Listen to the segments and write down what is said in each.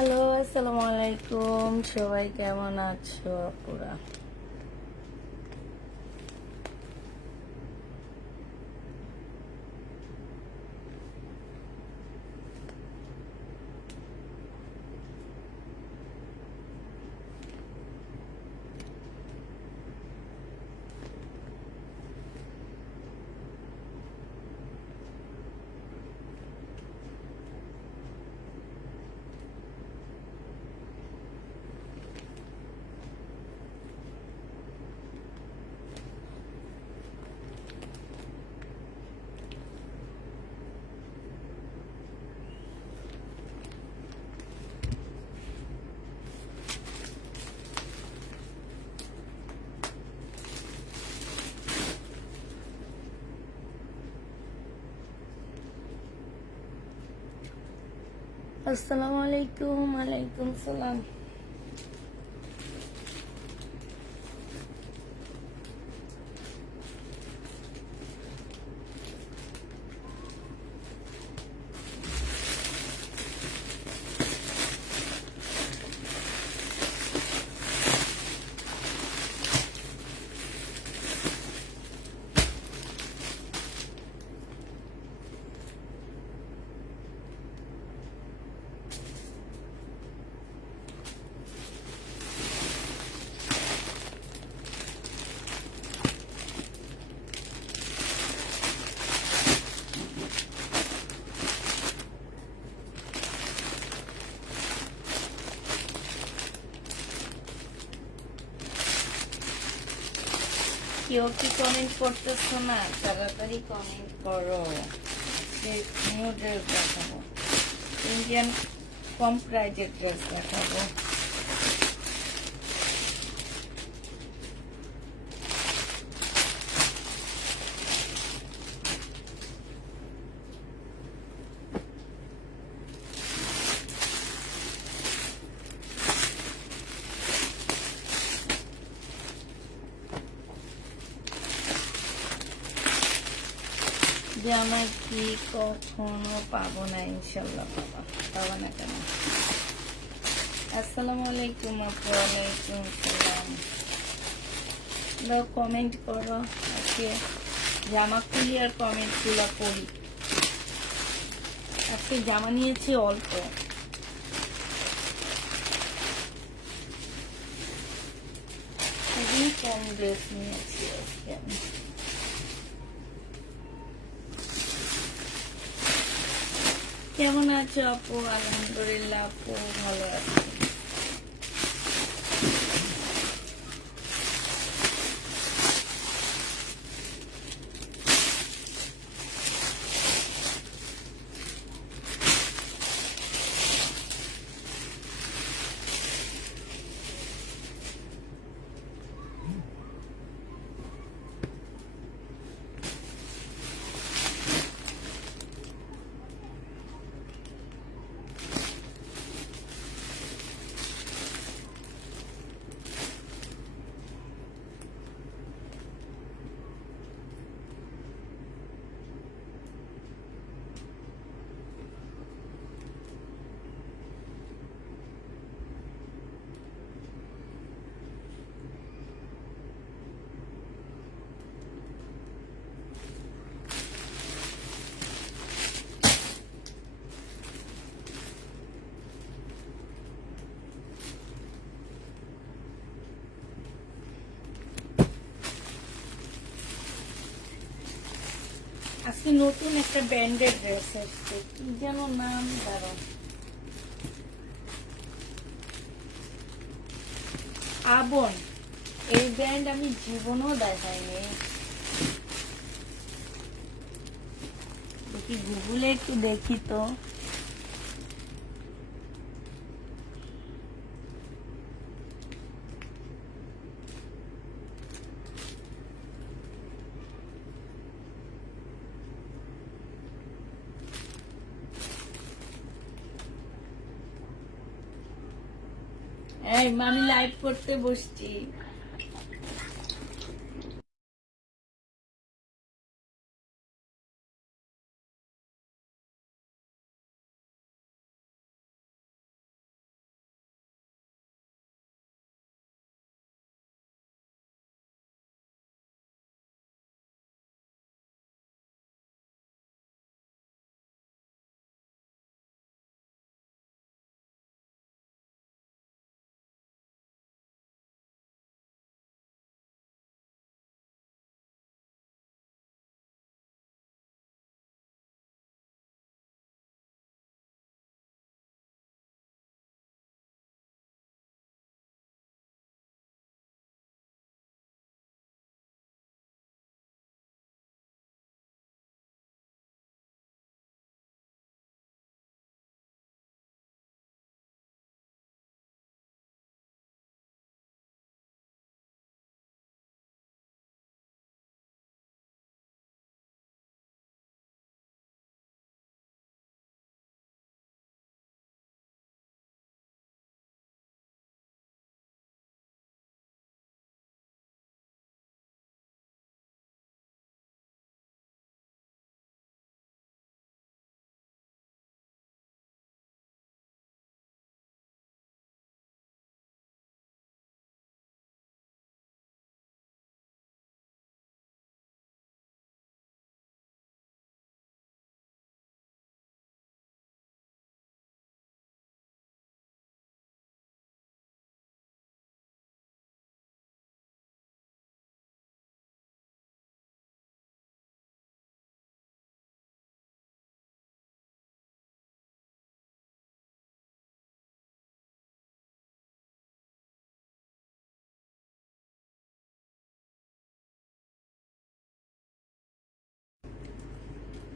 Hello, আসসালামু আলাইকুম। সবাই কেমন আছো আপুরা? আসসালামু আলাইকুম। ওয়ালাইকুম সালাম। কেউ কি কমেন্ট করতেছো না? তাড়াতাড়ি কমেন্ট করো। নিউ ড্রেস দেখাবো, ইন্ডিয়ান কম প্রাইজের ড্রেস দেখাবো। জামা কি কখনো পাবো না? ইনশাল্লাহ পাবা না কেন? আসসালামু আলাইকুম আপু। ওয়ালাইকুম সালাম। কমেন্ট করো। আজকে জামা খুলি আর কমেন্ট গুলো পড়ি। আজকে জামা নিয়েছি অল্প, খুবই কম ড্রেস নিয়েছি আজকে আমি। কেমন আছো আপু? আলহামদুলিল্লাহ আপু ভালো আছি। আজকে নতুন একটা ব্র্যান্ডের ড্রেস এসছে, কি যেন নাম, দাঁড়াও। আবন, এই ব্র্যান্ড আমি জীবনেও দেখাইনি। দেখি গুগলে একটু দেখি তো। এই আমি লাইভ করতে বসছি।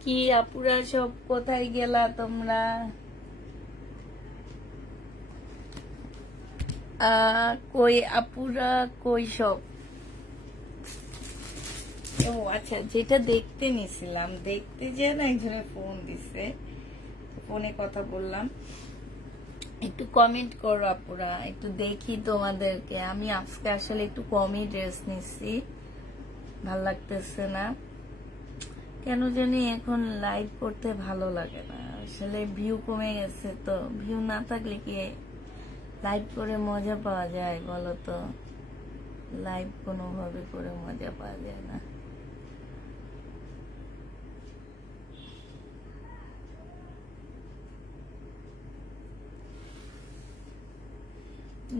কি আপুরা সব কোথায় গেলা তোমরা? কই আপুরা কই সব? ও আচ্ছা, যেটা দেখতে নিছিলাম, দেখতে যে না একজনের ফোন দিছে, ফোনে কথা বললাম। একটু কমেন্ট করো আপুরা, একটু দেখি তোমাদেরকে। আমি আজকে আসলে একটু কমই ড্রেস নিচ্ছি, ভাল লাগতেছে না কেন জানি। এখন লাইভ করতে ভালো লাগে না আসলে, ভিউ কমে গেছে। তো ভিউ না থাকলে কি লাইভ করে মজা পাওয়া যায় বলো তো? লাইভ কোনোভাবে করে মজা পাওয়া যায় না।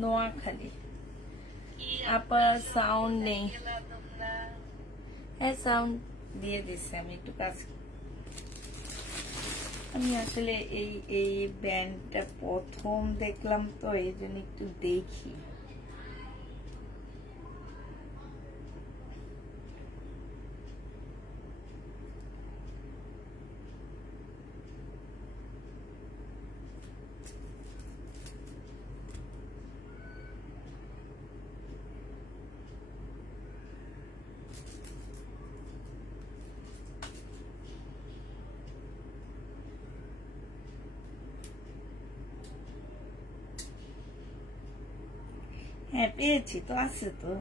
নোয়াখালী আপা সাউন্ড নেই। হ্যাঁ সাউন্ড দিয়ে দিচ্ছে, আমি একটু কাজ। আমি আসলে এই এই ব্যান্ডটা প্রথম দেখলাম, তো এই জন্য একটু দেখি। হ্যাঁ পেয়েছি তো, আছে তো।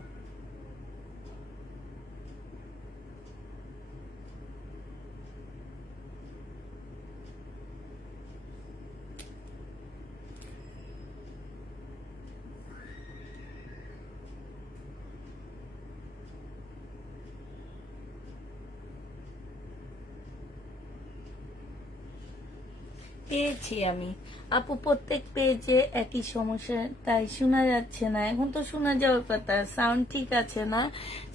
পেয়েছি আমি আপু। প্রত্যেক পেজে একই সমস্যা, তাই শোনা যাচ্ছে না। এখন তো শোনা যাওয়ার কথা, সাউন্ড ঠিক আছে না?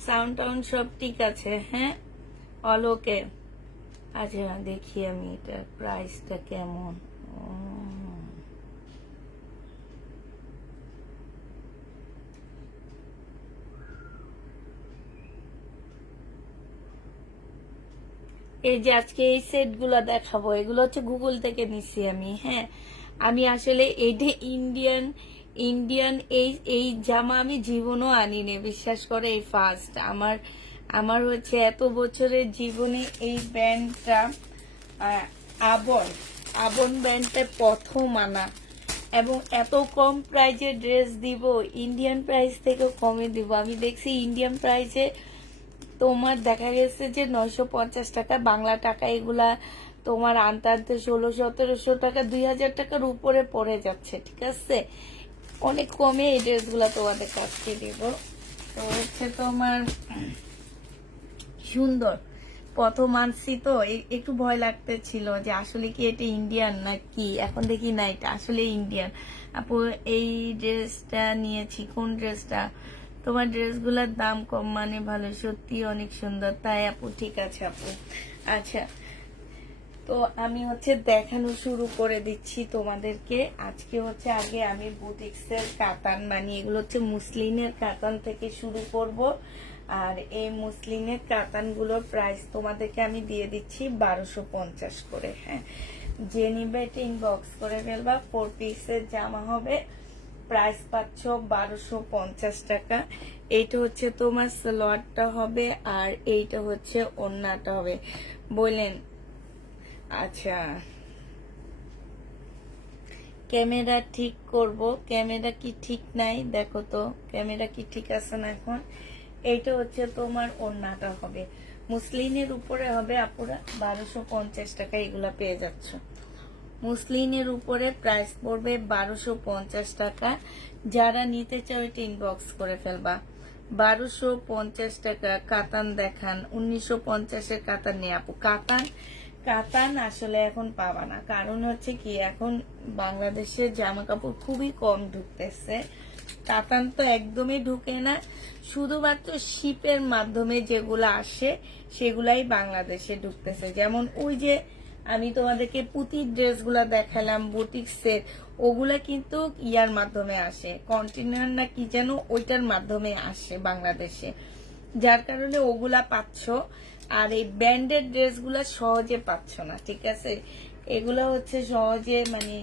সাউন্ড টাউন্ড সব ঠিক আছে? হ্যাঁ অল ওকে। আচ্ছা দেখি আমি এটা প্রাইসটা কেমন। এই যে আজকে এই সেট গুলা দেখাবো, এগুলো হচ্ছে গুগল থেকে নিচ্ছি আমি। হ্যাঁ আমি আসলে এইটা ইন্ডিয়ান ইন্ডিয়ান এই এই জামা আমি জীবনও আনিনি, বিশ্বাস করে। এই ফার্স্ট আমার আমার হচ্ছে এত বছরের জীবনে এই ব্যান্ডটা, আবন আবন ব্যান্ডটা প্রথম আনা, এবং এত কম প্রাইজে ড্রেস দিব, ইন্ডিয়ান প্রাইস থেকেও কমে দিব। আমি দেখছি ইন্ডিয়ান প্রাইসে তোমার দেখা গেছে যে 950 টাকা, বাংলা টাকা এগুলা তোমার আনতে আনতে 1600-1700 টাকা, 2000 টাকার উপরে পড়ে যাচ্ছে। ঠিক আছে, অনেক কমে এই ড্রেসগুলা তোমাদের কাছকে দিব। তো হচ্ছে তোমার সুন্দর, প্রথম আনছি তো একটু ভয় লাগতেছিল যে আসলে কি এটা ইন্ডিয়ান না কি। এখন দেখি না, এটা আসলে ইন্ডিয়ান। আপু এই ড্রেসটা নিয়েছি। কোন ড্রেসটা? তোমার ড্রেসগুলোর দাম কম মানে ভালো, সত্যি অনেক সুন্দর। তাই আপু, ঠিক আছে আপু। আচ্ছা তো আমি হচ্ছে দেখানো শুরু করে দিচ্ছি তোমাদেরকে। আজকে হচ্ছে আগে আমি বুটিক্সের কাতান, মানে এগুলো হচ্ছে মুসলিনের কাতান থেকে শুরু করব। আর এই মুসলিনের কাতানগুলোর প্রাইস তোমাদেরকে আমি দিয়ে দিচ্ছি 1250 করে। হ্যাঁ যে নিবে এটা ইনবক্স করে ফেলবা। 4 পিসের জামা হবে, প্রাইস পাচ্ছ 1250 টাকা। এইটা হচ্ছে তোমার সালোয়ারটা হবে, আর এইটা হচ্ছে ওড়নাটা হবে। বললেন আচ্ছা ক্যামেরা ঠিক করব, ক্যামেরা কি ঠিক নাই দেখো তো, ক্যামেরা কি ঠিক আছে না এখন। এইটা হচ্ছে তোমার ওড়নাটা হবে, মুসলিনের উপরে হবে আপুরা। 1250 টাকা এগুলা পেয়ে যাচ্ছ। মুসলিনের উপরে প্রাইস পড়বে 1250 টাকা। যারা নিতে চাও এটা ইনবক্স করে ফেলবা। 1250 টাকা। কাতান দেখান। 1950-এর কাতান নেই আপু। কাতান কাতান আসলে এখন পাবা না, কারণ হচ্ছে কি এখন বাংলাদেশে জামা কাপড় খুবই কম ঢুকতেছে। কাতান তো একদমই ঢুকে না, শুধুমাত্র শিপের মাধ্যমে যেগুলো আসে সেগুলাই বাংলাদেশে ঢুকতেছে। যেমন ওই যে আমি তোমাদেরকে পুতির ড্রেসগুলা দেখালাম বুটিক্সের, ওগুলা কিন্তু ইয়ার মাধ্যমে আসে, কন্টেনার না কি যেন ওইটার মাধ্যমে আসে বাংলাদেশে, যার কারণে ওগুলা পাচ্ছ। আর এই ব্র্যান্ডেড ড্রেসগুলো সহজে পাচ্ছ না, ঠিক আছে? এগুলো হচ্ছে সহজে মানে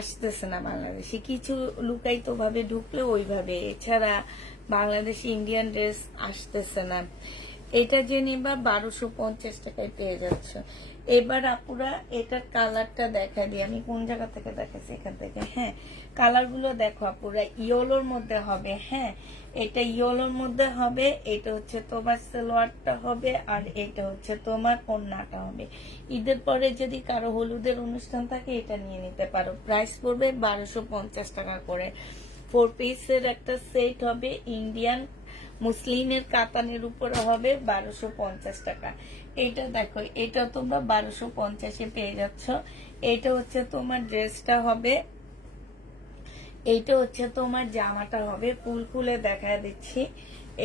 আসতেছে না বাংলাদেশে, কিছু লুকায়িত ভাবে ঢুকলে ওইভাবে, এছাড়া বাংলাদেশি ইন্ডিয়ান ড্রেস আসতেছে না। এটা যে নিবা 1250 টাকায় পেয়ে যাচ্ছ। এবার আপুরা এটার কালারটা দেখা দিই, আমি কোন জায়গা থেকে দেখাচ্ছি, এখান থেকে। হ্যাঁ, কালার গুলো দেখো আপুরা, ইয়েলোর মধ্যে হবে। হ্যাঁ, এটা ইয়েলোর মধ্যে হবে, এটা হচ্ছে তোমার সালোয়ারটা হবে, আর এটা হচ্ছে তোমার ওড়নাটা হবে। ঈদের পরে যদি কারো হলুদের অনুষ্ঠান থাকে এটা নিয়ে নিতে পারো। প্রাইস পড়বে 1250 টাকা করে। 4 পিসের একটা সেট হবে, ইন্ডিয়ান মুসলিনের কাতানের উপরে হবে 1250 টাকা। এটা দেখো, এটা তোমরা 1250-এ পেয়ে যাচ্ছ। এটা হচ্ছে তোমার ড্রেসটা হবে, এইটা হচ্ছে তোমার জামাটা হবে। ফুল খুলে দেখা দিচ্ছি।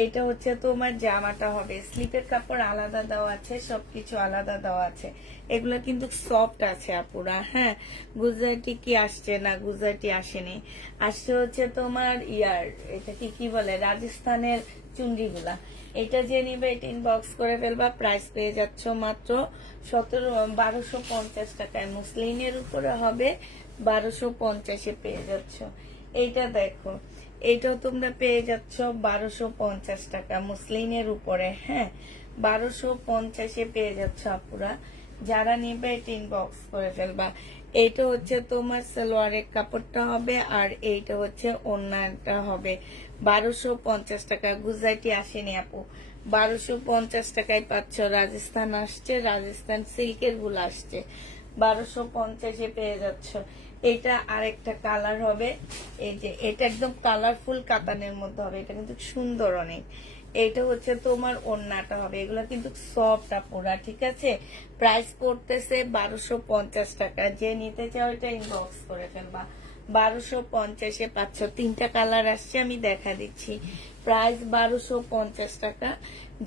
এটা হচ্ছে তোমার জামাটা হবে, স্লিপের কাপড় আলাদা দেওয়া আছে, সবকিছু আলাদা দেওয়া আছে। এগুলো কিন্তু সফট আছে আপুরা। হ্যাঁ, গুজরাটি কি আসছে না, গুজরাটি আসেনি, আসছে হচ্ছে তোমার এটা কি বলে, রাজস্থানের চুন্ডিগুলা। এটা যে নিবে এটা ইনবক্স করে ফেলবা। প্রাইস পেয়ে যাচ্ছ মাত্র 1250 টাকায়। মুসলিনের উপরে হবে 1250-এ পেয়ে যাচ্ছ। এইটা দেখো, এইটাও তোমরা পেয়ে যাচ্ছ 1250 টাকা মুসলিনের উপরে। হ্যাঁ, 1250-এ পেয়ে যাচ্ছ আপুরা। যারা নিবে এটা ইনবক্স করে ফেলবা। এইটা হচ্ছে তোমার সালোয়ারের কাপড়টা হবে, আর এইটা হচ্ছে ওড়নাটা হবে 1250 টাকা। গুজরাটি আসেনি আপু, 1250 টাকায় পাচ্ছ। রাজস্থান আসছে, রাজস্থান সিল্কের গুলো আসছে, 1250-এ পেয়ে যাচ্ছ। এটা আরেকটা কালার হবে, এই যে এটা একদম কালারফুল কাতানের মধ্যে হবে, এটা কিন্তু সুন্দর অনেক। এইটা হচ্ছে তোমার ওড়নাটা হবে, এগুলো কিন্তু সফট আপুরা, ঠিক আছে? প্রাইস পড়তেছে 1250 টাকা। যে নিতে চাও এটা ইনবক্স করে ফেলবা। 1250-এ পাচ্ছ। 3টা কালার আসছে, আমি দেখা দিচ্ছি। প্রাইস 1250 টাকা।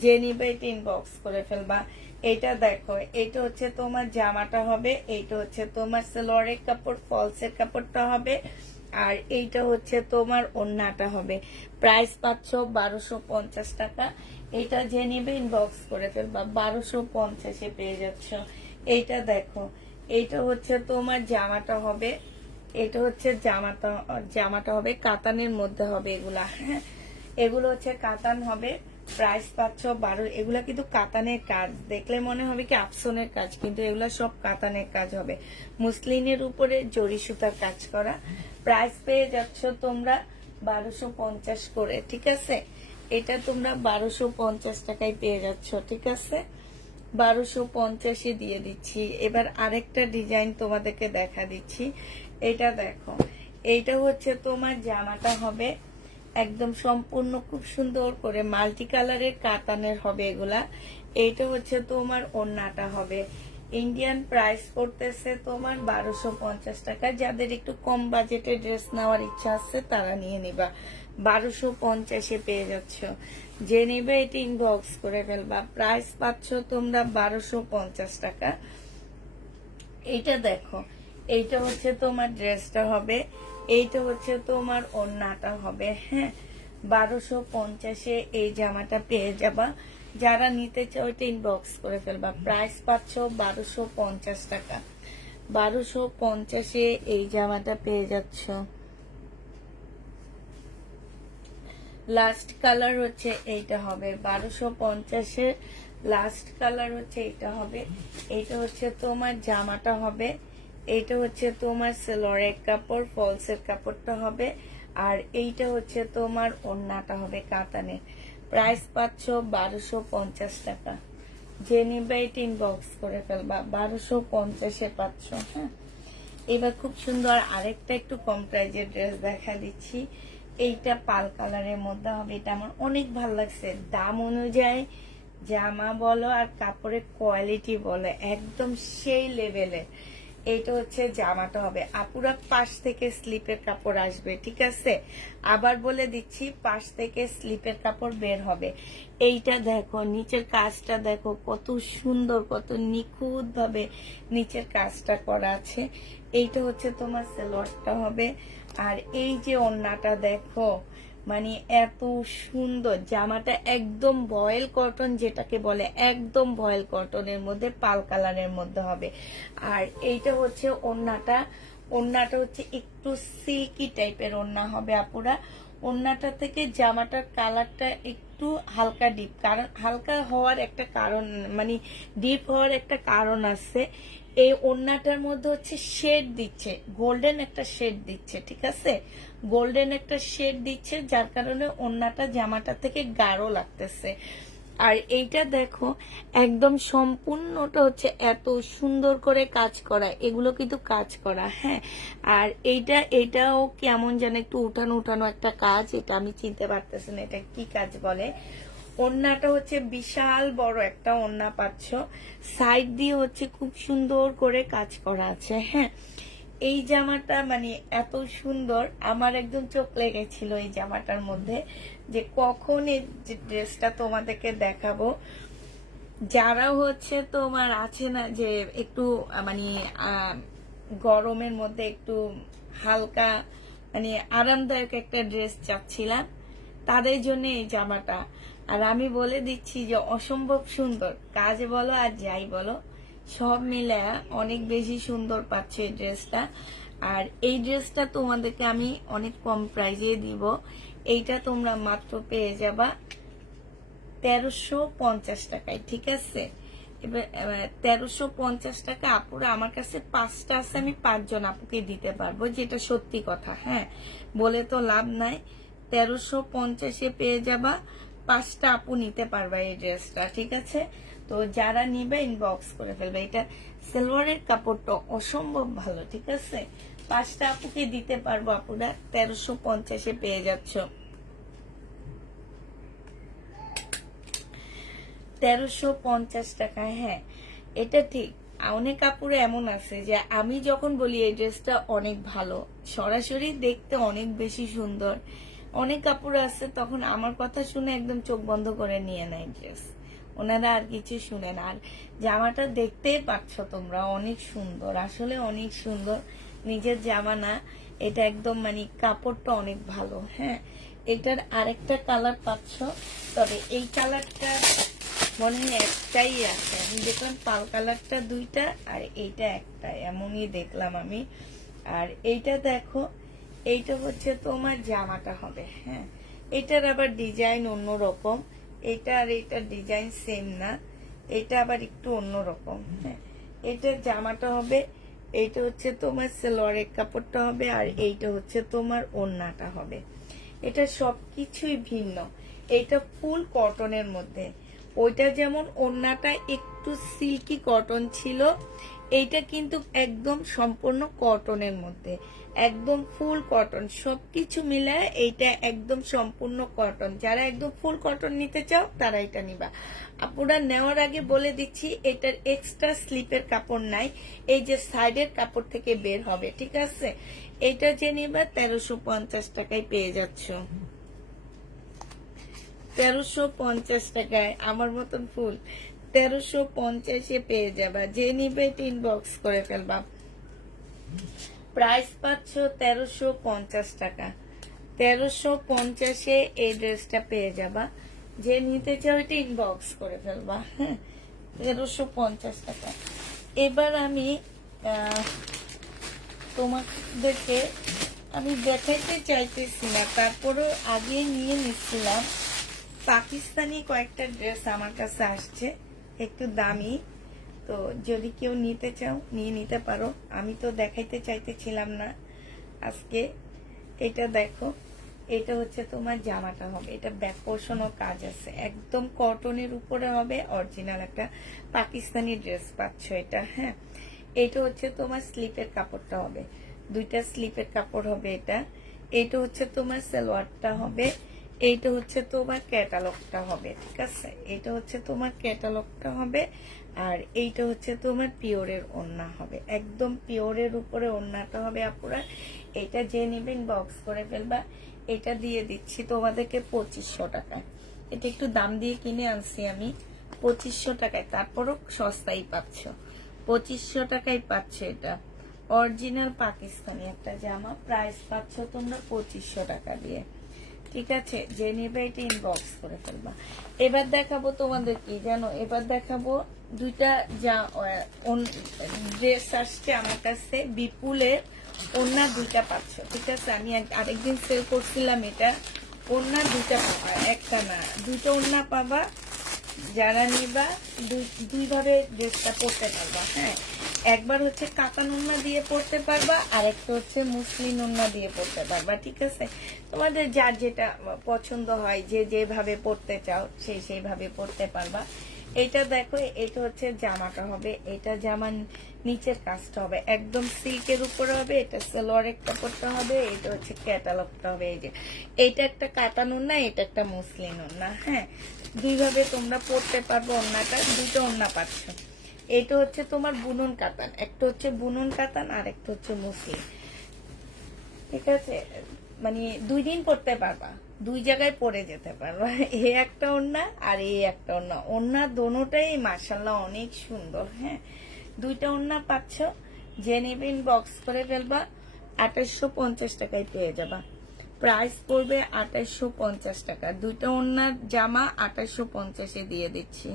যে নিবে এটা ইনবক্স করে ফেলবা। এটা দেখো, এটা হচ্ছে তোমার জামাটা হবে, এইটা হচ্ছে তোমার সালোয়ারের কাপড়, ফলসের কাপড়টা হবে, আর এইটা হচ্ছে তোমার ওড়নাটা হবে। প্রাইস পাচ্ছ 1250 টাকা। এটা যে নিবে ইনবক্স করে ফেলবা। 1250-এ পেয়ে যাচ্ছ। এইটা দেখো, এইটা হচ্ছে তোমার জামাটা হবে, এটা হচ্ছে জামাটা হবে কাতানের মধ্যে হবে এগুলা। হ্যাঁ, এগুলো হচ্ছে কাতান হবে। প্রাইস পাচ্ছ 12। এগুলা কিন্তু কাতানের কাজ, দেখলে মনে হবে কি আফসনের কাজ, কিন্তু এগুলা সব কাতানের কাজ হবে, মুসলিনের উপরে জরি সুতার কাজ করা। প্রাইস পেয়ে যাচ্ছ তোমরা 1250 করে, ঠিক আছে? এটা তোমরা 1250 টাকায় পেয়ে যাচ্ছ, ঠিক আছে? 1250-এ দিয়ে দিচ্ছি। এবার আরেকটা ডিজাইন তোমাদেরকে দেখা দিচ্ছি। এটা দেখো, এইটা হচ্ছে তোমার জামাটা হবে, একদম সম্পূর্ণ খুব সুন্দর করে মাল্টি কালারের কাতানের হবে এগুলা। এইটা হচ্ছে তোমার ওড়নাটা হবে। ইন্ডিয়ান প্রাইস পড়তেছে তোমার 1250 টাকা। যাদের একটু কম বাজেটে ড্রেস নেওয়ার ইচ্ছা আছে তারা নিয়ে নিবা। 1250-এ পেয়ে যাচ্ছ। যে নিবে এটা ইনবক্স করে ফেলবা। প্রাইস পাচ্ছ তোমরা 1250 টাকা। এইটা দেখো, এইটা হচ্ছে তোমার ড্রেসটা হবে, এইটা হচ্ছে তোমার ওড়নাটা হবে। হ্যাঁ, 1250-এ এই জামাটা পেয়ে যাবা। যারা নিতে চাও ওইটা ইনবক্স করে ফেলবা। প্রাইস পাচ্ছ 1250 টাকা। 1250-এ এই জামাটা পেয়ে যাচ্ছ। লাস্ট কালার হচ্ছে এইটা হবে 1250-এর। লাস্ট কালার হচ্ছে এইটা হবে। এইটা হচ্ছে তোমার জামাটা হবে, এইটা হচ্ছে তোমার সালোয়ারের কাপড়, ফলসের কাপড়টা হবে, আর এইটা হচ্ছে তোমার ওড়নাটা হবে কাতানে। প্রাইস পাচ্ছ 1250 টাকা। যে নিবে এটা ইনবক্স করে ফেলবা। 1250-এ পাচ্ছ। হ্যাঁ, এবার খুব সুন্দর আরেকটা একটু কম প্রাইজের ড্রেস দেখা দিচ্ছি। এইটা পাল কালারের মধ্যে হবে, এটা আমার অনেক ভালো লাগছে। দাম অনুযায়ী জামা বলো আর কাপড়ের কোয়ালিটি বলো একদম সেই লেভেলের। এইটা হচ্ছে জামাটা হবে আপুরা, পাশ থেকে স্লিপের কাপড় আসবে, ঠিক আছে? আবার বলে দিচ্ছি, পাশ থেকে স্লিপের কাপড় বের হবে। এইটা দেখো, নিচের কাজটা দেখো কত সুন্দর, কত নিখুঁত ভাবে নিচের কাজটা করা আছে। এইটা হচ্ছে তোমার সালোয়ারটা হবে, আর এই যে ওড়নাটা দেখো, মানে এত সুন্দর জামাটা, একদম ভয়েল কটন যেটাকে বলে, একদম ভয়েল কটনের মধ্যে পাল কালারের মধ্যে হবে। আর এইটা হচ্ছে ওড়নাটা, ওড়নাটা হচ্ছে একটু সিল্কি টাইপের ওড়না হবে আপুরা। ওড়নাটা থেকে জামাটার কালারটা একটু হালকা ডিপ, কারণ হালকা হওয়ার একটা কারণ, মানে ডিপ হওয়ার একটা কারণ আছে। এই ওড়নাটার মধ্যে হচ্ছে শেড দিচ্ছে, গোল্ডেন একটা শেড দিচ্ছে, ঠিক আছে, গোল্ডেন একটা শেড দিচ্ছে, যার কারণে ওড়নাটা জামাটা থেকে গাঢ় লাগতেছে। আর এইটা দেখো একদম সম্পূর্ণটা হচ্ছে এত সুন্দর করে কাজ করা, এগুলো কিন্তু কাজ করা, হ্যাঁ। আর এটাও কেমন যেন একটু উঠানো উঠানো একটা কাজ, এটা আমি চিনতে পারতেছি না এটা কি কাজ বলে। ওড়নাটা হচ্ছে বিশাল বড় একটা ওড়না পাচ্ছ, সাইড দিয়ে হচ্ছে খুব সুন্দর করে কাজ করা আছে, হ্যাঁ। এই জামাটা মানে এত সুন্দর, আমার একদম চোখ লেগেছিল এই জামাটার মধ্যে, যে কখন এই ড্রেসটা তোমাদেরকে দেখাবো। যারা হচ্ছে তোমার আছে না যে একটু মানে গরমের মধ্যে একটু হালকা মানে আরামদায়ক একটা ড্রেস চাচ্ছিলাম, তাদের জন্য এই জামাটা। আর আমি বলে দিচ্ছি যে অসম্ভব সুন্দর, কাজ বলো আর যাই বলো সব মিলে অনেক বেশি সুন্দর পাচ্ছে এই ড্রেসটা। আর এই ড্রেসটা তোমাদেরকে আমি অনেক কম প্রাইজে দিব, এইটা তোমরা মাত্র পেয়ে যাবা 1350 টাকায়, ঠিক আছে। এবার 1350 টাকা আপুরা, আমার কাছে 5টা আছে, আমি 5 জন আপুকে দিতে পারবো, যেটা সত্যি কথা, হ্যাঁ, বলে তো লাভ নাই। 1350-এ পেয়ে যাবা, 5টা আপু নিতে পারবা এই ড্রেসটা, ঠিক আছে। তো যারা নিবে ইনবক্স করে ফেলবে, এটা সালোয়ারের কাপড়টা অসম্ভব ভালো, ঠিক আছে। 5টা আপুকে দিতে পারবো আপুরা, 1350-এ পেয়ে যাচ্ছ। 1350 টাকায়, হ্যাঁ এটা ঠিক। অনেক কাপড়ে এমন আছে যে আমি যখন বলি এই ড্রেসটা অনেক ভালো, সরাসরি দেখতে অনেক বেশি সুন্দর, অনেক কাপড় আছে তখন আমার কথা শুনে একদম চোখ বন্ধ করে নিয়ে নেয় ড্রেস, ওনারা আর কিছু শুনে না। আর জামাটা দেখতেই পাচ্ছ তোমরা, অনেক সুন্দর, আসলে অনেক সুন্দর, নিজের জামা না, এটা একদম মানে কাপড়টা অনেক ভালো, হ্যাঁ। এটার আরেকটা কালার পাচ্ছ, তবে এই কালারটা মনে হয় একটাই আছে, আমি দেখলাম পাল কালারটা 2টা আর এইটা একটা, এমনই দেখলাম আমি। আর এইটা দেখো, এইটা হচ্ছে তোমার জামাটা হবে, হ্যাঁ। এটার আবার ডিজাইন অন্যরকম, এটা আর এইটার ডিজাইন সেম না, এটা আবার একটু অন্যরকম, হ্যাঁ। এটার জামাটা হবে, এইটা হচ্ছে তোমার সালোয়ারের কাপড়টা হবে, আর এইটা হচ্ছে তোমার ওড়নাটা হবে। এটা সবকিছুই ভিন্ন, এটা ফুল কটনের মধ্যে। ওইটা যেমন ওড়নাটা একটু সিল্কি কটন ছিল, এইটা কিন্তু একদম সম্পূর্ণ কটনের মধ্যে, একদম ফুল কটন, সবকিছু মিলায় এইটা একদম সম্পূর্ণ কটন। যারা একদম ফুল কটন নিতে চাও তারা এটা নিবা। আপুরা নেওয়ার আগে বলে দিচ্ছি, এটার এক্সট্রা স্লিপের কাপড় নাই, এই যে সাইডের কাপড় থেকে বের হবে, ঠিক আছে। এটা যে নিবা 1350 টাকায় পেয়ে যাচ্ছ, 1350 টাকায় আমার মতন ফুল 1350-এ পেয়ে যাবা, যে নিবে ইনবক্স করে ফেলবা। প্রাইস পাচ্ছ 1350 টাকা, 1350-এ এই ড্রেসটা পেয়ে যাবা, যে নিতে চাও এটা ইনবক্স করে ফেলবা, হ্যাঁ, 1350 টাকা। এবার আমি তোমাদেরকে আমি দেখাইতে চাইতেছি না, তারপরেও আগে নিয়ে নিচ্ছিলাম। পাকিস্তানি কয়েকটা ড্রেস আমার কাছে আসছে, একটু দামি, তো যদি কেউ নিতে চাও নিয়ে নিতে পারো, আমি তো দেখাইতে চাইতেছিলাম না আজকে। এটা দেখো, এটা হচ্ছে তোমার জামাটা হবে, এটা ব্যাক পোর্শনও কাজ আছে, একদম কটনের উপরে হবে, অরিজিনাল একটা পাকিস্তানি ড্রেস পাচ্ছ এটা, হ্যাঁ। এটা হচ্ছে তোমার স্লিপের কাপড়টা হবে, 2টা স্লিপের কাপড় হবে এটা। এটা হচ্ছে তোমার সালোয়ারটা হবে, এইটা হচ্ছে তোমার ক্যাটালগটা হবে, ঠিক আছে। এটা হচ্ছে তোমার ক্যাটালগটা হবে, আর এইটা হচ্ছে তোমার পিওরের ওড়না হবে, একদম পিওরের উপরে ওড়নাটা হবে আপুরা। এটা যে নেবেন বক্স করে ফেলবা। এটা দিয়ে দিচ্ছি তোমাদেরকে 2500 টাকায়, এটা একটু দাম দিয়ে কিনে আনছি আমি, 2500 টাকায়, তারপরও সস্তাই পাচ্ছ, 2500 টাকায় পাচ্ছ। এটা অরিজিনাল পাকিস্তানি একটা জামা, প্রাইস পাচ্ছ তোমরা 2500 টাকা দিয়ে, ঠিক আছে, যে নেবে এটা ইনবক্স করে ফেলবা। এবার দেখাবো তোমাদের কি জানো, এবার দেখাবো দুইটা যা ড্রেস আসছে আমার কাছে বিপুলের, ওড়না দুইটা পাচ্ছ। ঠিক আছে, আমি আরেকদিন সেল করছিলাম এটা। ওড়না দুইটা পাবা, একটা না, দুইটা ওড়না পাবা। যারা নিবা দুইভাবে ড্রেসটা পরতে পারবা। হ্যাঁ, একবার হচ্ছে কাতান ওড়না দিয়ে পরতে পারবা, আর একটা হচ্ছে মুসলিম ওড়না দিয়ে পরতে পারবা। ঠিক আছে, তোমাদের যার যেটা পছন্দ হয়, যে যেভাবে পরতে চাও সেইভাবে পরতে পারবা। এটা দেখো, এটা হচ্ছে জামাটা হবে, এটা জামার নিচের কাজটা হবে একদম সিল্কের উপরে হবে, এটা সালোয়ারের কাপড়টা হবে, এটা হচ্ছে ক্যাটালগটা হবে। এই যে এইটা একটা কাতান ওড়না, এটা একটা মুসলিম ওড়না। হ্যাঁ, দুইভাবে তোমরা পরতে পারবো। ওড়নাটা দুটো ওড়না পাচ্ছ। এটা হচ্ছে তোমার বুনন কাতান, একটা হচ্ছে বুনন কাতান আর একটা হচ্ছে মুসলিম। ঠিক আছে, মানে 2 দিন পরতে পারবা, 2 জায়গায় পরে যেতে পারবা। এই একটা ওড়না আর এই একটা ওড়না, ওড়না দোনোটাই মাশাআল্লাহ অনেক সুন্দর। হ্যাঁ, দুইটা ওড়না পাচ্ছ, যে নেবে ইনবক্স করে ফেলবা। 2850 টাকায় পেয়ে যাবা। প্রাইস পড়বে 2850 টাকা। দুইটা ওড়নার জামা 2850-এ দিয়ে দিচ্ছি।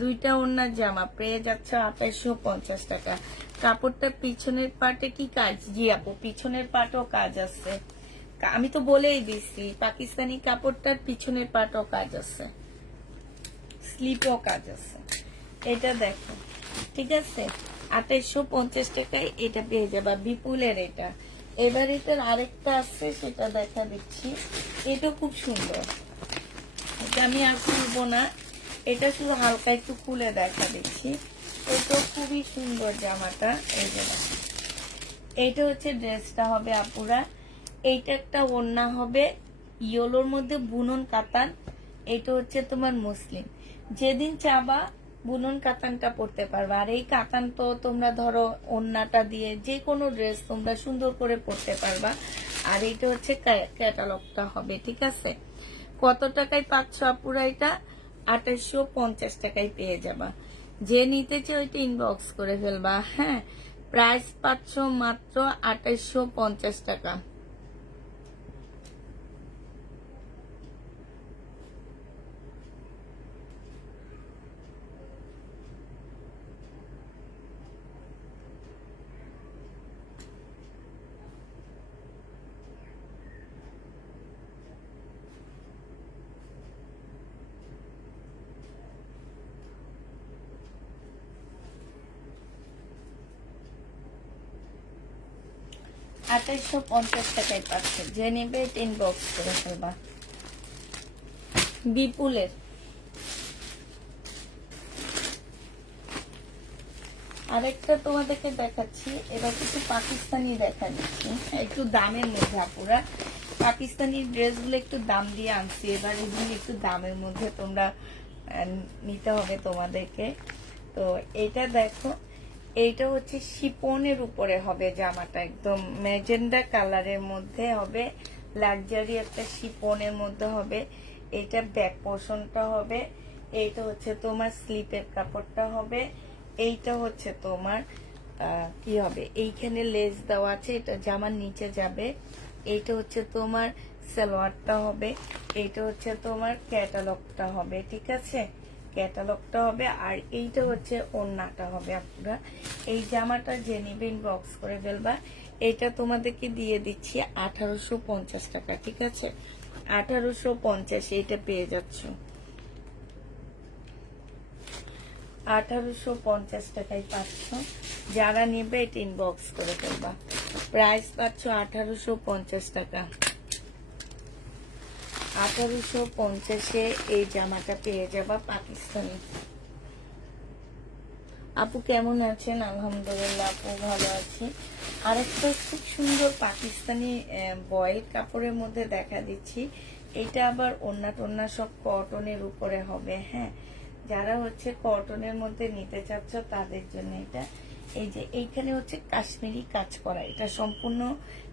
দুইটা ওড়নার জামা পেয়ে যাচ্ছে 2850 টাকা। কাপড়টা পিছনের পাটে কি কাজ? জি আপু, পিছনের পাটও কাজ আছে। আমি তো বলেই দিছি, পাকিস্তানি কাপড়টার পিছনের পাটও কাজ আছে, স্লিপও কাজ আছে। এটা দেখো, ঠিক আছে, 2850 টাকায় এটা পেয়ে যাবা বিপুলের। এটা এবার এটার আরেকটা আছে, সেটা দেখা দিচ্ছি। এটা খুব সুন্দর, এটা আমি আর খুলবো না, এটা শুধু হালকা একটু খুলে দেখা দিচ্ছি। এটা খুবই সুন্দর জামাটা। এই যে এইটা হচ্ছে ড্রেসটা হবে আপুরা। এইটা একটা ওড়না হবে ইয়েলোর মধ্যে বুনন কাতান। এটা হচ্ছে তোমার মুসলিম। যেদিন চাবা বুনন কাতানটা পরতে পারবা। আর এই কাতান তো তোমরা ধরো ওড়নাটা দিয়ে যে কোনো ড্রেস তোমরা সুন্দর করে পরতে পারবা। আর এইটা হচ্ছে ক্যাটালগটা হবে। ঠিক আছে, কত টাকায় পাচ্ছ আপুরা? এটা 2850 টাকায় পেয়ে যাবা। যে নিতে চাই ওইটা ইনবক্স করে ফেলবা। হ্যাঁ, প্রাইস পাচ্ছ মাত্র 2850 টাকা। আঠাইশশো 50 টাকায় পাচ্ছে। যে নেবে ইনবক্স করে ফেলবা। বিপুলের আরেকটা তোমাদেরকে দেখাচ্ছি। এবার কিছু পাকিস্তানি দেখা দিচ্ছি, একটু দামের মধ্যে আপুরা। পাকিস্তানি ড্রেসগুলো একটু দাম দিয়ে আনছি, এবার এগুলো একটু দামের মধ্যে তোমরা নিতে হবে তোমাদেরকে। তো এটা দেখো, এইটা হচ্ছে শিপনের উপরে হবে জামাটা, একদম ম্যাজেন্ডা কালারের মধ্যে হবে, লাক্সারি একটা শিপনের মধ্যে হবে। এটা ব্যাক পোর্শনটা হবে, এইটা হচ্ছে তোমার স্লিপের কাপড়টা হবে, এইটা হচ্ছে তোমার কি হবে, এইখানে লেস দেওয়া আছে, এটা জামার নিচে যাবে। এইটা হচ্ছে তোমার সালোয়ারটা হবে, এইটা হচ্ছে তোমার ক্যাটালগটা হবে। ঠিক আছে, ক্যাটালগটা হবে। আর এইটা হচ্ছে ওড়নাটা হবে। আপনারা এই জামাটা যে নিবে ইনবক্স করে ফেলবা। এইটা তোমাদেরকে দিয়ে দিচ্ছি 1850 টাকা। ঠিক আছে, 1850 এইটা পেয়ে যাচ্ছ। 1850 টাকায় পাচ্ছ। যারা নিবে এটা ইনবক্স করে ফেলবা। প্রাইস পাচ্ছ 1850 টাকা। 1850-এ এই জামাটা পেয়ে যাবা পাকিস্তানি। আপু কেমন আছেন? আলহামদুলিল্লাহ আপু ভালো আছি। আরেকটা খুব সুন্দর পাকিস্তানি বয়েল কাপড়ের মধ্যে দেখা দিচ্ছি। এটা আবার ওড়না টোন্না সব কটনের উপরে হবে। হ্যাঁ, যারা হচ্ছে কটনের মধ্যে নিতে চাচ্ছ তাদের জন্য এটা। এই যে এইখানে হচ্ছে কাশ্মীরি কাজ করা, এটা সম্পূর্ণ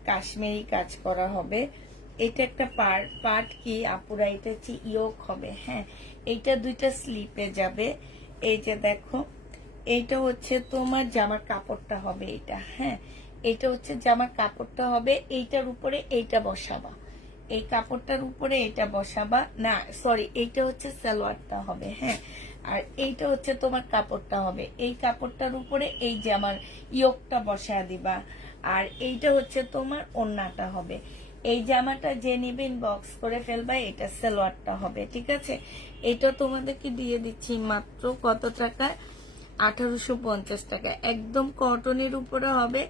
কাশ্মীরি কাজ করা হবে। এটা একটা পার্ট কি আপুরা, এটা হচ্ছে ইয়োক হবে। হ্যাঁ, এইটা দুইটা স্লিপে যাবে। এই যে দেখো, এইটা হচ্ছে তোমার জামার কাপড়টা হবে এটা। হ্যাঁ, এইটা হচ্ছে জামার কাপড়টা হবে, এইটার উপরে এইটা বসাবা। এই কাপড়টার উপরে এটা বসাবা, না সরি এইটা হচ্ছে সালোয়ারটা হবে, হ্যাঁ, আর এইটা হচ্ছে তোমার কাপড়টা হবে। এই কাপড়টার উপরে এই যে আমার ইয়োগটা বসায় দিবা, আর এইটা হচ্ছে তোমার ওড়নাটা হবে। এই জামাটা যে নিবেন বক্স করে ফেলবা, এটা সালোয়ারটা হবে, ঠিক আছে। এটা তোমাদেরকে দিয়ে দিচ্ছি মাত্র কত টাকা, 1850 টাকা। একদম কটনের উপরে হবে,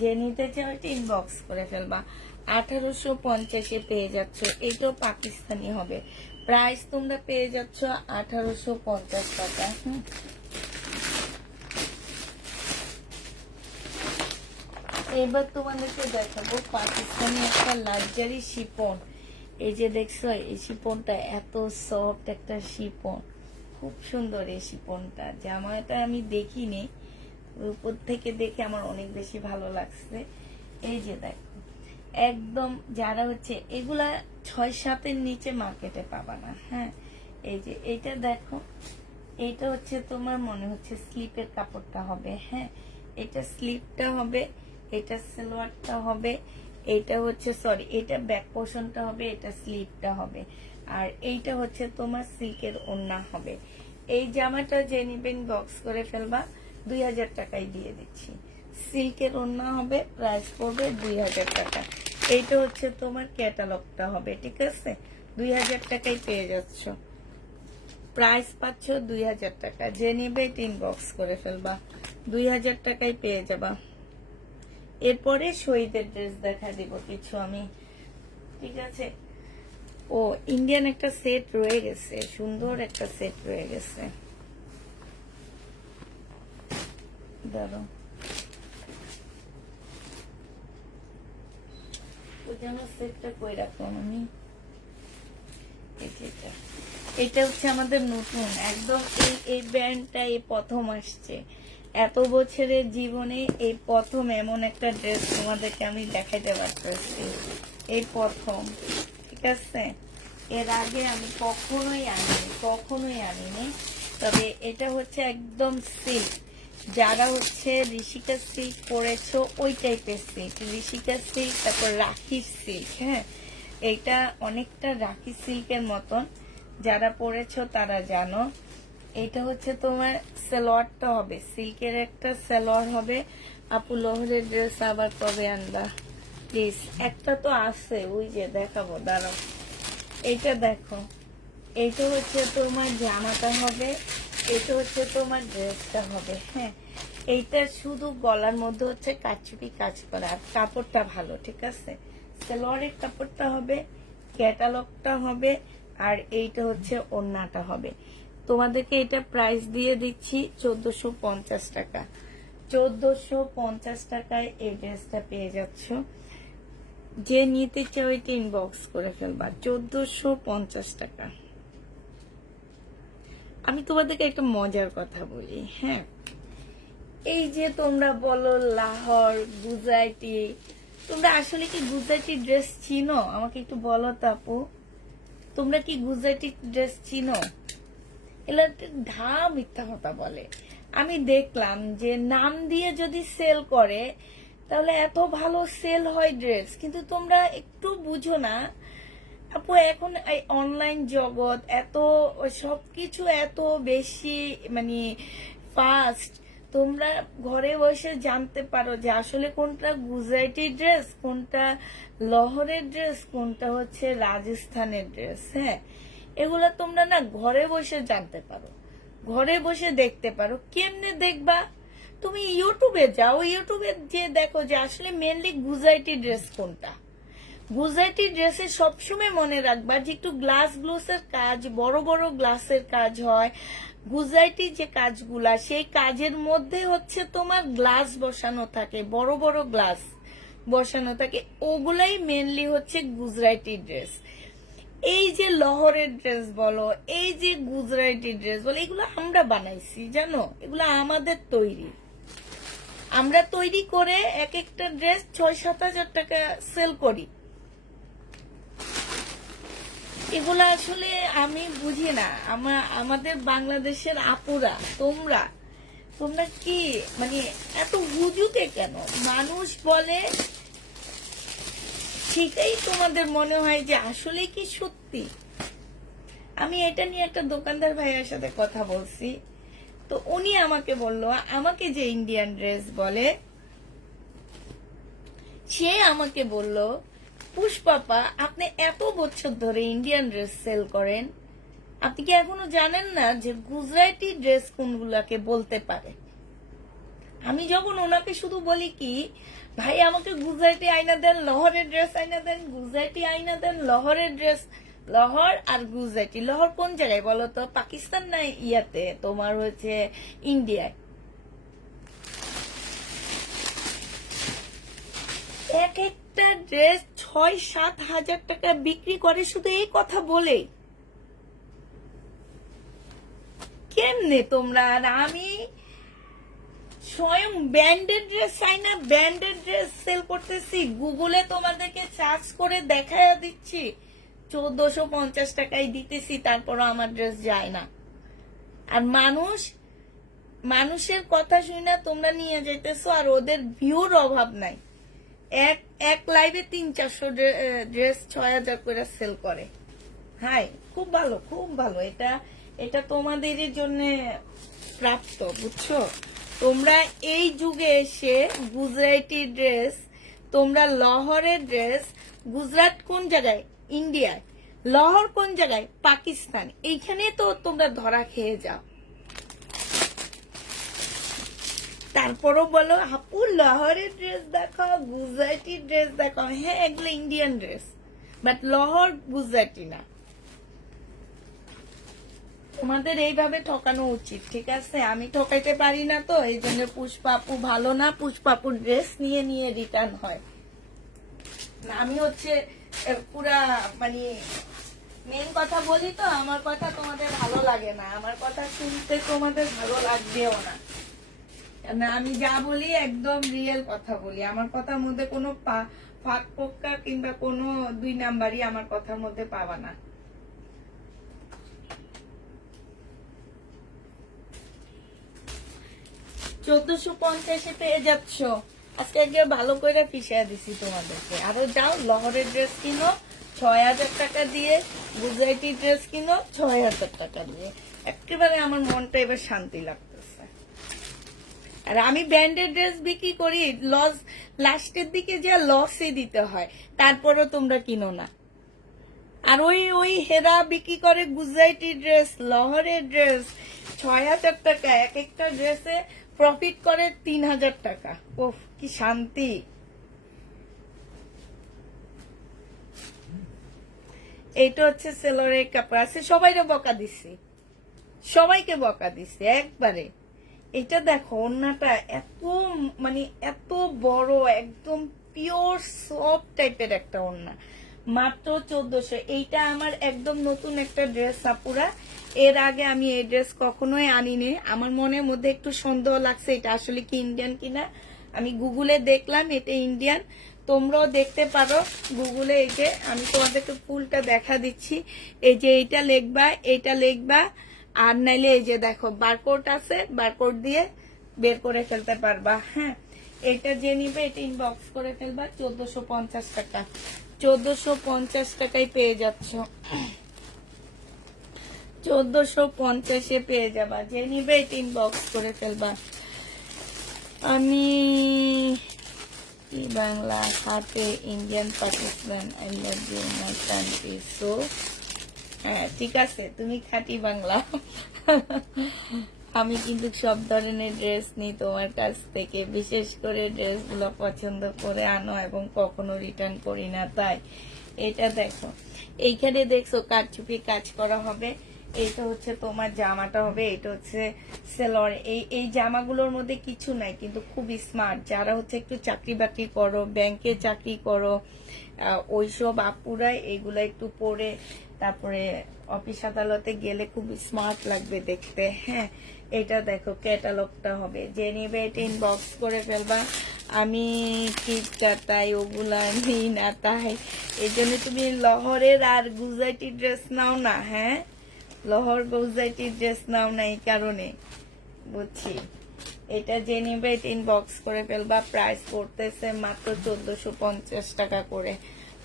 যে নিতে চাও ইনবক্স করে ফেলবা। 1850-এ পেয়ে যাচ্ছ। এটাও পাকিস্তানি হবে, প্রাইস তোমরা পেয়ে যাচ্ছ 1850 টাকা। এবার তোমাদেরকে দেখাবো পাকিস্তানি একটা লাক্সারি শিপন। এই যে দেখছো এই শিপনটা এত সফট একটা শিপন, খুব সুন্দর এই শিপনটা। জামাটা আমি দেখিনি, উপর থেকে দেখে আমার অনেক বেশি ভালো লাগছে। এই যে দেখো একদম যারা হচ্ছে এগুলা 6-7-এর নিচে মার্কেটে পাবা না, হ্যাঁ। এই যে এটা দেখো, এটা হচ্ছে তোমার মনে হচ্ছে স্লিপের কাপড়টা হবে, হ্যাঁ, এটা স্লিপটা হবে, এটা সালোয়ারটা হবে, এটা হচ্ছে সরি এটা ব্যাক পোর্শনটা হবে, এটা স্লিপটা হবে, আর এইটা হচ্ছে তোমার সিল্কের ওড়না হবে। এই জামাটা যে নিবেন বক্স করে ফেলবা, 2000 টাকায় দিয়ে দিচ্ছি। সিল্কের ওড়না হবে, প্রাইস পড়বে 2000 টাকা। এইটা হচ্ছে তোমার ক্যাটালগটা হবে, ঠিক আছে, 2000 টাকায় পেয়ে যাচ্ছ। প্রাইস পাচ্ছ 2000 টাকা। যে নিবে ইনবক্স করে ফেলবা, 2000 টাকায় পেয়ে যাবা। এরপরে শহীদের ড্রেস দেখা দিব কিছু আমি, ঠিক আছে। ও ইন্ডিয়ান একটা সেট রয়ে গেছে, সুন্দর একটা সেট রয়ে গেছে, দাঁড়াও ও যেন সেটটা কই রাখলাম আমি। এটা হচ্ছে আমাদের নতুন একদম, এই ব্র্যান্ডটা এই প্রথম আসছে এত বছরের জীবনে, এই প্রথম এমন একটা ড্রেস তোমাদেরকে আমি দেখাইতে পারতেছি, এই প্রথম, ঠিক আছে। এর আগে আমি কখনোই আনিনি। তবে এটা হচ্ছে একদম সিল্ক, যারা হচ্ছে ঋষিকা সিল্ক পরেছো ওই টাইপের সিল্ক, ঋষিকা সিল্ক, তারপর রাখি সিল্ক, হ্যাঁ, এইটা অনেকটা রাখি সিল্কের মতন, যারা পরেছো তারা জানো। এটা হচ্ছে তোমার সালোয়ারটা হবে, সিল্কের একটা সালোয়ার হবে। আপু লোহরের ড্রেস আবার কবে আনবা প্লিজ? একটা তো আছে, ওই যে দেখাবো, দাঁড়াও। এইটা দেখো, এইটা হচ্ছে তোমার জামাটা হবে, এটা হচ্ছে তোমার ড্রেসটা হবে, হ্যাঁ। এইটা শুধু গলার মধ্যে হচ্ছে কাচুপি কাজ করা, আর কাপড়টা ভালো, ঠিক আছে। সালোয়ারের কাপড়টা হবে, ক্যাটালগটা হবে, আর এইটা হচ্ছে ওড়নাটা হবে। তোমাদেরকে এটা প্রাইস দিয়ে দিচ্ছি 1450 টাকা। 1450 টাকায় এই ড্রেসটা পেয়ে যাচ্ছ। যে নিতে চাও এটা ইনবক্স করে ফেলবা, 1450 টাকা। আমি তোমাদেরকে একটা মজার কথা বলি, হ্যাঁ, এই যে তোমরা বলো লাহোর গুজরাটি, তোমরা আসলে কি গুজরাটি ড্রেস চিনো? আমাকে একটু বলো তো আপু, তোমরা কি গুজরাটি ড্রেস চিনো? এগুলো মিথ্যা কথা বলে। আমি দেখলাম যে নাম দিয়ে যদি সেল করে তাহলে এত ভালো সেল হয় ড্রেস, কিন্তু তোমরা একটু বুঝো না আপু। এখন এই অনলাইন জগৎ এত সবকিছু এত বেশি মানে ফাস্ট, তোমরা ঘরে বসে জানতে পারো যে আসলে কোনটা গুজরাটি ড্রেস, কোনটা লাহোরের ড্রেস, কোনটা হচ্ছে রাজস্থানের ড্রেস, হ্যাঁ। এগুলা তোমরা না ঘরে বসে জানতে পারো, ঘরে বসে দেখতে পারো। কেমনে দেখবা? তুমি ইউটিউবে যাও, ইউটিউবে যে দেখো যে আসলে মেনলি গুজরাটি ড্রেস কোনটা। গুজরাটি ড্রেসে সবসময় মনে রাখবা যে একটু গ্লাস গ্লোসের কাজ, বড় বড় গ্লাসের কাজ হয়। গুজরাটি যে কাজগুলা, সেই কাজের মধ্যে হচ্ছে তোমার গ্লাস বসানো থাকে, বড় বড় গ্লাস বসানো থাকে, ওগুলাই মেনলি হচ্ছে গুজরাটি ড্রেস। এই যে লাহোরের ড্রেস বলো, এই যে গুজরাটি ড্রেস বলো, এগুলো আমরা বানাইছি জানো, এগুলো আমাদের তৈরি। আমরা তৈরি করে এক একটা ড্রেস 6-7 হাজার টাকা সেল করি। এগুলো আসলে আমি বুঝি না, আমাদের বাংলাদেশের আপুরা, তোমরা কি মানে এত হুজুকে কেন? মানুষ বলে সেটাই তোমাদের মনে হয় যে আসলে কি সত্যি। আমি এটা নিয়ে একটা দোকানদার ভাইয়ের সাথে কথা বলছি, তো উনি আমাকে বলল, আমাকে যে ইন্ডিয়ান ড্রেস বলে, সে আমাকে বলল, পুষ্পাপা আপনি এত বছর ধরে ইন্ডিয়ান ড্রেস সেল করেন, আপনি কি এখনো জানেন না যে গুজরাটি ড্রেস কোনগুলাকে বলতে পারে? আমি যখন ওনাকে শুধু বলি কি, ভাই আমাকে গুজরাটি আয়না দেন, লহরের ড্রেস আয়না দেন, গুজরাটি আয়না দেন, লহরের ড্রেস, লহর আর গুজরাটি, লহর কোন জায়গায় বলো তো? পাকিস্তান না ইয়াতে তোমার হচ্ছে ইন্ডিয়ায়। এক একটা ড্রেস 6-7 হাজার টাকা বিক্রি করে শুধু এই কথা বলে। কেমনে তোমরা? আর আমি স্বয়ং ব্র্যান্ডেড ড্রেস চাই না, ব্র্যান্ডেড ড্রেস সেল করতেছি, গুগলে তোমাদেরকে সার্চ করে দেখায় দিচ্ছি 1450 টাকায় দিতেছি, তারপরও আমার ড্রেস যায় না। আর মানুষের কথা শুনে না তোমরা নিয়ে যাইতেছো, আর ওদের ভিউর অভাব নাই। এক লাইভে 300-400 ড্রেস 6000 করে সেল করে। হাই, খুব ভালো, খুব ভালো। এটা তোমাদেরই জন্য প্রাপ্ত, বুঝছো? তোমরা এই যুগে এসে গুজরাটি ড্রেস, তোমরা লহরের ড্রেস, গুজরাট কোন জায়গায়? ইন্ডিয়ায়। লহর কোন জায়গায়? পাকিস্তান। এইখানে তো তোমরা ধরা খেয়ে যাও। তারপরও বলো আপু লহরের ড্রেস দেখাও, গুজরাটি ড্রেস দেখাও। হ্যাঁ, এগুলো ইন্ডিয়ান ড্রেস, বাট লহর গুজরাটি না। তোমাদের এইভাবে ঠকানো উচিত, ঠিক আছে? আমি ঠকাইতে পারি না, তো এই জন্য পুষ্পা আপু ভালো না, পুষ্পা আপুর ড্রেস নিয়ে নিয়ে রিটার্ন হয়। আমি হচ্ছে পুরা মানে মেন কথা বলি, তো আমার কথা তোমাদের ভালো লাগে না, আমার কথা শুনতে তোমাদের ভালো লাগবেও না। আমি যা বলি একদম রিয়েল কথা বলি, আমার কথার মধ্যে কোনো ফাঁক ফোক্কা কিংবা কোনো 2 নাম্বারই আমার কথার মধ্যে পাবা না। $1450 পেয়ে যাচ্ছ। আজকে একবার ভালো করে ফিসিয়ে দিছি তোমাদেরকে। আরো যাও লহরের ড্রেস কিনো 6000 টাকা দিয়ে, গুজরাটি ড্রেস কিনো 6000 টাকা দিয়ে। একেবারে আমার মনটা এবার শান্তি লাগতেছে। আর আমি ব্র্যান্ডেড ড্রেস বিক্রি করি, লস লাস্টের দিকে যা লসই দিতে হয়, তারপরও তোমরা কিনো না। আর ওই হেরা বিক্রি করে গুজরাটি ড্রেস, লহরের ড্রেস 6000 টাকা, এক একটা ড্রেসে প্রফিট করে 3000 টাকা। ওহ কি শান্তি! এইটা হচ্ছে সেলরের কাপড়। আছে সবাইকে বকা দিছি, সবাইকে বকা দিছি একবারে। এটা দেখো ওন্নাটা এত মানে এত বড়, একদম পিওর সফট টাইপের একটা ওন্না, মাত্র 1400। এইটা আমার একদম নতুন একটা ড্রেস আপুরা। এর আগে আমি এই ড্রেস কখনোই আনিনি। আমার মনের মধ্যে একটু সন্দেহ লাগছে এটা আসলে কি ইন্ডিয়ান কিনা। আমি গুগলে দেখলাম এটা ইন্ডিয়ান, তোমরাও দেখতে পারো গুগলে। এই যে আমি তোমাদেরকে ফুলটা দেখা দিচ্ছি, এই যে এইটা লিখবা, এইটা লিখবা, আর নাইলে এই যে দেখো বারকোড আছে, বারকোড দিয়ে বের করে ফেলতে পারবা। হ্যাঁ, এটা যে নিবে এটা ইনবক্স করে ফেলবা। 1450 টাকা, 1450 টাকায় পেয়ে যাচ্ছ, 1450-এ পেয়ে যাবা। যে নিবে এটা ইনবক্স করে ফেলবা। আমি বাংলা হাতে Indian Pakistan, I love you my country. So হ্যাঁ ঠিক আছে, তুমি খাঁটি বাংলা। আমি কিন্তু সব ধরনের ড্রেস নিই তোমার কাছ থেকে, বিশেষ করে ড্রেসগুলো পছন্দ করে আনো এবং কখনো রিটার্ন করি না। তাই এটা দেখো, এইখানে দেখছো কারচুপি কাজ করা হবে। এইটা হচ্ছে তোমার জামাটা হবে, এটা হচ্ছে সেলর। এই জামাগুলোর মধ্যে কিছু নাই, কিন্তু খুব স্মার্ট। যারা হচ্ছে একটু চাকরি বাকরি করো, ব্যাংকে চাকরি করো, ওইসব আপুরা এগুলা একটু পরে তারপরে অফিস আদালতে গেলে খুব স্মার্ট লাগবে দেখতে। হ্যাঁ, এটা দেখো ক্যাটালগটা হবে। যে নিবে এটা ইনবক্স করে ফেলবা। আমি তাই ওগুলা নিই না, তাই এই জন্য তুমি লহরের আর গুজরাটি ড্রেস নাও না। হ্যাঁ, লহর গুজরাটি ড্রেস নাও না এই কারণে, বুঝছি। এটা যে নিবে এটা ইনবক্স করে ফেলবা। প্রাইস পড়তেছে মাত্র 1450 টাকা করে।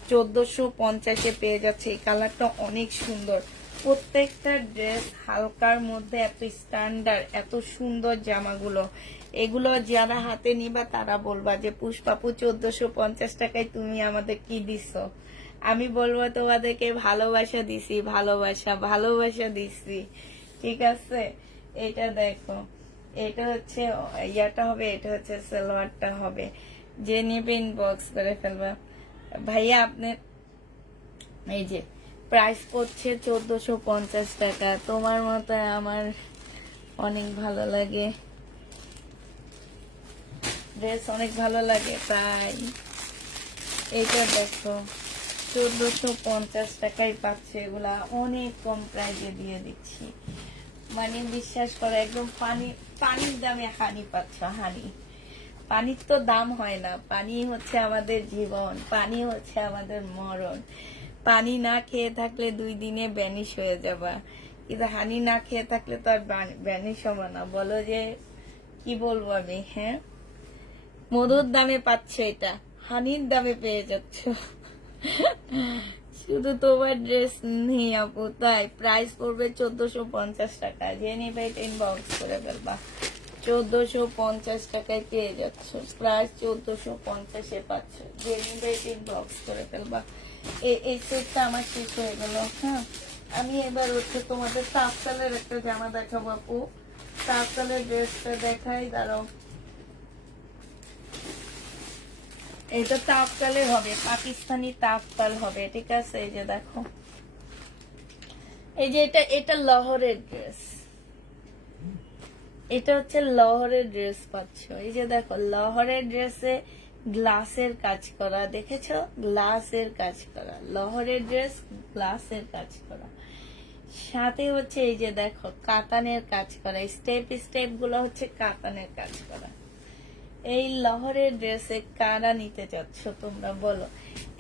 1450-এ পেয়ে যাচ্ছে। এই কালারটা অনেক সুন্দর। প্রত্যেকটা ড্রেস হালকার মধ্যে এত স্ট্যান্ডার্ড, এত সুন্দর জামাগুলো। এগুলো যারা হাতে নিবা তারা বলবা যে পুষ্পাপু 1450 টাকায় তুমি আমাদের কি দিছো। আমি বলবো তোমাদেরকে ভালোবাসা দিছি, ভালোবাসা ভালোবাসা দিছি। ঠিক আছে, এটা দেখো, এটা হচ্ছে ইয়াটা হবে, এটা হচ্ছে সালোয়ারটা হবে। যে নেবে ইনবক্স করে ফেলবা। ভাইয়া আপনি এই যে প্রাইস পড়ছে 1450 টাকা। তোমার মতো আমার অনেক ভালো লাগে, ড্রেস অনেক ভালো লাগে, তাই এইটা দেখো 1450 টাকায় পাচ্ছে। এগুলা অনেক কম প্রাইসে দিয়ে দিচ্ছি, মানে বিশ্বাস করো একদম পানির দামে হানি পাচ্ছ। হানি, পানির তো দাম হয় না, পানি হচ্ছে আমাদের জীবন, পানি হচ্ছে আমাদের মরণ। পানি না খেয়ে থাকলে 2 দিনে ব্যানিশ হয়ে যাবা, কিন্তু হানি না খেয়ে থাকলে তো আর ব্যানিশ হবে না। বলো যে কি বলবো আমি। হ্যাঁ, মধুর দামে পাচ্ছ, এটা হানির দামে পেয়ে যাচ্ছ। শুধু তোমার ড্রেস নেই আপু, তাই প্রাইস পড়বে 1450 টাকা। যে নিবে ইনবক্স করে ফেলবা। 1450 টাকায় পেয়ে যাচ্ছ, প্রাইস 1450-এ পাচ্ছ। যে নিবে ইনবক্স করে ফেলবা। এই সেটটা আমার শেষ হয়ে গেল। হ্যাঁ, আমি এবার হচ্ছে তোমাদের তাফসালের একটা জামা দেখাবো আপু। তাফসালের ড্রেসটা দেখাই, দাঁড়াও। এটা তাফতালে হবে, পাকিস্তানি তাফতাল হবে। ঠিক আছে, এই যে দেখো, এই যে এটা লাহোরের ড্রেস, এটা হচ্ছে লাহোরের ড্রেস পাচ্ছ। এই যে দেখো, লাহোরের ড্রেসে গ্লাসের কাজ করা, দেখেছো? গ্লাসের কাজ করা লাহোরের ড্রেস, গ্লাসের কাজ করা। সাথে হচ্ছে এই যে দেখো কাতানের কাজ করা, স্টেপ স্টেপ গুলো হচ্ছে কাতানের কাজ করা। এই লাহোরের ড্রেসে কারা নিতে চাচ্ছ তোমরা বলো।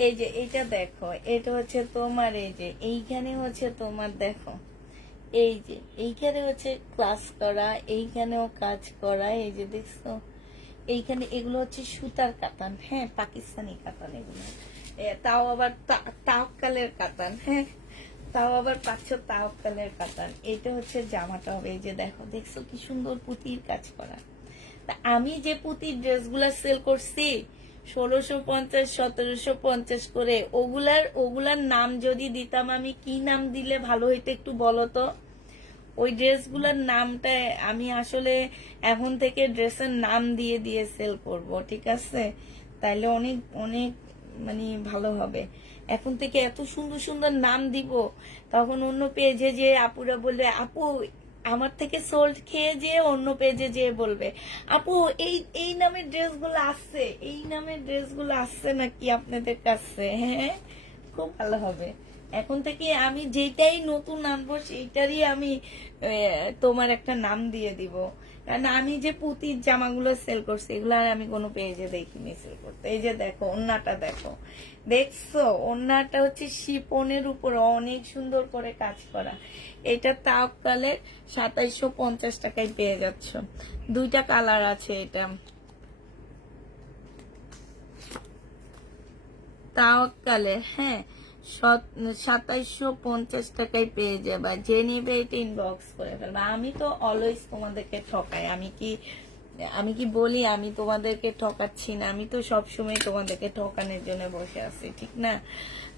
এই যে এটা দেখো, এটা হচ্ছে তোমার, এই যে এইখানে হচ্ছে তোমার, দেখো এই যে এইখানে হচ্ছে ক্লাস করা, এইখানেও কাজ করা। এই যে দেখছো, এইখানে এগুলো হচ্ছে সুতার কাতান। হ্যাঁ, পাকিস্তানি কাতান এগুলো। তাও আবার তাওকালের কাতান। হ্যাঁ, তাও আবার পাচ্ছ তাওকালের কাতান। এটা হচ্ছে জামাটা হবে। এই যে দেখো, দেখছো কি সুন্দর পুঁতির কাজ করা। আমি যে পুঁতির ড্রেসগুলা সেল করছি 1650 1750 করে, ওগুলার নাম যদি দিতাম আমি, কি নাম দিলে ভালো হইতো একটু বলো তো। ওই ড্রেসগুলার নামটা আমি আসলে এখন থেকে ড্রেসের নাম দিয়ে দিয়ে সেল করব। ঠিক আছে, তাইলে অনেক অনেক মানে ভালো হবে। এখন থেকে এত সুন্দর সুন্দর নাম দিব, তখন অন্য পেজে যে আপুরা বলবে, আপু আমার থেকে সোল্ড খেয়ে যে অন্য পেজে যে বলবে, আপু এই এই নামের ড্রেসগুলো আসছে, এই নামের ড্রেসগুলো আসছে নাকি আপনাদের কাছে। হ্যাঁ, খুব ভালো হবে। এখন থেকে আমি যেটাই নতুন আনবো সেইটারই আমি তোমার একটা নাম দিয়ে দিব। কারণ আমি যে পুঁতির জামাগুলো সেল করছি এগুলো আর আমি কোনো পেজে দেখিনি সেল করতে। এই যে দেখো ওন্নাটা, দেখো দেখছো, ওন্নাটা হচ্ছে শিপনের উপর অনেক সুন্দর করে কাজ করা। এটা তাওকালের 2750 টাকায় পেয়ে যাচ্ছ। 2টা কালার আছে, এটা তাওকালের। হ্যাঁ, 2750 টাকায় পেয়ে যাবা। যে নিবে এটা ইনবক্স করে ফেলবা। আমি তো অলওয়েজ তোমাদেরকে ঠকাই, আমি কি বলি আমি তোমাদেরকে ঠকাচ্ছি না? আমি তো সবসময় তোমাদেরকে ঠকানোর জন্য বসে আছি, ঠিক না?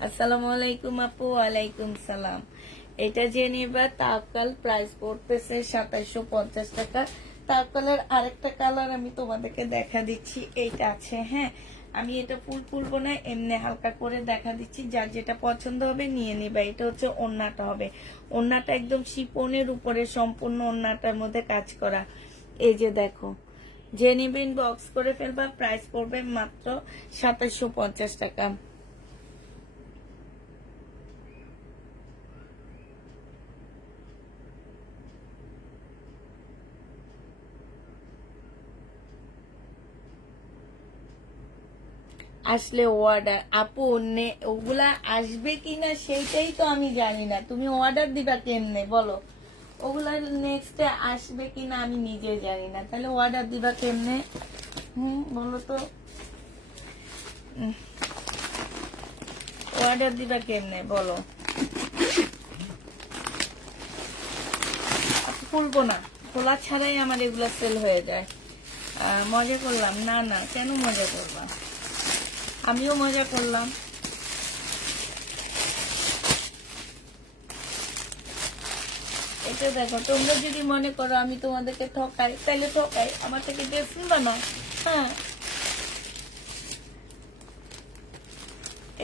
আসসালামু আলাইকুম আপু। ওয়ালাইকুম সালাম। এটা যে নিবা তাওকাল, প্রাইস পড়তেছে 2750 টাকা। তাওকালের আরেকটা কালার আমি তোমাদেরকে দেখা দিচ্ছি, এইটা আছে। হ্যাঁ, আমি এটা ফুল খুলবো না, এমনি হালকা করে দেখা দিচ্ছি, যার যেটা পছন্দ হবে নিয়ে নিবা। এটা হচ্ছে ওন্নাটা হবে, ওন্নাটা একদম শিপনের উপরে সম্পূর্ণ ওন্নাটার মধ্যে কাজ করা। এই যে দেখো, যে নিবেন বক্স করে ফেলবা। প্রাইস পড়বে মাত্র 2750 টাকা। আসলে অর্ডার আপু, ওগুলা আসবে কিনা সেইটাই তো আমি জানি না। তুমি অর্ডার দিবা কেমনে বলো? ওগুলা নেক্সটে আসবে কিনা আমি নিজে জানি না, তাহলে অর্ডার দিবা কেমনে? বলো তো। অর্ডার দিবা কেমনে বলো? খুলবো না, খোলা ছাড়াই আমার এগুলা সেল হয়ে যায়। মজা করলাম? না না, কেন মজা করলাম? আমিও মজা করলাম। এটা দেখো, তোমরা যদি মনে করো আমি তোমাদেরকে ঠকাই, তাহলে ঠকাই, আমার থেকে ড্রেস কিনবা না। হ্যাঁ,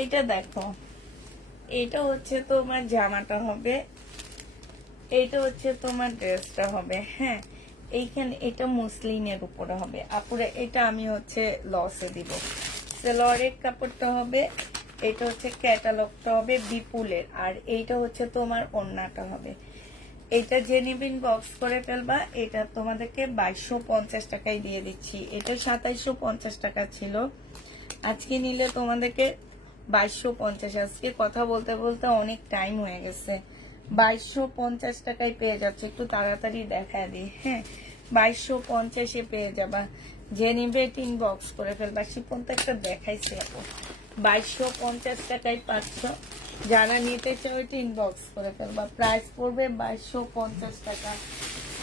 এটা দেখো, এটা হচ্ছে তোমার জামাটা হবে, এইটা হচ্ছে তোমার ড্রেসটা হবে। হ্যাঁ, এইখানে এটা মুসলিনের উপরে হবে আপুরে। এটা আমি হচ্ছে লসে দিব। সেলোয়ারের কাপড়টা হবে, এটা হচ্ছে ক্যাটালগটা হবে বিপুলের, আর এইটা হচ্ছে তোমার ওড়নাটা হবে। এটা যে নিবিন বক্স করে ফেলবা। এটা তোমাদেরকে 2250 টাকায় দিয়ে দিচ্ছি। এটা 2750 টাকা ছিল, আজকে নিলে তোমাদেরকে 2250। আজকে কথা বলতে বলতে অনেক টাইম হয়ে গেছে। 2250 টাকায় পেয়ে যাচ্ছে, একটু তাড়াতাড়ি দেখা দিই। হ্যাঁ, 2250-এ পেয়ে যাবা। যে নিবে ইনবক্স করে ফেলবা। শিপন তো একটা দেখাইছে আপু, 2250 টাকায় পাচ্ছ। যারা নিতে চাও এটা ইনবক্স করে ফেলবা। প্রাইস পড়বে 2250 টাকা।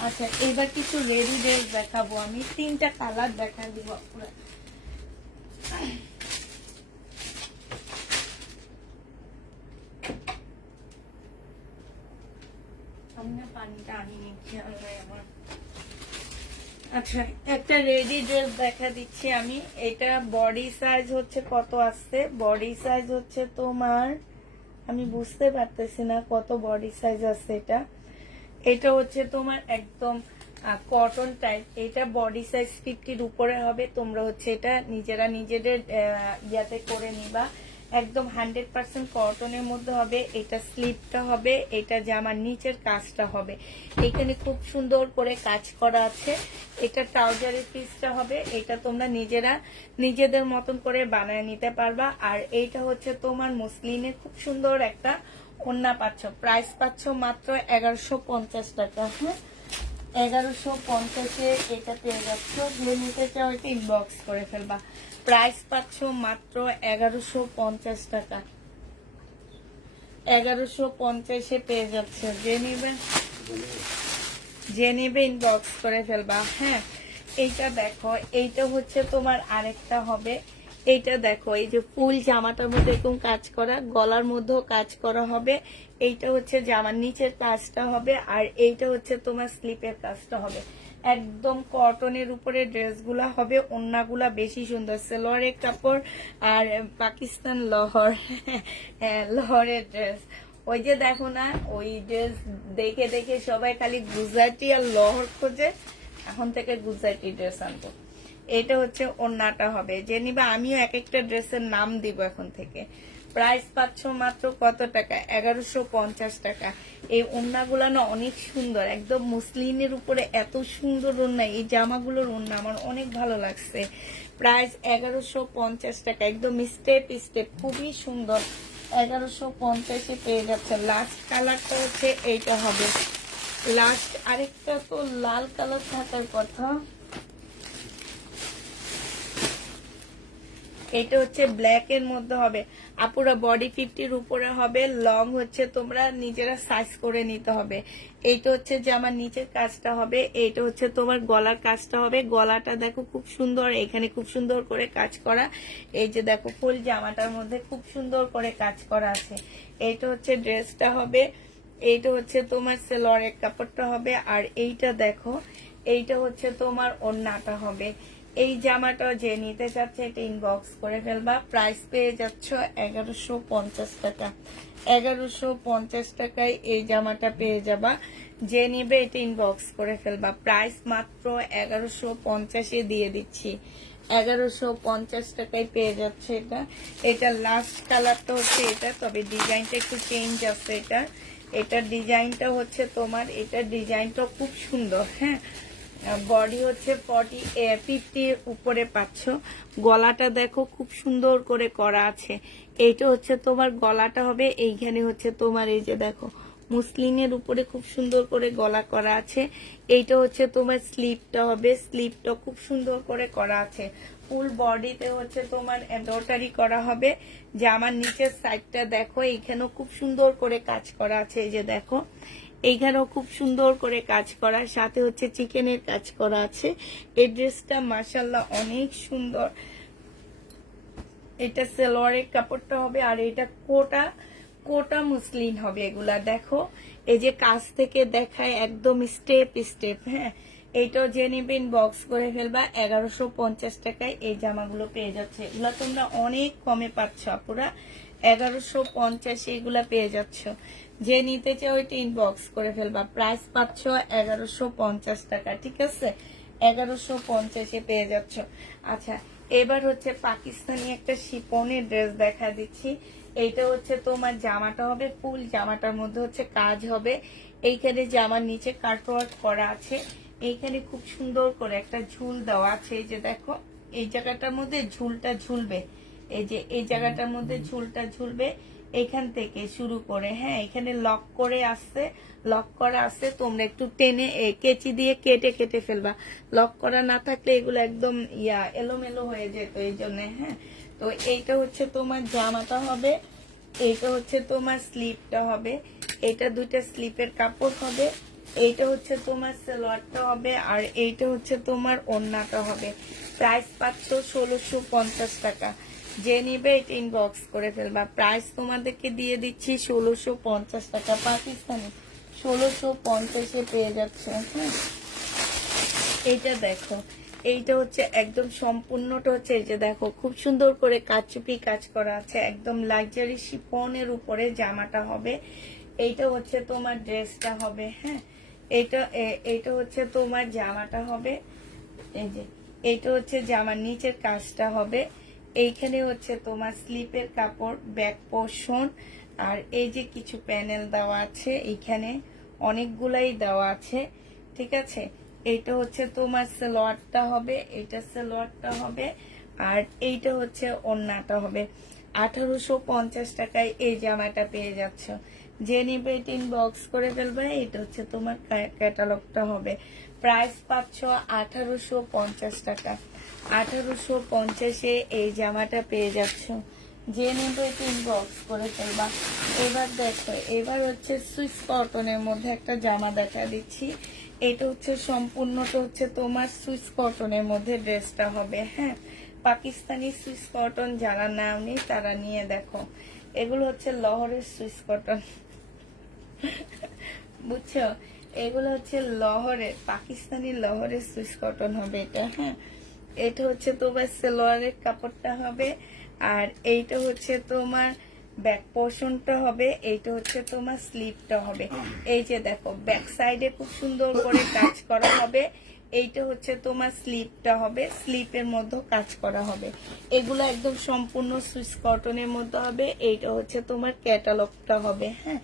আচ্ছা, এবার কিছু রেডি ড্রেস দেখাবো আমি, 3টা কালার দেখা দিব পুরো। পানিটা আনিনি, খেয়াল নাই আমার। আচ্ছা, একটা রেডি ড্রেস দেখা দিচ্ছি আমি। এটা বডি সাইজ হচ্ছে কত আসছে? বডি সাইজ হচ্ছে তোমার, আমি বুঝতে পারতেছি না কত বডি সাইজ আছে। এটা হচ্ছে তোমার একদম কটন টাইপ। এটা বডি সাইজ 50-র উপরে হবে। তোমরা হচ্ছে এটা নিজেরা নিজেদের ইয়াতে করে নিবা। একদম 100% কটনের মধ্যে হবে। এটা স্লিপটা হবে, এটা জামার নিচের কাজটা হবে। এখানে খুব সুন্দর করে কাজ করা আছে। এটা ট্রাউজারের পিসটা হবে। এটা তোমরা নিজেরা নিজেদের মতন করে বানায় নিতে পারবা। আর এইটা হচ্ছে তোমার মুসলিনের খুব সুন্দর একটা ওড়না পাচ্ছ। প্রাইস পাচ্ছ মাত্র 1150 টাকা। হ্যাঁ, 1150-এ এটা পেয়ে যাচ্ছ। যে নিতে চাও এটা ইনবক্স করে ফেলবা। প্রাইস পাচ্ছ মাত্র 1150 টাকা। 1150-এ পেয়ে যাচ্ছে। যে নিবে ইনবক্স করে ফেলবা। হ্যাঁ, এইটা দেখো, এইটা হচ্ছে তোমার আরেকটা হবে। এইটা দেখো, এই যে ফুল জামাটার মধ্যে এরকম কাজ করা, গলার মধ্যেও কাজ করা হবে। এইটা হচ্ছে জামার নিচের কাজটা হবে, আর এইটা হচ্ছে তোমার স্লিপের কাজটা হবে। একদম কটনের উপরে ড্রেসগুলা হবে। ওড়নাগুলা বেশি সুন্দর, সেলোয়ারের কাপড় আর পাকিস্তান লহর। হ্যাঁ, লহরের ড্রেস। ওই যে দেখো না, ওই ড্রেস দেখে দেখে সবাই খালি গুজরাটি আর লহর খোঁজে। এখন থেকে গুজরাটি ড্রেস আনবো। এটা হচ্ছে ওড়নাটা হবে। যে নিবা, আমিও এক একটা ড্রেসের নাম দিব এখন থেকে। প্রাইস পাচ্ছ মাত্র কত টাকা? 1150 টাকা। এই ওড়নাগুলো না অনেক সুন্দর, একদম মুসলিনের উপরে এত সুন্দর ওড়না। এই জামাগুলোর ওড়না আমার অনেক ভালো লাগছে। প্রাইস 1150 টাকা, একদম স্টেপ স্টেপ, খুবই সুন্দর। 1150-এ পেয়ে যাচ্ছে। লাস্ট কালারটা হচ্ছে এইটা হবে। লাস্ট আরেকটা তো লাল কালার থাকার কথা। এটা হচ্ছে ব্ল্যাক এর মধ্যে হবে। আপুরা বডি 50-র উপরে হবে। লং হচ্ছে তোমরা নিজেরা সাইজ করে নিতে হবে। এইটা হচ্ছে যে আমার নিচের কাজটা হবে। এইটা হচ্ছে তোমার গলার কাজটা হবে। গলাটা দেখো খুব সুন্দর, এখানে খুব সুন্দর করে কাজ করা। এই যে দেখো ফুল জামাটার মধ্যে খুব সুন্দর করে কাজ করা আছে। এইটা হচ্ছে ড্রেসটা হবে। এইটা হচ্ছে তোমার সেলোয়ারের কাপড়টা হবে। আর এইটা দেখো, এইটা হচ্ছে তোমার ওড়নাটা হবে। এই জামাটা যে নিতে চাচ্ছে এটা ইনবক্স করে ফেলবা। প্রাইস পেয়ে যাচ্ছ 1150 টাকা। 1150 টাকায় এই জামাটা পেয়ে যাবা। যে নিবে এটা ইনবক্স করে ফেলবা। প্রাইস মাত্র 1150-এ দিয়ে দিচ্ছি। 1150 টাকায় পেয়ে যাচ্ছে এটা। এটা লাস্ট কালারটা হচ্ছে এটা, তবে ডিজাইনটা একটু চেঞ্জ আছে। এটার ডিজাইনটা হচ্ছে তোমার, এটার ডিজাইনটা খুব সুন্দর। হ্যাঁ, বডি হচ্ছে 50-এর উপরে পাচ্ছ। গলাটা দেখো খুব সুন্দর করে করা আছে। এইটা হচ্ছে তোমার গলাটা হবে। এইখানে হচ্ছে তোমার এই যে দেখো মুসলিনের উপরে খুব সুন্দর করে গলা করা আছে। এইটা হচ্ছে তোমার স্লিপটা হবে। স্লিপটা খুব সুন্দর করে করা আছে। ফুল বডিতে হচ্ছে তোমার এমব্রয়ডারি করা হবে। জামার নিচের সাইডটা দেখো, এইখানেও খুব সুন্দর করে কাজ করা আছে। এই যে দেখো, এইখানেও খুব সুন্দর করে কাজ করা, সাথে হচ্ছে চিকেনের কাজ করা আছে। এই ড্রেসটা মাশাআল্লাহ অনেক সুন্দর। এটা সালোয়ারের কাপড়টা হবে, আর এটা কোটা কোটা মুসলিন হবে। এগুলা দেখো, এই যে কাছ থেকে দেখায় একদম স্টেপ স্টেপ। হ্যাঁ, এইটাও যে নেবেন বক্স করে ফেলবা। 1150 টাকায় এই জামাগুলো পেয়ে যাচ্ছে। এগুলা তোমরা অনেক কমে পাচ্ছ আপুরা, 1150 এগুলা পেয়ে যাচ্ছ। যে নিতে চাও ওইটা ইনবক্স করে ফেলবা। প্রাইস পাচ্ছ 1150 টাকা, ঠিক আছে? 1150 পেয়ে যাচ্ছ। আচ্ছা, এবার হচ্ছে পাকিস্তানি একটা শিপনের ড্রেস দেখা দিচ্ছি। এইটা হচ্ছে তোমার জামাটা হবে ফুল, জামাটার মধ্যে হচ্ছে কাজ হবে। এইখানে জামার নিচে কাটওয়ার্ক করা আছে। এইখানে খুব সুন্দর করে একটা ঝুল দেওয়া আছে। এই যে দেখো, এই জায়গাটার মধ্যে ঝুলটা ঝুলবে। এই যে এই জায়গাটার মধ্যে ঝুলটা ঝুলবে এখান থেকে শুরু করে। হ্যাঁ, এখানে লক করে আসছে, লক করা আছে। তোমরা একটু টেনে কেচি দিয়ে কেটে কেটে ফেলবা। লক করা না থাকলে এগুলো একদম এলোমেলো হয়ে যেত, এই জন্য। হ্যাঁ, তো এইটা হচ্ছে তোমার জামাটা হবে, এইটা হচ্ছে তোমার স্লিপটা হবে। এটা দুইটা স্লিপের কাপড় হবে। এইটা হচ্ছে তোমার সালোয়ারটা হবে, আর এইটা হচ্ছে তোমার ওড়নাটা হবে। প্রাইস পাচ্ছ 1650 টাকা। যে নিবে এটা ইনবক্স করে ফেলবা। প্রাইস তোমাদেরকে দিয়ে দিচ্ছি 1650 টাকা পাকিস্তানি। 1650 পেয়ে যাচ্ছে। হ্যাঁ, এইটা দেখো, এইটা হচ্ছে একদম সম্পূর্ণটা হচ্ছে, এই যে দেখো খুব সুন্দর করে কাচুপি কাজ করা আছে। একদম লাক্সারি শিফনের উপরে জামাটা হবে। এইটা হচ্ছে তোমার ড্রেসটা হবে। হ্যাঁ, এইটা হচ্ছে তোমার জামাটা হবে। এই যে এইটা হচ্ছে জামার নিচের কাজটা হবে। এইখানে হচ্ছে তোমার স্লিপের কাপড়, ব্যাক পোর্শন, আর এই যে কিছু প্যানেল দেওয়া আছে। এইখানে অনেকগুলাই দেওয়া আছে, ঠিক আছে? এইটা হচ্ছে তোমার সালোয়ারটা হবে, এইটা সালোয়ারটা হবে, আর এইটা হচ্ছে ওড়নাটা হবে। 1850 টাকায় এই জামাটা পেয়ে যাচ্ছ। যে নিবে এটা ইনবক্স করে ফেলবে। এটা হচ্ছে তোমার ক্যাটালগটা হবে। প্রাইস পাচ্ছ 1850 টাকা। 1850 এই জামাটা পেয়ে যাচ্ছ। যে নেবে এটা ইনবক্স করে ফেলবা। এবার দেখো, এবার হচ্ছে সুইস কটনের মধ্যে একটা জামা দেখা দিচ্ছি। এটা হচ্ছে সম্পূর্ণটা হচ্ছে তোমার সুইস কটনের মধ্যে ড্রেসটা হবে। হ্যাঁ, পাকিস্তানি সুইস কটন যারা নাও নেই তারা নিয়ে দেখো। এগুলো হচ্ছে লহরের সুইস কটন, বুঝছো? এগুলো হচ্ছে লহরের, পাকিস্তানি লহরের সুইস কটন হবে এটা। হ্যাঁ, এটা হচ্ছে তোমার সালোয়ারের কাপড়টা হবে, আর এইটা হচ্ছে তোমার ব্যাক পোর্শনটা হবে। এইটা হচ্ছে তোমার স্লিপটা হবে। এই যে দেখো, ব্যাক সাইডে খুব সুন্দর করে কাজ করা হবে। এইটা হচ্ছে তোমার স্লিপটা হবে, স্লিপের মধ্যে কাজ করা হবে। এগুলো একদম সম্পূর্ণ সুইস কটনের মধ্যে হবে। এইটা হচ্ছে তোমার ক্যাটালগটা হবে। হ্যাঁ,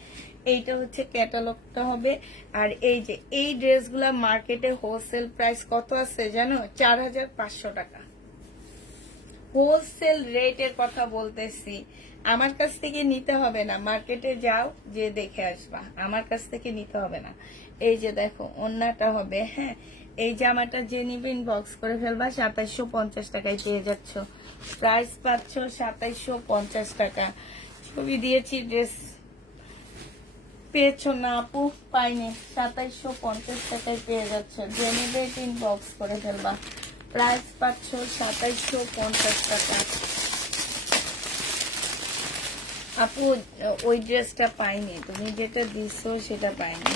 এইটা হচ্ছে ক্যাটালগটা হবে। আর এই যে এই ড্রেসগুলা মার্কেটে হোলসেল প্রাইস কত আছে জানো? 4500 টাকা। হোলসেল রেটের কথা বলতেছি। আমার কাছ থেকে নিতে হবে না, মার্কেটে যাও যে দেখে আসবা, আমার কাছ থেকে নিতে হবে না। এই যে দেখো, ওড়নাটা হবে। হ্যাঁ, এই জামাটা যে নিবে ইনবক্স করে ফেলবা। 2750 টাকায় পেয়ে যাচ্ছ। প্রাইস পাচ্ছ 2750 টাকা। ছবি দিয়েছি, ড্রেস পেয়েছো না আপু? পাইনি। 2750 টাকায় পেয়ে যাচ্ছ। যে নিবে ইনবক্স করে ফেলবা। প্রাইস পাচ্ছ 2750 টাকা। আপু ওই ড্রেসটা পাইনি, তুমি যেটা দিছো সেটা পাইনি।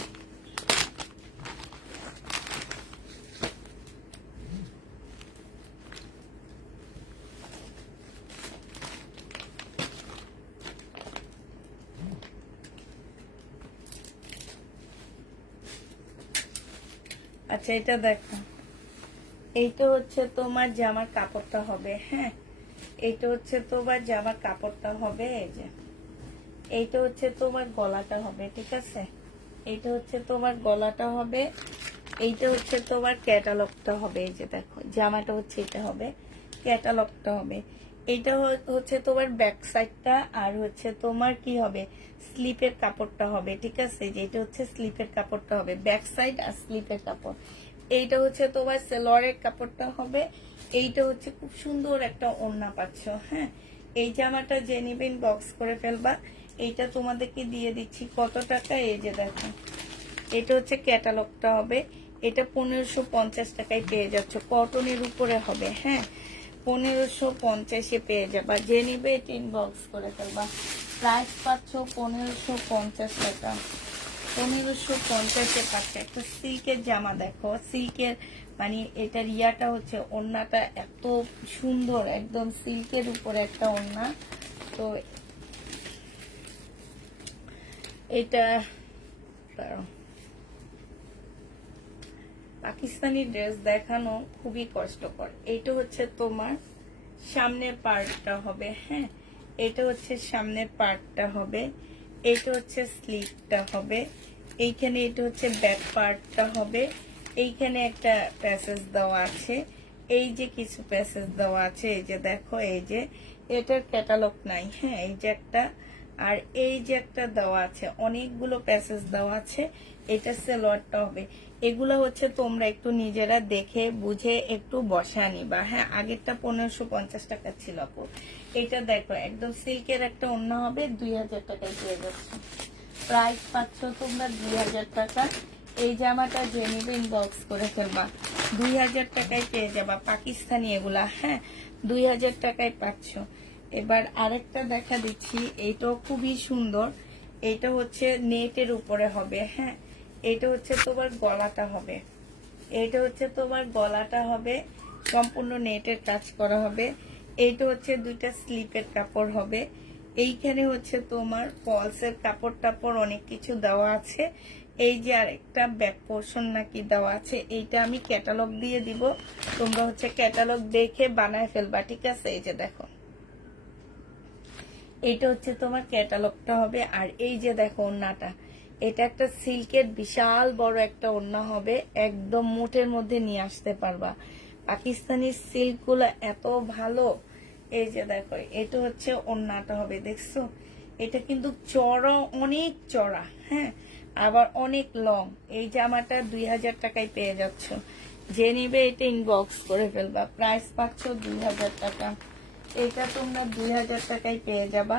আচ্ছা, এটা দেখো, এইটা হচ্ছে তোমার জামার কাপড়টা হবে। হ্যাঁ, এইটা হচ্ছে তোমার জামার কাপড়টা হবে। এই যে এইটা হচ্ছে তোমার গলাটা হবে, ঠিক আছে? এইটা হচ্ছে তোমার গলাটা হবে। এইটা হচ্ছে তোমার ক্যাটালগটা হবে। এই যে দেখো, জামাটা হচ্ছে এটা হবে, ক্যাটালগটা হবে। এইটা হচ্ছে তোমার ব্যাক সাইডটা, আর হচ্ছে তোমার কি হবে, স্লিপের কাপড়টা হবে, ঠিক আছে? যেটা হচ্ছে স্লিপের কাপড়টা হবে, ব্যাক সাইড আর স্লিপের কাপড়। এইটা হচ্ছে তোমার সালোয়ারের কাপড়টা হবে। এইটা হচ্ছে খুব সুন্দর একটা ওড়না পাচ্ছ। হ্যাঁ, এই জামাটা যে নিবেন বক্স করে ফেলবা। এইটা তোমাদেরকে দিয়ে দিচ্ছি কত টাকা, এই যে দেখো, এটা হচ্ছে ক্যাটালগটা হবে। এটা 1550 টাকায় পেয়ে যাচ্ছ, কটনের উপরে হবে। হ্যাঁ, 1550-এ পেয়ে যাবা। যে নিবে এটা ইনবক্স করে ফেলবা। প্রাইস পাচ্ছ 1550 টাকা। 1550-এ পাচ্ছে একটা সিল্কের জামা। দেখো সিল্কের মানে এটার ইয়াটা হচ্ছে ওড়নাটা এত সুন্দর, একদম সিল্কের উপরে একটা ওড়না। তো এটা পাকিস্তানি ড্রেস দেখানো খুবই কষ্টকর। এইটা হচ্ছে তোমার সামনের পার্টটা হবে। হ্যাঁ, এটা হচ্ছে সামনের পার্টটা হবে। এটা হচ্ছে স্লিভটা হবে। এইখানে এটা হচ্ছে ব্যাক পার্টটা হবে। এইখানে একটা প্যাসেজ দেওয়া আছে, এই যে কিছু প্যাসেজ দেওয়া আছে, এই যে দেখো, এই যে এটার ক্যাটালগ নাই। হ্যাঁ, এই যে একটা, আর এই যে একটা দেওয়া আছে, অনেকগুলো প্যাসেজ দেওয়া আছে। এটা সালোয়ারটা হবে। এগুলো হচ্ছে তোমরা একটু নিজেরা দেখে বুঝে একটু বসা নিবা। হ্যাঁ, আগেরটা 1550 টাকা ছিল আপু। এটা দেখো একদম সিল্কের একটা ওড়না হবে, 2000 টাকায় পেয়ে যাচ্ছে। প্রাইস পাচ্ছ তোমরা 2000 টাকা। এই জামাটা যে নিবে ইনবক্স করে ফেলবা, 2000 টাকায় পেয়ে যাবা। পাকিস্তানি এগুলা। হ্যাঁ, 2000 টাকায় পাচ্ছ। এবার আরেকটা দেখা দিচ্ছি, এইটাও খুবই সুন্দর। এটা হচ্ছে নেটের উপরে হবে। হ্যাঁ, এটা হচ্ছে তোমার গলাটা হবে। এটা হচ্ছে তোমার গলাটা হবে, সম্পূর্ণ নেটের কাজ করা হবে। এইটা হচ্ছে দুইটা স্লিপের কাপড় হবে। এইখানে হচ্ছে তোমার ফলসের কাপড় টাপড় অনেক কিছু দেওয়া আছে। এই যে আরেকটা ব্যাক পোর্শন নাকি দেওয়া আছে, এইটা আমি ক্যাটালগ দিয়ে দিব, তোমরা হচ্ছে ক্যাটালগ দেখে বানায় ফেলবা। ঠিক আছে, এই যে দেখো, এটা হচ্ছে তোমার ক্যাটালগটা হবে। আর এই যে দেখো ওড়নাটা, এটা একটা সিল্কের বিশাল বড় একটা ওড়না হবে, একদম মুঠের মধ্যে নিয়ে আসতে পারবা। পাকিস্তানি সিল্ক গুলো এত ভালো। এই যে দেখো, এটা হচ্ছে ওড়নাটা হবে, দেখছো? এটা কিন্তু চড়া, অনেক চড়া। হ্যাঁ, আবার অনেক লং। এই জামাটা 2000 টাকায় পেয়ে যাচ্ছ। যে নিবে এটা ইনবক্স করে ফেলবা। প্রাইস পাচ্ছ 2000 টাকা। এটা তোমরা 2000 টাকায় পেয়ে যাবা।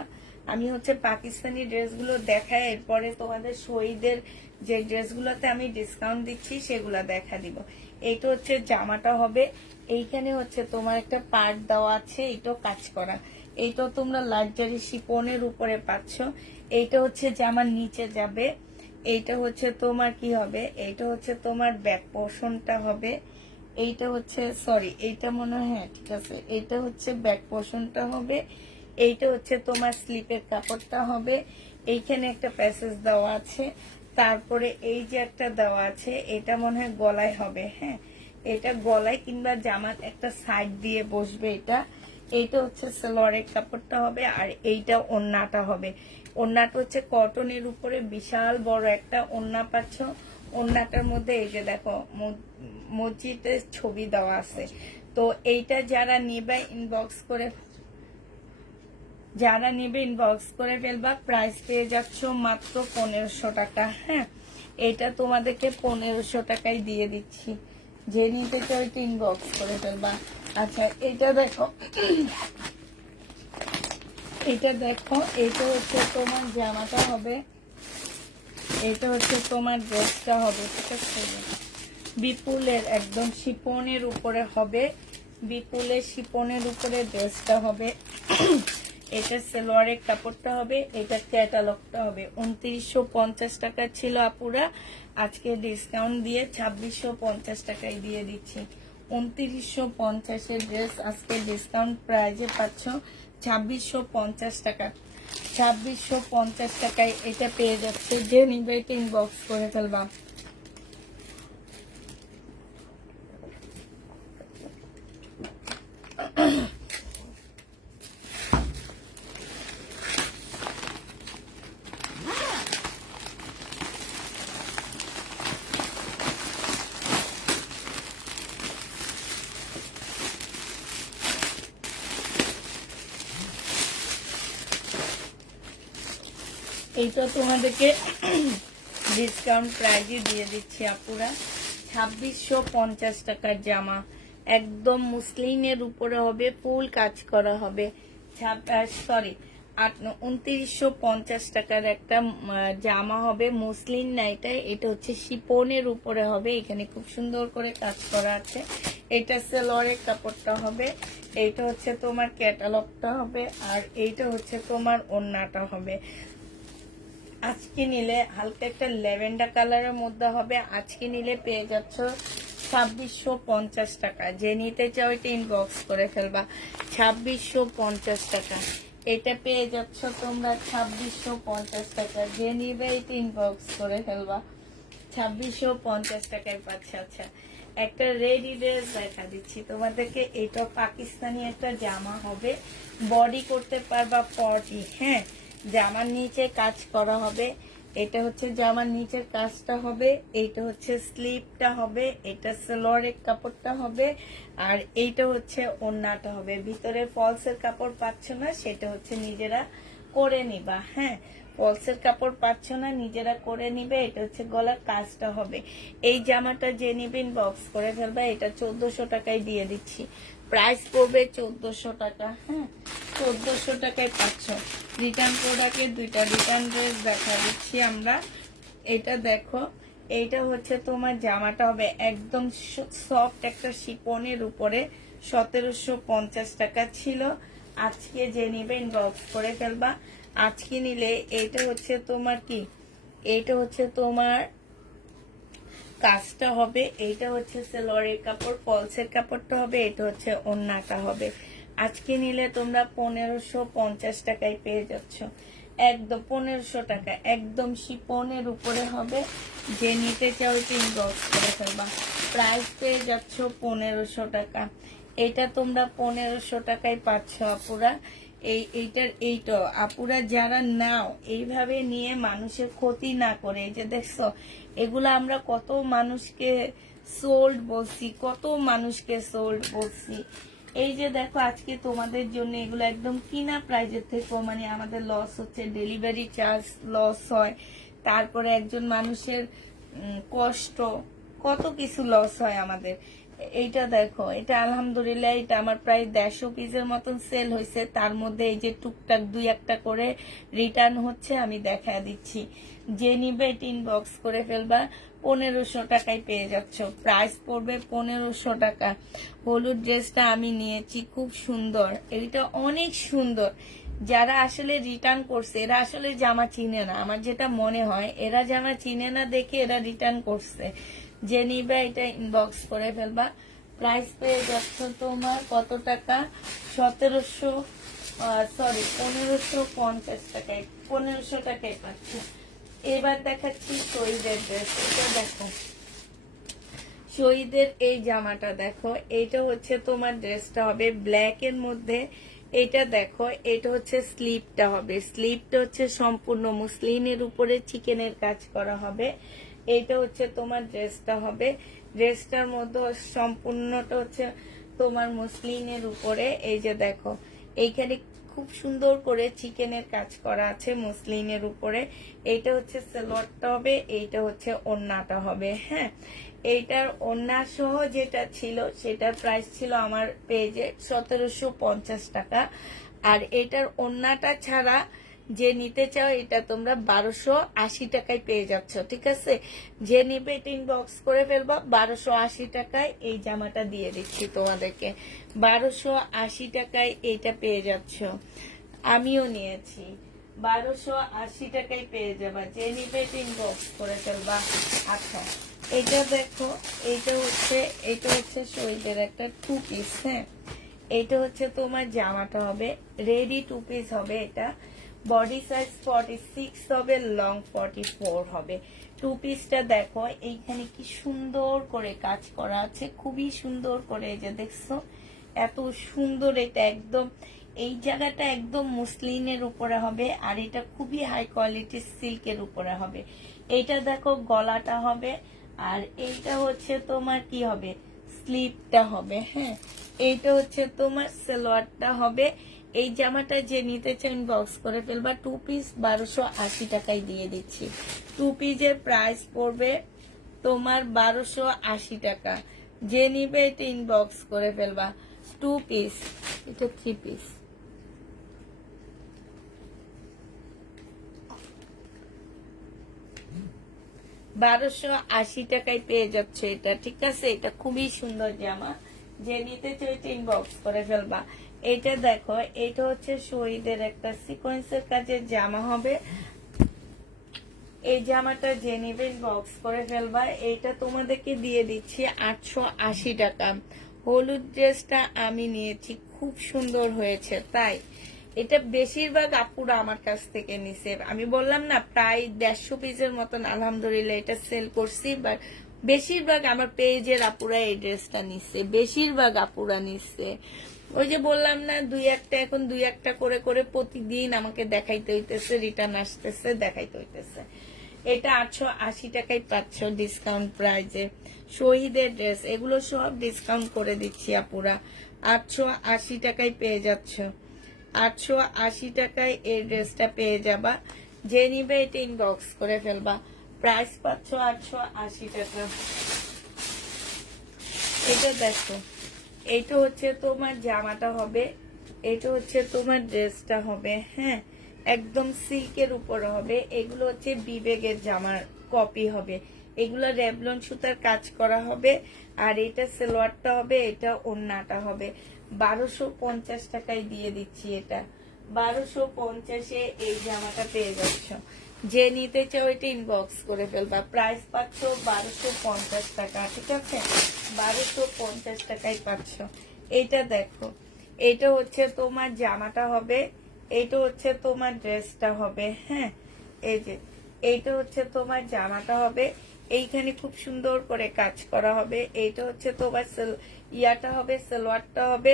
আমি হচ্ছে পাকিস্তানি ড্রেসগুলো দেখাই, এরপরে তোমাদের শহীদের যে ড্রেসগুলোতে আমি ডিসকাউন্ট দিচ্ছি সেগুলা দেখা দিব। এইটা হচ্ছে জামাটা হবে। এইখানে হচ্ছে তোমার একটা পার্ট দেওয়া আছে, এইটাও কাজ করা। এইটাও তোমরা লাক্সারি শিপনের উপরে পাচ্ছ। এইটা হচ্ছে জামার নিচে যাবে। এইটা হচ্ছে তোমার কি হবে, এইটা হচ্ছে তোমার ব্যাক পোর্শনটা হবে। এইটা হচ্ছে, সরি, এইটা মনে হয়, হ্যাঁ ঠিক আছে, এইটা হচ্ছে ব্যাক পোর্শনটা হবে। এইটা হচ্ছে তোমার স্লিপের কাপড়টা হবে। এইখানে একটা প্যাসেজ দেওয়া আছে। তারপরে এই যে একটা দেওয়া আছে, এটা মনে হয় গলায় হবে। হ্যাঁ, এটা গলায় কিংবা জামার একটা সাইড দিয়ে বসবে। এটা এইটা হচ্ছে সালোয়ারের কাপড়টা হবে। আর এইটা ওড়নাটা হবে। ওড়নাটা হচ্ছে কটনের উপরে বিশাল বড় একটা ওড়না পাচ্ছ। ওড়নাটার মধ্যে এই যে দেখো মসজিদের ছবি দেওয়া আছে। তো এইটা যারা নিবে ইনবক্স করে ফেলবা। প্রাইস পেয়ে যাচ্ছ মাত্র 1500 টাকা। হ্যাঁ, এটা তোমাদেরকে 1500 টাকায় দিয়ে দিচ্ছি। যে নিতে চাও এটা ইনবক্স করে ফেলবা। আচ্ছা, এটা দেখো, এটা দেখো, এটা হচ্ছে তোমার জামাটা হবে। এটা হচ্ছে তোমার ড্রেসটা হবে। ঠিক আছে, বিপুলের একদম শিপনের উপরে হবে। বিপুলের শিপনের উপরে ড্রেসটা হবে। এটা সালোয়ারের কাপড়টা হবে। এটা ক্যাটালগটা হবে। 2950 টাকা ছিল আপুরা, আজকে ডিসকাউন্ট দিয়ে 2650 টাকায় দিয়ে দিচ্ছি। 2950-এর ড্রেস আজকে ডিসকাউন্ট প্রাইজে পাচ্ছ 2650 টাকা। 2650 টাকায় এটা পেয়ে যাচ্ছে। যে নিবে এটা ইনবক্স করে ফেলবা। এইটা তোমাদেরকে ডিসকাউন্ট প্রাইজে দিয়ে দিচ্ছি আপুরা। 2650 টাকার জামা, একদম মুসলিনের উপরে হবে, ফুল কাজ করা হবে। সরি 2950 টাকার একটা জামা হবে, মুসলিন না এটা হচ্ছে শিপনের উপরে হবে। এখানে খুব সুন্দর করে কাজ করা আছে। এটা সেলোয়ারের কাপড়টা হবে, এইটা হচ্ছে তোমার ক্যাটালগটা হবে, আর এইটা হচ্ছে তোমার ওড়নাটা হবে। আজকে নিলে হালকা একটা ল্যাভেন্ডার কালারের মধ্যে হবে। আজকে নিলে পেয়ে যাচ্ছ 2650 টাকা। যে নিতে চাও এটা ইনবক্স করে ফেলবা। 2650 টাকা এটা পেয়ে যাচ্ছ তোমরা, 2650 টাকা। যে নিবে এটা ইনবক্স করে ফেলবা। 2650 টাকায় পাচ্ছে। আচ্ছা, একটা রেডি ড্রেস দেখা দিচ্ছি তোমাদেরকে। এটা পাকিস্তানি একটা জামা হবে, বডি করতে পারবা 40। হ্যাঁ, জামার নিচে কাজ করা হবে। এটা হচ্ছে জামার নিচের কাজটা হবে, এইটা হচ্ছে স্লিপটা হবে, এটা সালোয়ারের কাপড়টা হবে, আর এইটা হচ্ছে ওড়নাটা হবে। ভিতরে ফলসের কাপড় পাচ্ছ না, সেটা হচ্ছে নিজেরা করে নিবা। হ্যাঁ, ফলসের কাপড় পাচ্ছ না, নিজেরা করে নিবে। এটা হচ্ছে গলার কাজটা হবে। এই জামাটা যে নিবেন বক্স করে ফেলবা। এটা 1400 টাকায় দিয়ে দিচ্ছি। প্রাইস পড়বে 1400 টাকা। হ্যাঁ, 1400 টাকায় পাচ্ছ। রিটার্ন প্রোডাক্টের দুইটা রিটার্ন ড্রেস দেখা দিচ্ছি আমরা। এটা দেখো, এইটা হচ্ছে তোমার জামাটা হবে একদম সফট একটা শিপনের উপরে। 1750 টাকা ছিল। আজকে যে নিবে ইনবক্স করে ফেলবা। আজকে নিলে এইটা হচ্ছে তোমার কি, এইটা হচ্ছে তোমার কাজটা হবে, এইটা হচ্ছে সেলোয়ারের কাপড়, ফলসের কাপড়টা হবে, এটা হচ্ছে ওড়নাটা হবে। আজকে নিলে তোমরা 1550 টাকায় পেয়ে যাচ্ছ। একদম 1500 টাকা, একদম শিপনের উপরে হবে। যে নিতে চাও এটা ইনবক্স করে ফেলবা। প্রাইস পেয়ে যাচ্ছ 1500 টাকা। এটা তোমরা 1500 টাকায় পাচ্ছ আপুরা। এইটা আপুরা যারা নাও, এইভাবে নিয়ে মানুষের ক্ষতি না করে। এই যে দেখছো, এগুলো আমরা কত মানুষকে সোল্ড বলছি, কত মানুষকে সোল্ড বলছি। এই যে দেখো, আজকে তোমাদের জন্য এগুলো একদম কিনা প্রাইজের থেকে মানে আমাদের লস হচ্ছে, ডেলিভারি চার্জ লস হয়, তারপরে একজন মানুষের কষ্ট, কত কিছু লস হয় আমাদের। এইটা দেখো, এটা আলহামদুলিল্লাহ এটা আমার প্রায় 150 পিসের মতন সেল হয়েছে। তার মধ্যে এই যে টুকটাক 2-1টা করে রিটার্ন হচ্ছে, আমি দেখা দিচ্ছি। যে নিবে এটা ইনবক্স করে ফেলবা। 1500 টাকায় পেয়ে যাচ্ছ। প্রাইস পড়বে 1500 টাকা। হলুদ ড্রেসটা আমি নিয়েছি, খুব সুন্দর, এটা অনেক সুন্দর। যারা আসলে রিটার্ন করছে এরা আসলে জামা চিনে না, আমার যেটা মনে হয় এরা জামা চিনে না দেখে এরা রিটার্ন করছে। যে নিবে এটা ইনবক্স করে ফেলবা। প্রাইস পেয়ে যাচ্ছ তোমার কত টাকা, 1550 টাকায়, 1500 টাকায় পাচ্ছ। এবার দেখাচ্ছি শহীদের ড্রেস। এটা দেখো, শহীদের এই জামাটা দেখো, এইটা হচ্ছে তোমার ড্রেসটা হবে ব্ল্যাক এর মধ্যে। এটা দেখো, এটা হচ্ছে স্লিপটা হবে। স্লিপটা হচ্ছে সম্পূর্ণ মুসলিনের উপরে চিকেনের কাজ করা হবে। এইটা হচ্ছে তোমার ড্রেসটা হবে। ড্রেসটার মধ্যে সম্পূর্ণটা হচ্ছে তোমার মুসলিনের উপরে। এই যে দেখো, এইখানে খুব সুন্দর করে চিকেনের কাজ করা আছে মুসলিনের উপরে। এইটা হচ্ছে সালোয়ারটা হবে, এইটা হচ্ছে ওড়নাটা হবে। হ্যাঁ, এইটার ওড়না সহ যেটা ছিল সেটার প্রাইস ছিল আমার পেজে 1750 টাকা। আর এটার ওড়নাটা ছাড়া যে নিতে চাও এটা তোমরা 1280 টাকায় পেয়ে যাচ্ছ। ঠিক আছে, যে নিবে এটা ইনবক্স করে ফেলবা। 1280 টাকায় এই জামাটা দিয়ে দিচ্ছি তোমাদেরকে। 1280 টাকায় এইটা পেয়ে যাচ্ছ। আমিও নিয়েছি, 1280 টাকায় পেয়ে যাবা। যে নিবে এটা ইনবক্স করে ফেলবা। আচ্ছা, এটা দেখো, এটা হচ্ছে শহীদের একটা 2 পিস। হ্যাঁ, এটা হচ্ছে তোমার জামাটা হবে, রেডি 2 পিস হবে। এটা বডি সাইজ 46 হবে, লং 44 হবে। 2 পিসটা দেখো, এইখানে কি সুন্দর করে কাজ করা আছে, খুবই সুন্দর করে। এই যে দেখছো, এত সুন্দর। এটা একদম, এই জায়গাটা একদম মুসলিনের উপরে হবে, আর এটা খুবই হাই কোয়ালিটির সিল্কের উপরে হবে। এইটা দেখো গলাটা হবে, আর এইটা হচ্ছে তোমার কি হবে, স্লিপটা হবে। হ্যাঁ, এইটা হচ্ছে তোমার সালোয়ারটা হবে। এই জামাটা যে নিতে চান বক্স করে ফেলবা। 2 পিস 1280 টাকায় দিয়ে দিচ্ছি। 2 পিসের প্রাইস পড়বে তোমার 1280 টাকা। যে নিবে এটা ইনবক্স করে ফেলবা। 2 পিস, এটা 3 পিস। $1280 পেয়ে যাচ্ছে এটা, ঠিক আছে? এটা খুবই সুন্দর জামা, যে নিতে চাই এটা ইনবক্স করে ফেলবা। এটা দেখো, এটা হচ্ছে শহীদের একটা সিকোয়েন্সের কাজের জামা হবে। এই জামাটা যে নিবে ইনবক্স করে ফেলবা। এটা তোমাদেরকে দিয়ে দিচ্ছি 880 টাকা। হলুদ ড্রেসটা আমি নিয়েছি, খুব সুন্দর হয়েছে, তাই এটা বেশিরভাগ আপুরা আমার কাছ থেকে নিছে। আমি বললাম না, প্রায় 150 পিসের মতন আলহামদুলিল্লাহ এটা সেল করছি, বাট বেশিরভাগ আমার পেজের আপুরা এই ড্রেসটা নিচ্ছে, বেশিরভাগ আপুরা নিচ্ছে। ওই যে বললাম না, দুই একটা, এখন দুই একটা করে করে প্রতিদিন আমাকে দেখাইতে হইতেছে, রিটার্ন আসতেছে, দেখাইতে হইতেছে। এটা 880 টাকায় পাচ্ছ ডিসকাউন্ট প্রাইজে। শহীদের ড্রেস, এগুলো সব ডিসকাউন্ট করে দিচ্ছি আপুরা। 880 টাকায় পেয়ে যাচ্ছ, 880 টাকায় এই ড্রেসটা পেয়ে যাবা। যে নিবে এটা ইনবক্স করে ফেলবা। প্রাইস পাচ্ছ 880 টাকা। এটা দেখো, এইটা হচ্ছে তোমার জামাটা হবে, এটা হচ্ছে তোমার ড্রেসটা হবে। হ্যাঁ, একদম সিল্কের উপরে হবে। এগুলো হচ্ছে বিবেকের জামার কপি হবে। এগুলো রেবলন সুতার কাজ করা হবে। আর এটা সালোয়ারটা হবে, এটা ওড়নাটা হবে। 1250 টাকায় দিয়ে দিচ্ছি এটা। 1250-এ এই জামাটা পেয়ে যাচ্ছ। যে নিতে চাও এটা ইনবক্স করে ফেলবা। প্রাইস পাচ্ছ 1250 টাকা, ঠিক আছে? 1250 টাকায় পাচ্ছ। এইটা দেখো, এটা হচ্ছে তোমার জামাটা হবে, এইটা হচ্ছে তোমার ড্রেসটা হবে। হ্যাঁ, এই যে এইটা হচ্ছে তোমার জামাটা হবে। এইখানে খুব সুন্দর করে কাজ করা হবে। এইটা হচ্ছে তোমার ইয়াটা হবে, সালোয়ারটা হবে।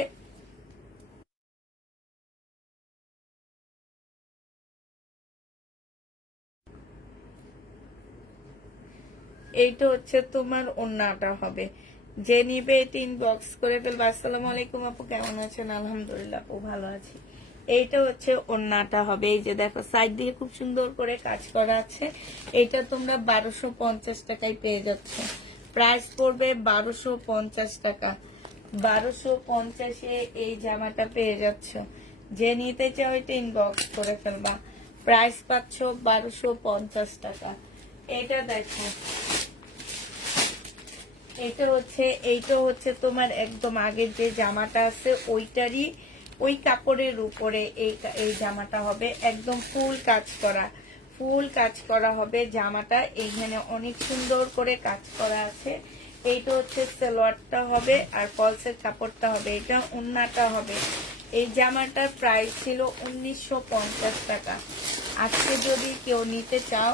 এইটা হচ্ছে তোমার ওড়নাটা হবে। যে নিবে এটা ইনবক্স করে ফেলবে। আসসালামু আলাইকুম আপু, কেমন আছেন? আলহামদুলিল্লাহ আপু, ভালো আছি। এইটা হচ্ছে ওড়নাটা হবে। এই যে দেখো, সাইড দিয়ে খুব সুন্দর করে কাজ করা আছে। এটা তোমরা 1250 টাকায় পেয়ে যাচ্ছ। প্রাইস পড়বে 1250 টাকা। 1250-এ এই জামাটা পেয়ে যাচ্ছ। যে নিতে চাও এটা ইনবক্স করে ফেলবা। প্রাইস পাচ্ছ 1250 টাকা। এটা দেখো, এইটা হচ্ছে তোমার একদম আগের যে জামাটা আছে ওইটারই, ওই কাপড়ের উপরে এই জামাটা হবে। একদম ফুল কাজ করা, ফুল কাজ করা হবে জামাটা। এইখানে অনেক সুন্দর করে কাজ করা আছে। এইটা হচ্ছে সালোয়ারটা হবে, আর ফলসের কাপড়টা হবে। এটা ওড়নাটা হবে। এই জামাটার প্রাইস ছিল 1950 টাকা। আজকে যদি কেউ নিতে চাও,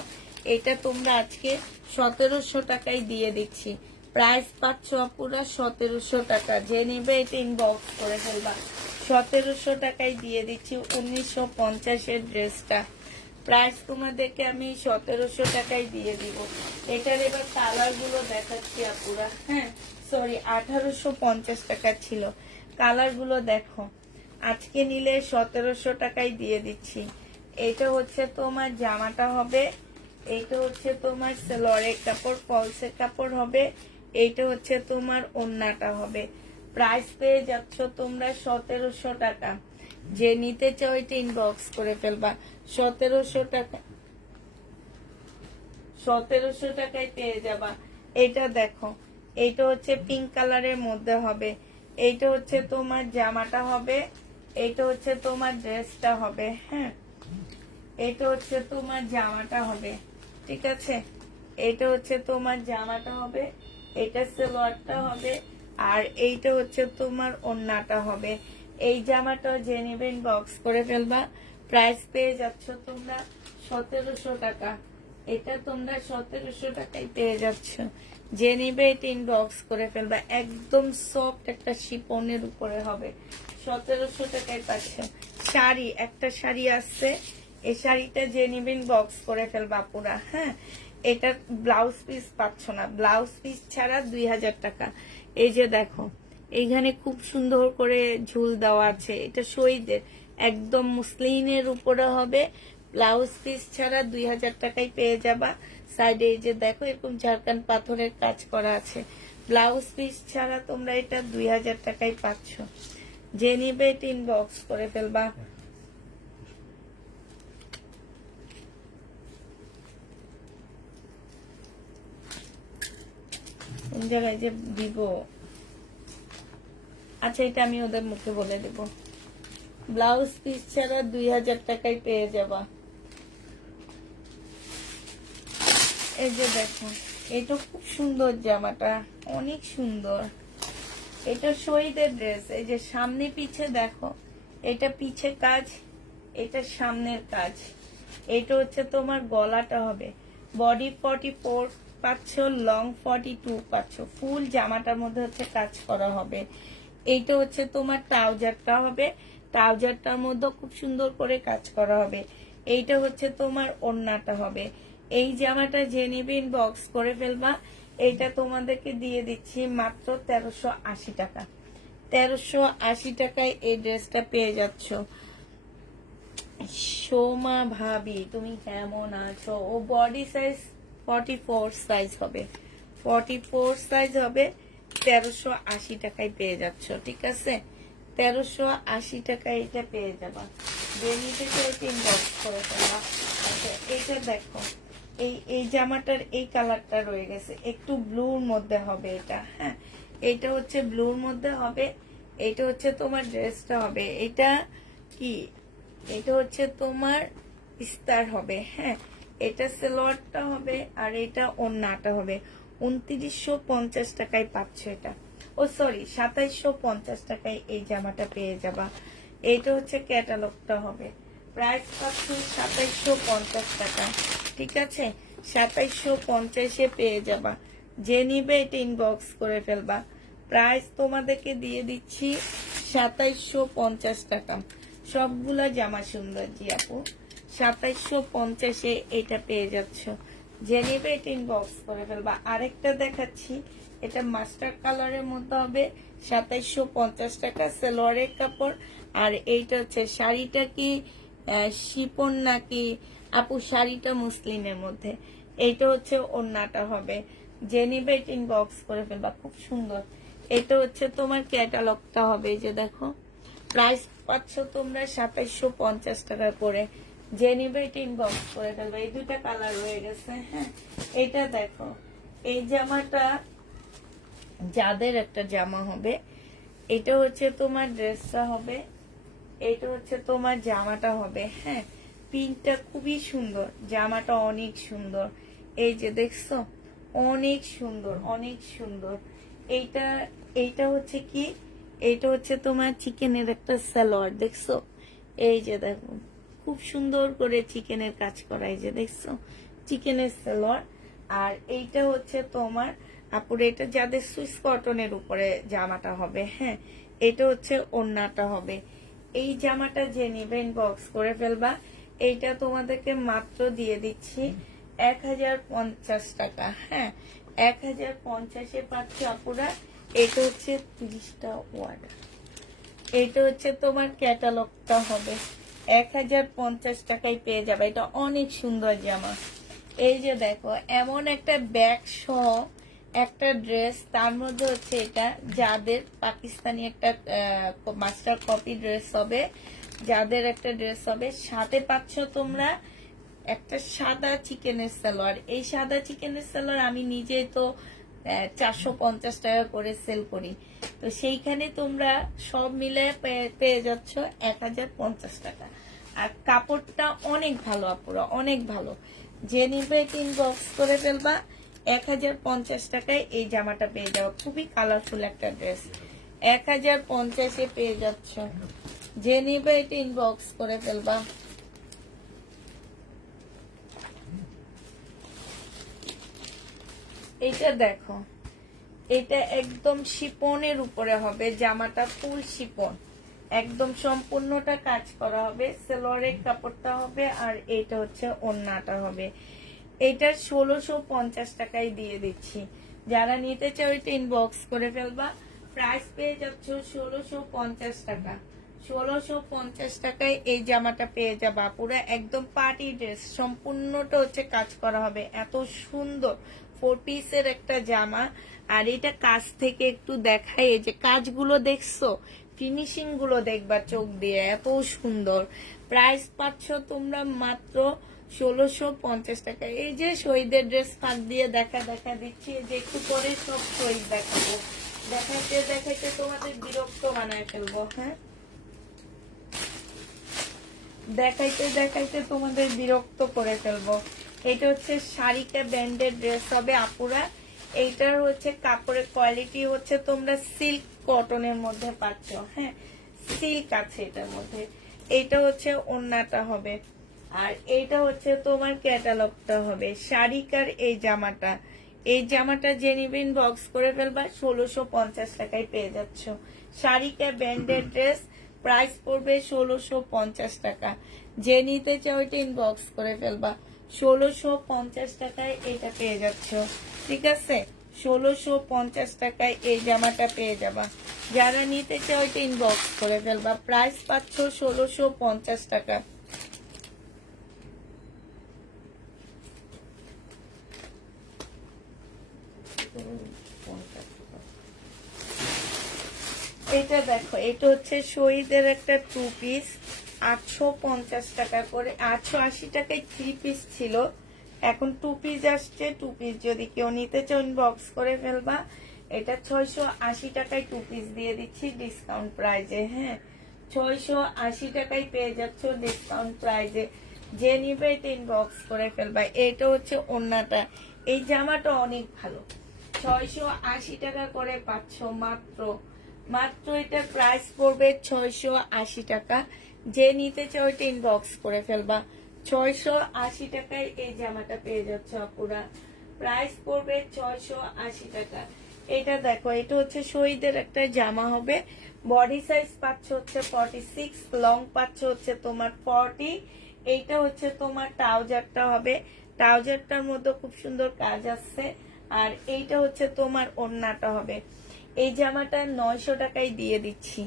এটা তোমরা আজকে 1700 টাকায় দিয়ে দিচ্ছি। প্রাইস পাচ্ছ পুরা 1700 টাকা। যে নিবে এটা ইনবক্স করে ফেলবা। 1700 টাকায় দিয়ে দিচ্ছি 1950-এর ড্রেসটা। প্রাইস তোমাদেরকে আমি 1700 টাকায় দিয়ে দিব। এটার এবার কালার গুলো দেখাচ্ছি আপুরা। হ্যাঁ, সরি, 1850 টাকা ছিল। কালার গুলো দেখো, আজকে নিলে 1700 টাকায় দিয়ে দিচ্ছি। এটা হচ্ছে তোমার জামাটা হবে, এইটা হচ্ছে তোমার সালোয়ারের কাপড়, ফলসের কাপড় হবে। এইটা হচ্ছে তোমার ওড়নাটা হবে। প্রাইস পেয়ে যাচ্ছ তোমরা 1700 টাকা। যে নিতে চাও এটা ইনবক্স করে ফেলবা। 1700 টাকা, 1700 টাকায় পেয়ে যাবা। এটা দেখো, এইটা হচ্ছে পিঙ্ক কালারের মধ্যে হবে। এইটা হচ্ছে তোমার জামাটা হবে, এইটা হচ্ছে তোমার ড্রেসটা হবে। হ্যাঁ, এটা হচ্ছে তোমার জামাটা হবে, ঠিক আছে? এটা হচ্ছে তোমার জামাটা হবে, এটা সালোয়ারটা হবে, আর এইটা হচ্ছে তোমার ওড়নাটা হবে। এই জামাটা যে নেবেন বক্স করে ফেলবা। প্রাইস পেয়ে যাচ্ছ তোমরা 1700 টাকা। এটা তোমরা 1700 টাকায় পেয়ে যাচ্ছ। যে নিবে এটা ইনবক্স করে ফেলবা। একদম সফট একটা শিপনের উপরে হবে। 1700 টাকায় পাচ্ছ। শাড়ি, একটা শাড়ি আসছে, এই শাড়িটা যে নিবেন বক্স করে ফেলবা পুরা। হ্যাঁ, এটা ব্লাউজ পিস পাচ্ছ না, ব্লাউজ পিস ছাড়া 2000 টাকা। এই যে দেখো, এইখানে খুব সুন্দর করে ঝুল দেওয়া আছে। এটা শহীদের একদম মুসলিনের উপরে হবে। ব্লাউজ পিস ছাড়া 2000 টাকায় পেয়ে যাবা। সাইডে এই যে দেখো, এরকম ঝাড়খান্ড পাথরের কাজ করা আছে। ব্লাউজ পিস ছাড়া তোমরা এটা 2000 টাকায় পাচ্ছ। যে নিবে এটা ইনবক্স করে ফেলবা। কোন জায়গায় যে দিব, আচ্ছা এটা আমি ওদের মুখে বলে দেব। ব্লাউজ পিস ছাড়া 2000 টাকায় পেয়ে যাবা। এই যে দেখো, এটা খুব সুন্দর জামাটা, অনেক সুন্দর। এটা শহীদের ড্রেস। এই যে সামনে পিছে দেখো, এটা পিছে কাজ, এটা সামনের কাজ। এটা হচ্ছে তোমার গলাটা হবে, বডি 44 পাচ্ছ, লং 42 পাচ্ছ। ফুল জামাটার মধ্যে হচ্ছে কাজ করা হবে। এইটা হচ্ছে তোমার ট্রাউজারটা হবে, ট্রাউজারটার মধ্যে খুব সুন্দর করে কাজ করা হবে। এইটা হচ্ছে তোমার ওড়নাটা হবে। এই জামাটা যে নিবে ইনবক্স করে ফেলবা। এইটা তোমাদেরকে দিয়ে দিচ্ছি মাত্র 1380 টাকা। 1380 টাকায় এই ড্রেসটা পেয়ে যাচ্ছ। সোমা ভাবি তুমি কেমন আছো? ও বডি সাইজ 44 সাইজ হবে, 44 সাইজ হবে। 1380 টাকায় পেয়ে যাচ্ছ, ঠিক আছে? 1380 টাকায় এটা পেয়ে যাবা। বেনিতে ইনবক্স করে ফেলবা। আচ্ছা এটা দেখো, এই জামাটার এই কালারটা রয়ে গেছে, একটু ব্লুর মধ্যে হবে এটা। হ্যাঁ, এটা হচ্ছে ব্লুর মধ্যে হবে। এটা হচ্ছে তোমার ড্রেসটা হবে। এটা কি, এটা হচ্ছে তোমার ইস্তার হবে। হ্যাঁ, এটা সালোয়ারটা হবে আর এটা ওড়নাটা হবে। 2950 টাকায় পাচ্ছ এটা। ও সরি, 2750 টাকায় এই জামাটা পেয়ে যাবা। এইটা হচ্ছে ক্যাটালগটা হবে। প্রাইস পাচ্ছ 2750 টাকা, ঠিক আছে? 2750-এ পেয়ে যাবা। যে নিবে এটা ইনবক্স করে ফেলবা। প্রাইস তোমাদেরকে দিয়ে দিচ্ছি 2750 টাকা। সবগুলা জামা সুন্দর জি আপু। 2750-এ এটা পেয়ে যাচ্ছ। যে নিবে এটা ইনবক্স করে ফেলবা। আরেকটা দেখাচ্ছি, এটা মাস্টার কালারের মধ্যে হবে। 2750 টাকা সালোয়ারের কাপড়। আর এইটা হচ্ছে শাড়িটা কি শিপন নাকি আপু? শাড়িটা মুসলিমের মধ্যে। এইটা হচ্ছে ওড়নাটা হবে। যে নিবে এটা ইনবক্স করে ফেলবা, খুব সুন্দর। এটা হচ্ছে তোমার ক্যাটালগটা হবে। এই যে দেখো, প্রাইস পাচ্ছ তোমরা 2750 টাকা করে। যে নিবে এটা ইনবক্স করে ফেলবা। এই দুটা কালার রয়ে গেছে। হ্যাঁ, এটা দেখো, এই জামাটা যাদের একটা জামা হবে। এটা হচ্ছে তোমার ড্রেসটা হবে, এটা হচ্ছে তোমার জামাটা হবে। হ্যাঁ, পিনটা খুবই সুন্দর, জামাটা অনেক সুন্দর। এই যে দেখছো, অনেক সুন্দর, অনেক সুন্দর। এইটা এইটা হচ্ছে কি, এইটা হচ্ছে তোমার চিকেনের একটা সালোয়ার, দেখছো? এই যে দেখো, খুব সুন্দর করে চিকেনের কাজ করা। এই যে দেখছো, চিকেনের সালোয়ার। আর এইটা হচ্ছে তোমার আপুরে, এটা যাদের সুইস কটনের উপরে জামাটা হবে। হ্যাঁ, এটা হচ্ছে ওড়নাটা হবে। এই জামাটা যে নিবে ইনবক্স করে ফেলবা। এইটা তোমাদেরকে মাত্র দিয়ে দিচ্ছি 1050 টাকা। হ্যাঁ, 1050-এ পাচ্ছি আপুরা। এটা হচ্ছে 30টা ওয়ার্ড। এটা হচ্ছে তোমার ক্যাটালগটা হবে। 1050 টাকায় পেয়ে যাবে। এটা অনেক সুন্দর জামা। এই যে দেখো, এমন একটা ব্যাগ সহ একটা ড্রেস, তার মধ্যে হচ্ছে এটা যাদের পাকিস্তানি একটা মাস্টার কপি ড্রেস হবে, যাদের একটা ড্রেস হবে। সাথে পাচ্ছ তোমরা একটা সাদা চিকেনের সালোয়ার। এই সাদা চিকেনের সালোয়ার আমি নিজে তো 450 টাকা করে সেল করি। তো সেইখানে তোমরা সব মিলে পেয়ে যাচ্ছ 1050 টাকা। আর কাপড়টা অনেক ভালো আপুরা, অনেক ভালো। যে নিবে ইনবক্স করে ফেলবা। 1050 টাকায় এই জামাটা পেয়ে যাও। খুবই কালারফুল একটা ড্রেস, 1050-এ পেয়ে যাচ্ছ। যে নিবে এটা ইনবক্স করে ফেলবা। এটা দেখো, এটা একদম শিপনের উপরে হবে। জামাটা ফুল শিপন, একদম সম্পূর্ণটা কাজ করা হবে। সালোয়ারের কাপড়টা হবে আর এটা হচ্ছে ওড়নাটা হবে। এটা 1650 টাকায় দিয়ে দিচ্ছি। যারা নিতে চাও এটা ইনবক্স করে ফেলবা। প্রাইস পেয়ে যাচ্ছ 1650 টাকা। 1650 টাকায় এই জামাটা পেয়ে যাবা পুরো একদম পার্টি ড্রেস। সম্পূর্ণটা হচ্ছে কাজ করা হবে, এত সুন্দর 4 পিসের একটা জামা। আর এটা কাছ থেকে একটু দেখাই, এই যে কাজগুলো দেখছো, ফিনিশিং গুলো দেখবা চোখ দিয়ে, এত সুন্দর। প্রাইস পাচ্ছ তোমরা মাত্র 1650 টাকা। এই যে শহীদের ড্রেস ফাঁক দিয়ে দেখা দিচ্ছি, এই যে একটু পরে সব শহীদ দেখাবো। দেখাইতে দেখাইতে তোমাদের বিরক্ত বানায় ফেলবো। হ্যাঁ, দেখাইতে দেখাইতে তোমাদের বিরক্ত করে ফেলবো। এটা হচ্ছে শাড়িটা ব্যান্ডের ড্রেস হবে আপুরা। এইটার হচ্ছে কাপড়ের কোয়ালিটি হচ্ছে তোমরা সিল্ক কটনের মধ্যে পাচ্ছ। হ্যাঁ, সিল্ক আছে এটার মধ্যে। এইটা হচ্ছে ওড়নাটা হবে, আর এইটা হচ্ছে তোমার ক্যাটালগটা হবে। শাড়িকার এই জামাটা যে নিবেন বক্স করে ফেলবা, 1650 টাকায় পেয়ে যাচ্ছ। শাড়িকা ব্যান্ডের ড্রেস, প্রাইস পড়বে 1650 টাকা। যে নিতে চাও এটা ইনবক্স করে ফেলবা, 1650 টাকায় এটা পেয়ে যাচ্ছ। ঠিক আছে, 1650 টাকায় এই জামাটা পেয়ে যাবা। যারা নিতে চাও এটা ইনবক্স করে ফেলবা, প্রাইস পাচ্ছ 1650 টাকা। এটা দেখো, এটা হচ্ছে শহীদের একটা 2 পিস, 850 টাকা করে। 880 টাকায় 3 পিস ছিল, এখন 2 পিস আসছে। 2 পিস যদি কেউ নিতে চাও ইনবক্স করে ফেলবা। এটা 680 টাকায় 2 পিস দিয়ে দিচ্ছি ডিসকাউন্ট প্রাইজে। হ্যাঁ, 680 টাকায় পেয়ে যাচ্ছ ডিসকাউন্ট প্রাইজে। যে নিবে এটা ইনবক্স করে ফেলবা। এটা হচ্ছে ওড়নাটা। এই জামাটা অনেক ভালো, 680 টাকা করে পাচ্ছ মাত্র। এটা প্রাইস পড়বে 680 টাকা। যে নিতে চাও এটা ইনবক্স করে ফেলবা, 680 টাকায় এই জামাটা পেয়ে যাচ্ছ আপুরা। প্রাইস পড়বে 680 টাকা। এটা দেখো, এটা হচ্ছে শহীদের একটা জামা হবে। বডি সাইজ পাচ্ছ হচ্ছে 46, লং পাচ্ছ হচ্ছে তোমার 40। এইটা হচ্ছে তোমার ট্রাউজারটা হবে। ট্রাউজারটার মধ্যে খুব সুন্দর কাজ আছে। আর এইটা হচ্ছে তোমার ওড়নাটা হবে। এই জামাটা 900 টাকায় দিয়ে দিচ্ছি।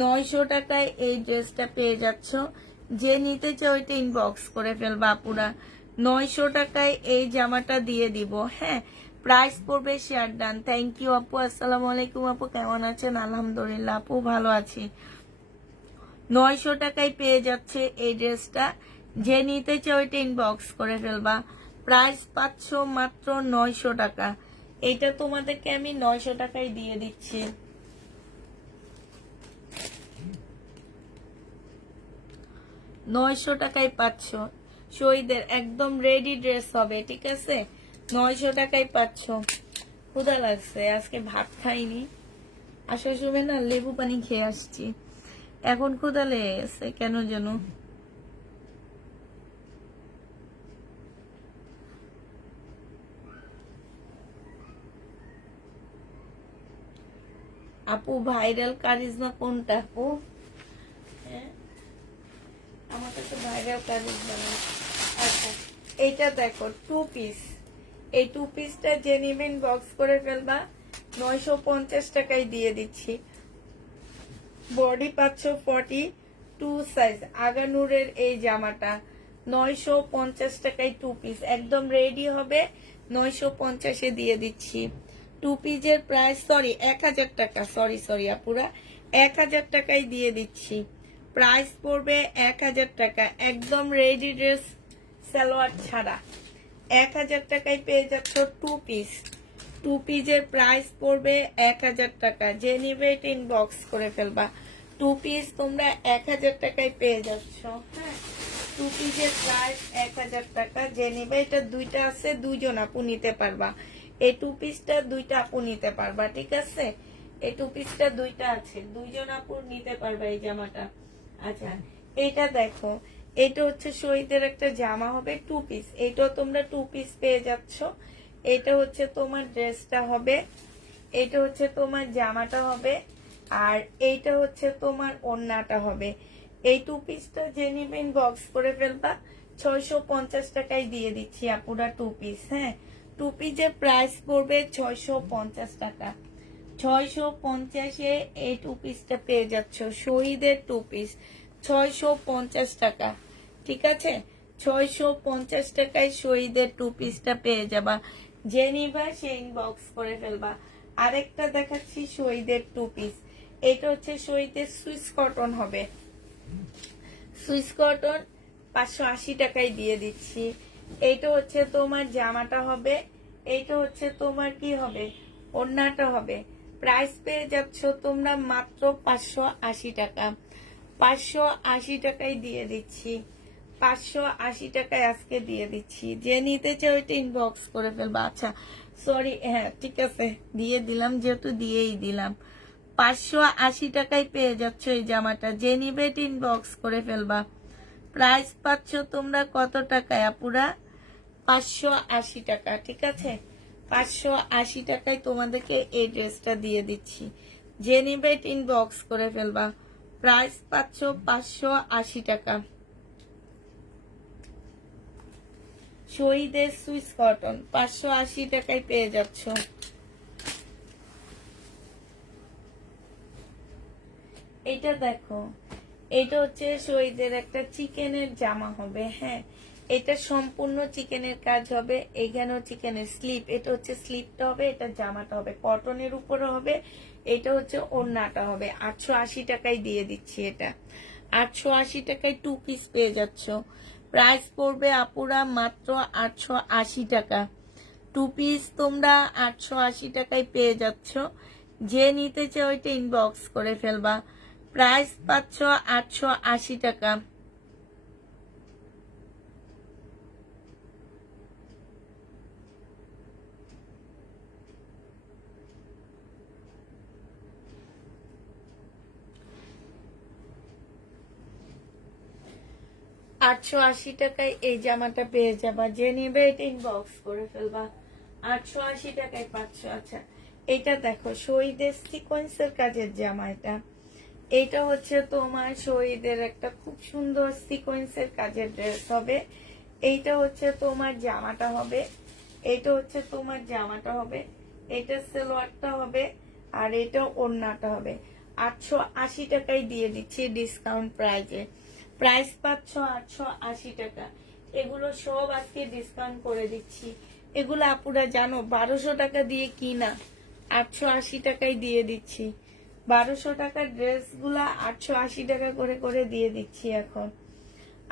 900 টাকায় এই ড্রেসটা পেয়ে যাচ্ছ। যে নিতে চাও এটা ইনবক্স করে ফেলবা আপুরা। 900 টাকায় এই জামাটা দিয়ে দিব। হ্যাঁ, প্রাইস পড়বে শেয়ার ডান। থ্যাংক ইউ আপু। আসসালামু আলাইকুম আপু, কেমন আছেন? আলহামদুলিল্লাহ আপু, ভালো আছি। 900 টাকায় পেয়ে যাচ্ছে এই ড্রেসটা। যে নিতে চাও এটা ইনবক্স করে ফেলবা। প্রাইস পাচ্ছ মাত্র 900 টাকা। এটা তোমাদেরকে আমি 900 টাকায় দিয়ে দিচ্ছি। 900 টাকায় পাচ্ছ। শহীদের একদম রেডি ড্রেস হবে। ঠিক আছে, 900 টাকায় পাচ্ছ। ক্ষুধা লাগছে, আজকে ভাত খাইনি। আসার সময় না লেবু পানি খেয়ে আসছি, এখন ক্ষুধা লেগে গেছে কেন যেন। আপু ভাইরাল কারিজমা কোনটা আপু? হ্যাঁ, আমার কাছে ভাইরাল কারিজমা নেই। আচ্ছা, এইটা দেখো 2 পিস। এই 2 পিসটা যে নিবেন বক্স করে ফেলবা, 950 টাকায় দিয়ে দিচ্ছি। বডি পাচ্ছ 42 সাইজ, আগানুরের এই জামাটা 950 টাকায় 2 পিস একদম রেডি হবে। 950-এ দিয়ে দিচ্ছি। 2 পিসের প্রাইস 1000 টাকা, সরি আপুরা, 1000 টাকায় দিয়ে দিচ্ছি। প্রাইস পড়বে 1000 টাকা, একদম রেডি ড্রেস, সালোয়ার ছাড়া। 1000 টাকায় পেয়ে যাচ্ছ 2 পিস। 2 পিসের প্রাইস পড়বে 1000 টাকা। যে নিবে এটা ইনবক্স করে ফেলবা। 2 পিস তোমরা 1000 টাকায় পেয়ে যাচ্ছ। হ্যাঁ, 2 পিসের প্রাইস 1000 টাকা। যে নিবে এটা দুইটা আছে, দুইজন আপু নিতে পারবা। এই 2 পিসটা দুইটা আপু নিতে পারবা। ঠিক আছে, এই 2 পিসটা দুইটা আছে, দুইজন আপু নিতে পারবা এই জামাটা। আচ্ছা, এইটা দেখো, এটা হচ্ছে শহীদের একটা জামা হবে 2 পিস। এইটাও তোমরা 2 পিস পেয়ে যাচ্ছ। এটা হচ্ছে তোমার ড্রেসটা হবে, এটা হচ্ছে তোমার জামাটা হবে, আর এইটা হচ্ছে তোমার ওড়নাটা হবে। এই 2 পিসটা যে নিবেন বক্স করে ফেলবা। 650 টাকায় দিয়ে দিচ্ছি আপুরা 2 পিস। হ্যাঁ, 2 পিসের প্রাইস পড়বে 650 টাকা। 650-এ এই 2 পিসটা পেয়ে যাচ্ছ। শহীদের 2 পিস 650 টাকা। ঠিক আছে, 650 টাকায় শহীদের 2 পিসটা পেয়ে যাবা। যে নিবা সে ইনবক্স করে ফেলবা। আরেকটা দেখাচ্ছি শহীদের 2 পিস। এটা হচ্ছে শহীদের সুইস কটন হবে, সুইস কটন 580 টাকায় দিয়ে দিচ্ছি। এইটা হচ্ছে তোমার জামাটা হবে, এইটা হচ্ছে তোমার কি হবে, ওড়নাটা হবে। প্রাইস পেয়ে যাচ্ছ তোমরা মাত্র 580 টাকা। 580 টাকায় দিয়ে দিচ্ছি, 580 টাকায় আজকে দিয়ে দিচ্ছি। যে নিতে চাও ওইটা ইনবক্স করে ফেলবা। আচ্ছা সরি, হ্যাঁ ঠিক আছে দিয়ে দিলাম, যেহেতু দিয়েই দিলাম। 580 টাকায় পেয়ে যাচ্ছ এই জামাটা। যে নিবে এটা ইনবক্স করে ফেলবা। প্রাইস পাচ্ছ তোমরা কত টাকায় আপুরা? 580 টাকা। ঠিক আছে, 580 টাকায় তোমাদেরকে এই ড্রেসটা দিয়ে দিচ্ছি। যে নিবে এটা ইনবক্স করে ফেলবা। প্রাইস পাচ্ছ 580 টাকা। শহীদের সুইস কটন 580 টাকায় পেয়ে যাচ্ছ। এটা দেখো, এটা হচ্ছে শহীদের একটা চিকেনের জামা হবে। হ্যাঁ, এটা সম্পূর্ণ চিকেনের কাজ হবে। এইখানেও চিকেনের স্লিপ, এটা হচ্ছে স্লিপটা হবে, এটা জামাটা হবে কটনের উপরে হবে। এটা হচ্ছে ওড়নাটা হবে। 880 টাকায় দিয়ে দিচ্ছি এটা। 880 টাকায় 2 পিস পেয়ে যাচ্ছ। প্রাইস পড়বে আপুরা মাত্র 880 টাকা। 2 পিস তোমরা 880 টাকায় পেয়ে যাচ্ছ। যে নিতে চাও ওইটা ইনবক্স করে ফেলবা। প্রাইস পাচ্ছ 880 টাকা। আটশো আশি টাকায় এই জামাটা পেয়ে যাবা। যে নিবে এটা ইনবক্স করে ফেলবা। 880 টাকায় পাচ্ছ। আচ্ছা এটা দেখো, শহীদের সিকোয়েন্সের কাজের জামা। এটা হচ্ছে তোমার শহীদের একটা খুব সুন্দর সিকোয়েন্সের কাজের ড্রেস হবে। এইটা হচ্ছে তোমার জামাটা হবে, এটা হচ্ছে তোমার জামাটা হবে, এটা সালোয়ারটা হবে, আর এটা ওড়নাটা হবে। 880 টাকায় দিয়ে দিচ্ছি ডিসকাউন্ট প্রাইজে। প্রাইস পাচ্ছ 880 টাকা। এগুলো সব আজকে ডিসকাউন্ট করে দিচ্ছি। এগুলো আপুরা জানো 1200 টাকা দিয়ে কিনা, 880 টাকায় দিয়ে দিচ্ছি। 1200 টাকার ড্রেস গুলা 880 টাকা করে করে দিয়ে দিচ্ছি এখন।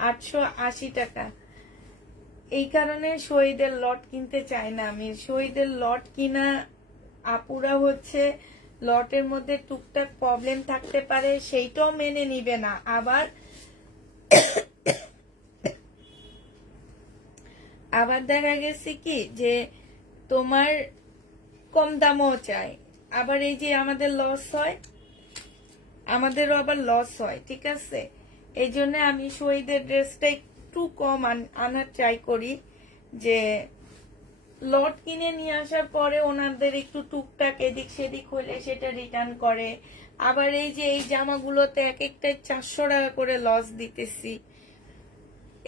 880 টাকা। এই কারণে শহীদের লট কিনতে চাই না আমি। শহীদের লট কিনা আপুরা হচ্ছে লটের মধ্যে টুকটাক প্রবলেম থাকতে পারে, সেইটাও মেনে নিবে না। আবার দেখা গেছে কি যে তোমার কম দামও চাই, আবার এই যে আমাদের লস হয়, আমাদেরও আবার লস হয়। ঠিক আছে, এই জন্য আমি শহীদের ড্রেসটা একটু কম আনার ট্রাই করি, যে লট কিনে নিয়ে আসার পরে ওনাদের একটু টুকটাক এদিক সেদিক হলে সেটা রিটার্ন করে। আবার এই যে এই জামাগুলোতে এক একটাই 400 টাকা করে লস দিতেছি।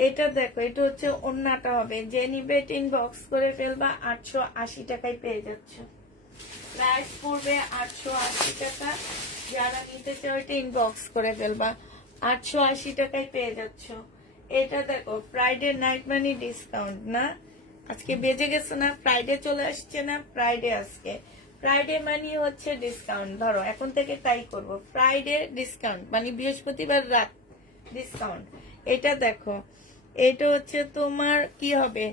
এটা দেখো, এটা হচ্ছে ওড়নাটা হবে। যে নিবে ইনবক্স করে ফেলবা। 880 টাকায় পেয়ে যাচ্ছ। প্রাইস পড়বে 880 টাকা। যারা নিতে চাও এটা ইনবক্স করে ফেলবা। 880 টাকায় পেয়ে যাচ্ছ। এটা দেখো, ফ্রাইডে নাইট মানি ডিসকাউন্ট না, আজকে বেজে গেছে না, ফ্রাইডে চলে আসছে না, ফ্রাইডে আজকে ফ্রাইডে মানি হচ্ছে ডিসকাউন্ট। ধরো এখন থেকে তাই করব, ফ্রাইডে ডিসকাউন্ট মানে বৃহস্পতিবার রাত ডিসকাউন্ট। এটা দেখো, এটা হচ্ছে তোমার কি হবে,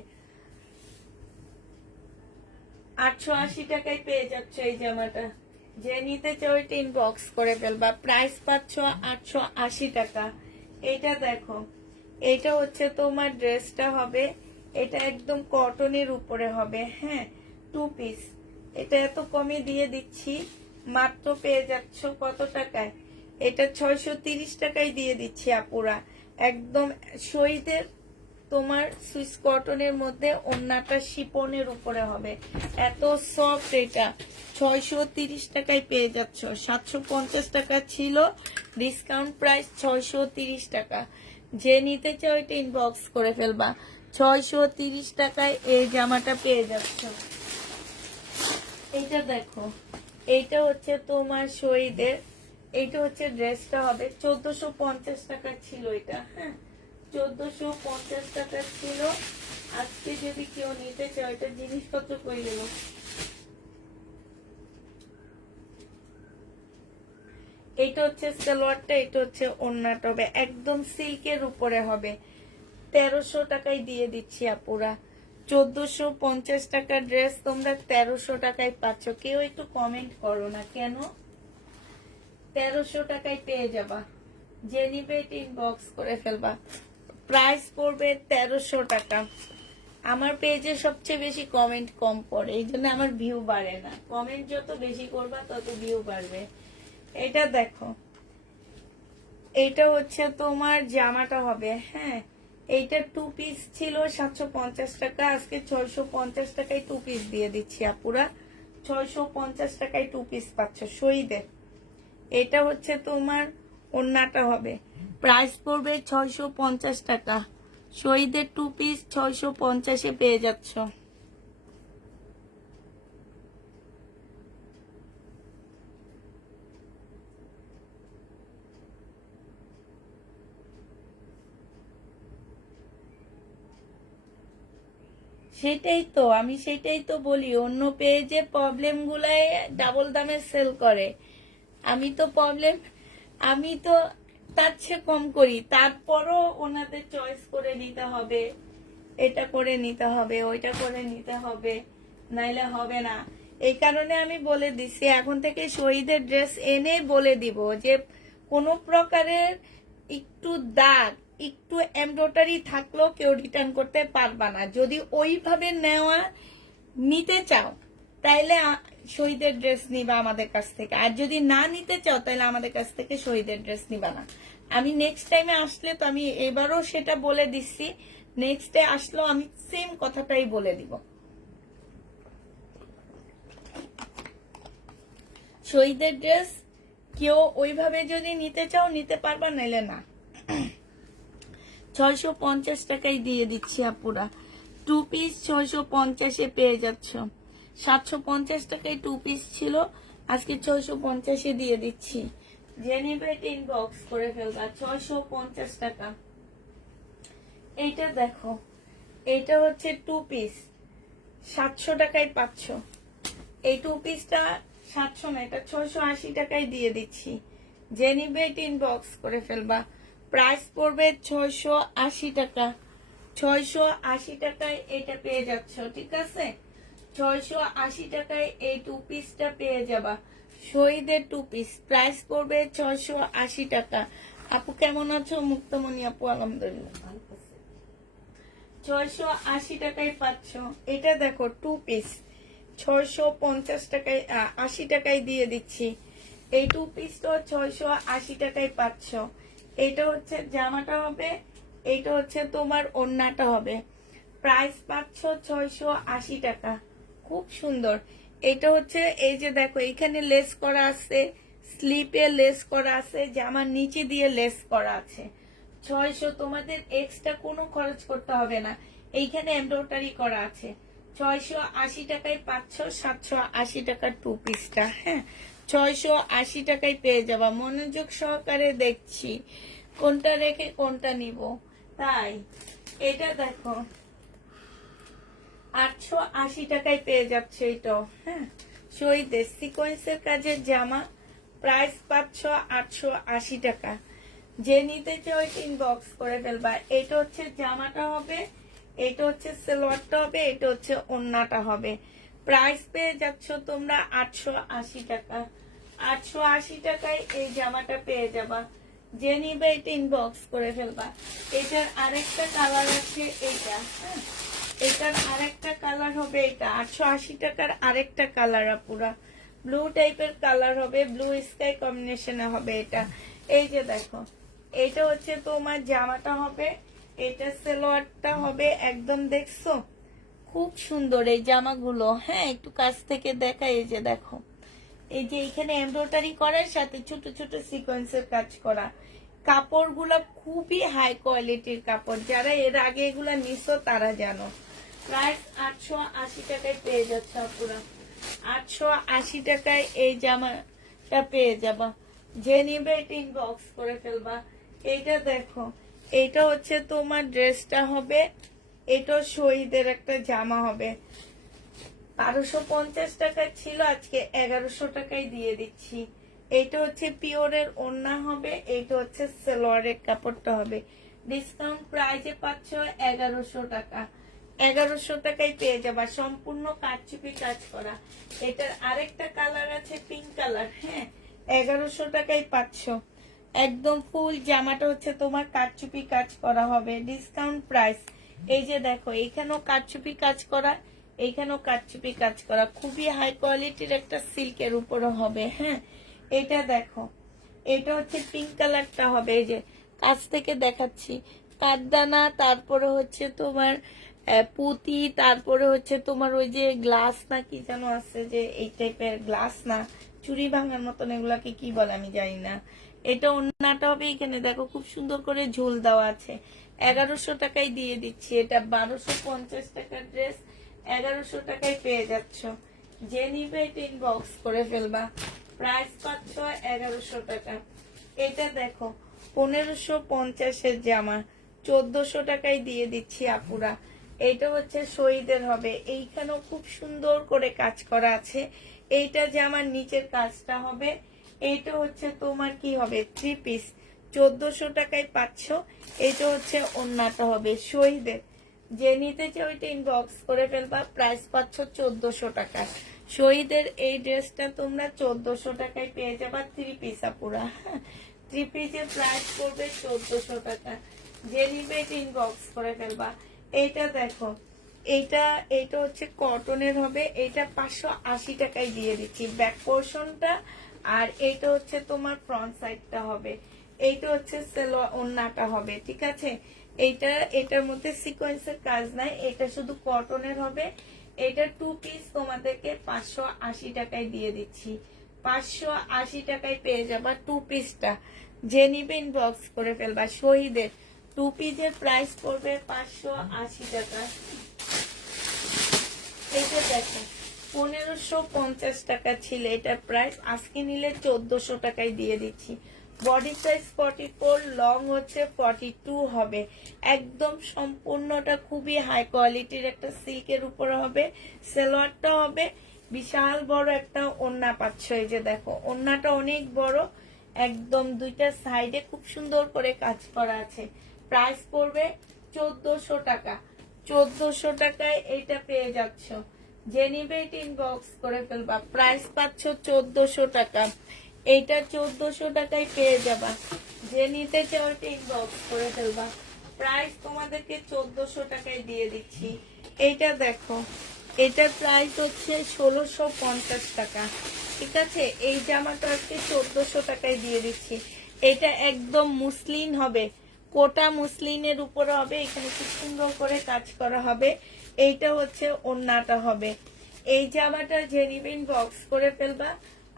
880 টাকায় পেয়ে যাচ্ছ এই জামাটা। যে নিতে চাও এটা ইনবক্স করে ফেলবা। প্রাইস পাচ্ছ 880 টাকা। এটা দেখো, এটা হচ্ছে তোমার ড্রেসটা হবে, এটা একদম কটনের উপরে হবে। হ্যাঁ, 2 পিস। এটা এত কমে দিয়ে দিচ্ছি, মাত্র পেয়ে যাচ্ছ কত টাকায়? এটা 630 টাকায় দিয়ে দিচ্ছি আপুরা। একদম শহীদের তোমার সুইস কটনের মধ্যে ওড়নাটা শিপনের উপরে হবে, এত সফট। এটা 630 টাকায় পেয়ে যাচ্ছ। 750 টাকা ছিল, ডিসকাউন্ট প্রাইস 630 টাকা। যে নিতে চাও এটা ইনবক্স করে ফেলবা। 630 টাকায় এই জামাটা পেয়ে যাচ্ছ। এটা দেখো, এইটা হচ্ছে তোমার শহীদের, এইটা হচ্ছে ড্রেসটা হবে। 1450 টাকা ছিল এটা। হ্যাঁ, 1450 টাকা ছিল। আজকে যদি কেউ নিতে চায় এটা জিনিসপত্র কই গেল। এইটা হচ্ছে সালোয়ারটা, এটা হচ্ছে ওড়নাটা হবে একদম সিল্কের উপরে হবে। 1300 টাকায় দিয়ে দিচ্ছি আপুরা। 1450 টাকার ড্রেস তোমরা 1300 টাকায় পাচ্ছ। কেউ একটু কমেন্ট করো না কেন? 1300 টাকায় পেয়ে যাবা, যে নিবে ইনবক্স করে ফেলবা। প্রাইস পড়বে 1300 টাকা। আমার পেজে সবচেয়ে বেশি কমেন্ট কম পড়ে, এই জন্য আমার ভিউ বাড়ে না। কমেন্ট যত বেশি করবা তত ভিউ বাড়বে। এটা দেখো, এইটা হচ্ছে তোমার জামাটা হবে। হ্যাঁ, এইটা 2 পিস ছিল 750 টাকা, আজকে 650 টাকায় 2 পিস দিয়ে দিচ্ছি আপুরা। 650 টাকায় 2 পিস পাচ্ছ শহীদে। এটা হচ্ছে তোমার ওড়নাটা হবে, প্রাইস পড়বে 650 টাকা। শহীদের 2 পিস 650-এ পেয়ে যাচ্ছ। সেটাই তো বলি, অন্য পেজে প্রবলেম গুলাই ডাবল দামে সেল করে। আমি তো তার চেয়ে কম করি, তারপরও ওনাদের চয়েস করে নিতে হবে, এটা করে নিতে হবে, ওইটা করে নিতে হবে, নাইলে হবে না। এই কারণে আমি বলে দিছি, এখন থেকে শহীদের ড্রেস এনে বলে দিব যে কোনো প্রকারের একটু দাগ, একটু এমব্রয়ডারি থাকলেও কেউ রিটার্ন করতে পারবা না। যদি ওইভাবে নিতে চাও তাইলে শহীদের ড্রেস নিবা আমাদের কাছ থেকে, আর যদি না নিতে চাও তাহলে আমাদের কাছ থেকে শহীদের ড্রেস নিবা না। আমি নেক্সট টাইমে আসলে তো আমি এবারও সেটা বলে দিচ্ছি, নেক্সট ডে আসলেও আমি সেম কথাটাই বলে দিব। শহীদের ড্রেস কেউ ওইভাবে যদি নিতে চাও নিতে পারবা, নাইলে না। 650 টাকায় দিয়ে দিচ্ছি আপুরা। 2 পিস 650-এ পেয়ে যাচ্ছ। 750 টাকায় 2 পিস ছিল, আজকে 650-এ দিয়ে দিচ্ছি। যে নিবে ইনবক্স করে ফেলবা। 650 টাকা। এইটা দেখো, এইটা হচ্ছে 2 পিস 700 টাকায় পাচ্ছ। এই 2 পিসটা 700 না, এটা 680 টাকায় দিয়ে দিচ্ছি। যে নিবে ইনবক্স করে ফেলবা। প্রাইস পড়বে 680 টাকা। 680 টাকায় এটা পেয়ে যাচ্ছ, ঠিক আছে? 680 টাকায় এই 2 পিসটা পেয়ে যাবা। শহীদের 2 পিস, প্রাইস পড়বে 680 টাকা। আপু কেমন আছো? মুক্তমণি আপু আলহামদুলিল্লাহ। 680 টাকায় পাচ্ছ। এটা দেখো 2 পিস 650 টাকায় 80 টাকায় দিয়ে দিচ্ছি। এই 2 পিসটা 680 টাকায় পাচ্ছ। এটা হচ্ছে জামাটা হবে, এইটা হচ্ছে তোমার ওড়নাটা হবে। প্রাইস পাচ্ছ 680 টাকা। খুব সুন্দর। এটা হচ্ছে এই যে দেখো, এখানে লেস করা আছে, স্লিপে লেস করা আছে, জামার নিচে দিয়ে লেস করা আছে। 600, তোমাদের এক্সট্রা কোনো খরচ করতে হবে না। এইখানে এমব্রয়ডারি করা আছে। 680 টাকায় পাচ্ছ 780 টাকার 2 পিসটা। হ্যাঁ, 680 টাকায় পেয়ে যাবা। মনোযোগ সহকারে দেখছি কোনটা রেখে কোনটা নিব, তাই এটা দেখো 880 টাকায় পেয়ে যাচ্ছে এটা। হ্যাঁ, শহীদের সিকোয়েন্সের কাজের জামা, প্রাইস পাচ্ছ 880 টাকা। যে নিতে চাও ইনবক্স করে ফেলবা। এটা হচ্ছে জামাটা হবে, এটা হচ্ছে সালোয়ারটা হবে, এটা হচ্ছে ওড়নাটা হবে। প্রাইস পেয়ে যাচ্ছ তোমরা 880 টাকা। 880 টাকায় এই জামাটা পেয়ে যাবা। যে নিবে এটা ইনবক্স করে ফেলবা। এটার আরেকটা কালার আছে এইটা। হ্যাঁ, এটার আরেকটা কালার হবে এটা। 880 টাকার আরেকটা কালার আপুরা, ব্লু টাইপের কালার হবে, ব্লু স্কাই কম্বিনেশনে হবে এটা। এই যে দেখো, এটা হচ্ছে তোমার জামাটা হবে, এটা সালোয়ারটা হবে। একদম দেখছো খুব সুন্দর এই জামাগুলো। হ্যাঁ, একটু কাছ থেকে দেখা। এই যে দেখো, এই যে এখানে এমব্রয়ডারি করার সাথে ছোট ছোট সিকোয়েন্সের কাজ করা। কাপড়গুলা খুবই হাই কোয়ালিটির কাপড়, যারা এর আগে এগুলা নিছো তারা জানো। প্রাইস 880 টাকায় পেয়ে যাচ্ছে আপুরা। 880 টাকায় এই জামাটা পেয়ে যাবা। যে নিবে ইনবক্স করে ফেলবা। এইটা দেখো, এইটা হচ্ছে তোমার ড্রেসটা হবে, এটা শহীদের একটা জামা হবে, 1250 টাকা ছিল, আজকে 1100 টাকায় দিয়ে দিচ্ছি। এইটা হচ্ছে পিওরের ওড়না হবে, এইটা হচ্ছে সালোয়ারের কাপড়টা হবে। ডিসকাউন্ট প্রাইজে পাচ্ছ 1100 টাকা। 1100 টাকায় পেয়ে যাবা, সম্পূর্ণ কারচুপি কাজ করা। এটার আরেকটা কালার আছে পিঙ্ক কালার, হ্যাঁ, 1100 টাকায় পাচ্ছ। একদম ফুল জামাটা হচ্ছে তোমার কারচুপি কাজ করা হবে, ডিসকাউন্ট প্রাইস। এই যে দেখো, এইখানেও কারচুপি কাজ করা, এইখানেও কারচুপি কাজ করা, খুবই হাই কোয়ালিটির একটা সিল্কের উপরে হবে। হ্যাঁ, এটা দেখো, এটা হচ্ছে পিঙ্ক কালারটা হবে, এই যে কাছ থেকে দেখাচ্ছি, কাঠদানা, তারপরে হচ্ছে তোমার পুঁতি, তারপরে হচ্ছে তোমার ওই যে গ্লাস না কি যেন আছে, যে এই টাইপের গ্লাস না, চুরি ভাঙার মতন, এগুলাকে কি বলে আমি জানি না। এটা ওন্নাটা হবে, এখানে দেখো খুব সুন্দর করে ঝোল দেওয়া আছে। 1100 টাকায় দিয়ে দিচ্ছি। এটা 1250 টাকার ড্রেস 1100 টাকায় পেয়ে যাচ্ছ। যে নিবে এটা ইনবক্স করে ফেলবা। প্রাইস পাচ্ছ 1100 টাকা। এটা দেখো 1550 জামা 1400 টাকায় দিয়ে দিচ্ছি আপুরা। এটা হচ্ছে শহীদের হবে, এইখানেও খুব সুন্দর করে কাজ করা আছে। এইটা জামার নিচের কাজটা হবে। এইটা হচ্ছে তোমার কি হবে, 3 পিস 1400 টাকায় পাচ্ছ। এটা হচ্ছে ওন্নাটা হবে শহীদের। যে নিতে চাও ওইটা ইনবক্স করে ফেলবা। প্রাইস পাচ্ছ 1400 টাকা। শহীদের এই ড্রেসটা তোমরা 1400 টাকায় পেয়ে যাবা, 3 পিস আপুরা। 3 পিসের প্রাইস পড়বে 1400 টাকা। যে নিবে এটা ইনবক্স করে ফেলবা। এইটা দেখো, এইটা হচ্ছে কটনের হবে, এইটা 580 টাকায় দিয়ে দিচ্ছি ব্যাক পোর্শনটা। আর এইটা হচ্ছে তোমার ফ্রন্ট সাইডটা হবে। এইটা হচ্ছে সালোয়ার ওন্নাটা হবে, ঠিক আছে। এটার মধ্যে সিকোয়েন্সের কাজ নাই, এটা শুধু কটনের হবে। এটা 2 পিস তোমাদেরকে 580 টাকায় দিয়ে দিচ্ছি। 580 টাকায় পেয়ে যাবা 2 পিসটা। যে নিবে ইনবক্স করে ফেলবা। শহীদের 2 পিসের প্রাইস পড়বে 580 টাকা। এটা দেখো 1550 টাকা ছিল এটার প্রাইস, আজকে নিলে 1400 টাকায় দিয়ে দিচ্ছি। বডি সাইজ 44, লং হচ্ছে 42 হবে। একদম সম্পূর্ণটা খুবই হাই কোয়ালিটির একটা সিল্কের উপরে হবে। সালোয়ারটা হবে বিশাল বড় একটা ওন্না পাচ্ছ। এই যে দেখো, ওন্নাটা অনেক বড়, একদম দুইটা সাইডে খুব সুন্দর করে কাজ করা আছে। প্রাইস পড়বে 1400 টাকা। 1400 টাকায় এইটা পেয়ে যাচ্ছ। যে নিবে এটা ইনবক্স করে ফেলবা। প্রাইস পাচ্ছ 1400 টাকা। এইটা 1400 টাকায় পেয়ে যাবা। যে নিতে চাও এটা ইনবক্স করে ফেলবা। প্রাইস তোমাদেরকে 1400 টাকায় দিয়ে দিচ্ছি। এইটা দেখো, এটার প্রাইস হচ্ছে 1650 টাকা, ঠিক আছে। এই জামাটা আজকে 1400 টাকায় দিয়ে দিচ্ছি। এটা একদম মুসলিন হবে, কোটা মুসলিনের উপরে হবে। এখানে খুব সুন্দর করে কাজ করা হবে। এইটা হচ্ছে ওন্নাটা হবে। এই জামাটা যে নিবেন বক্স করে ফেলবা।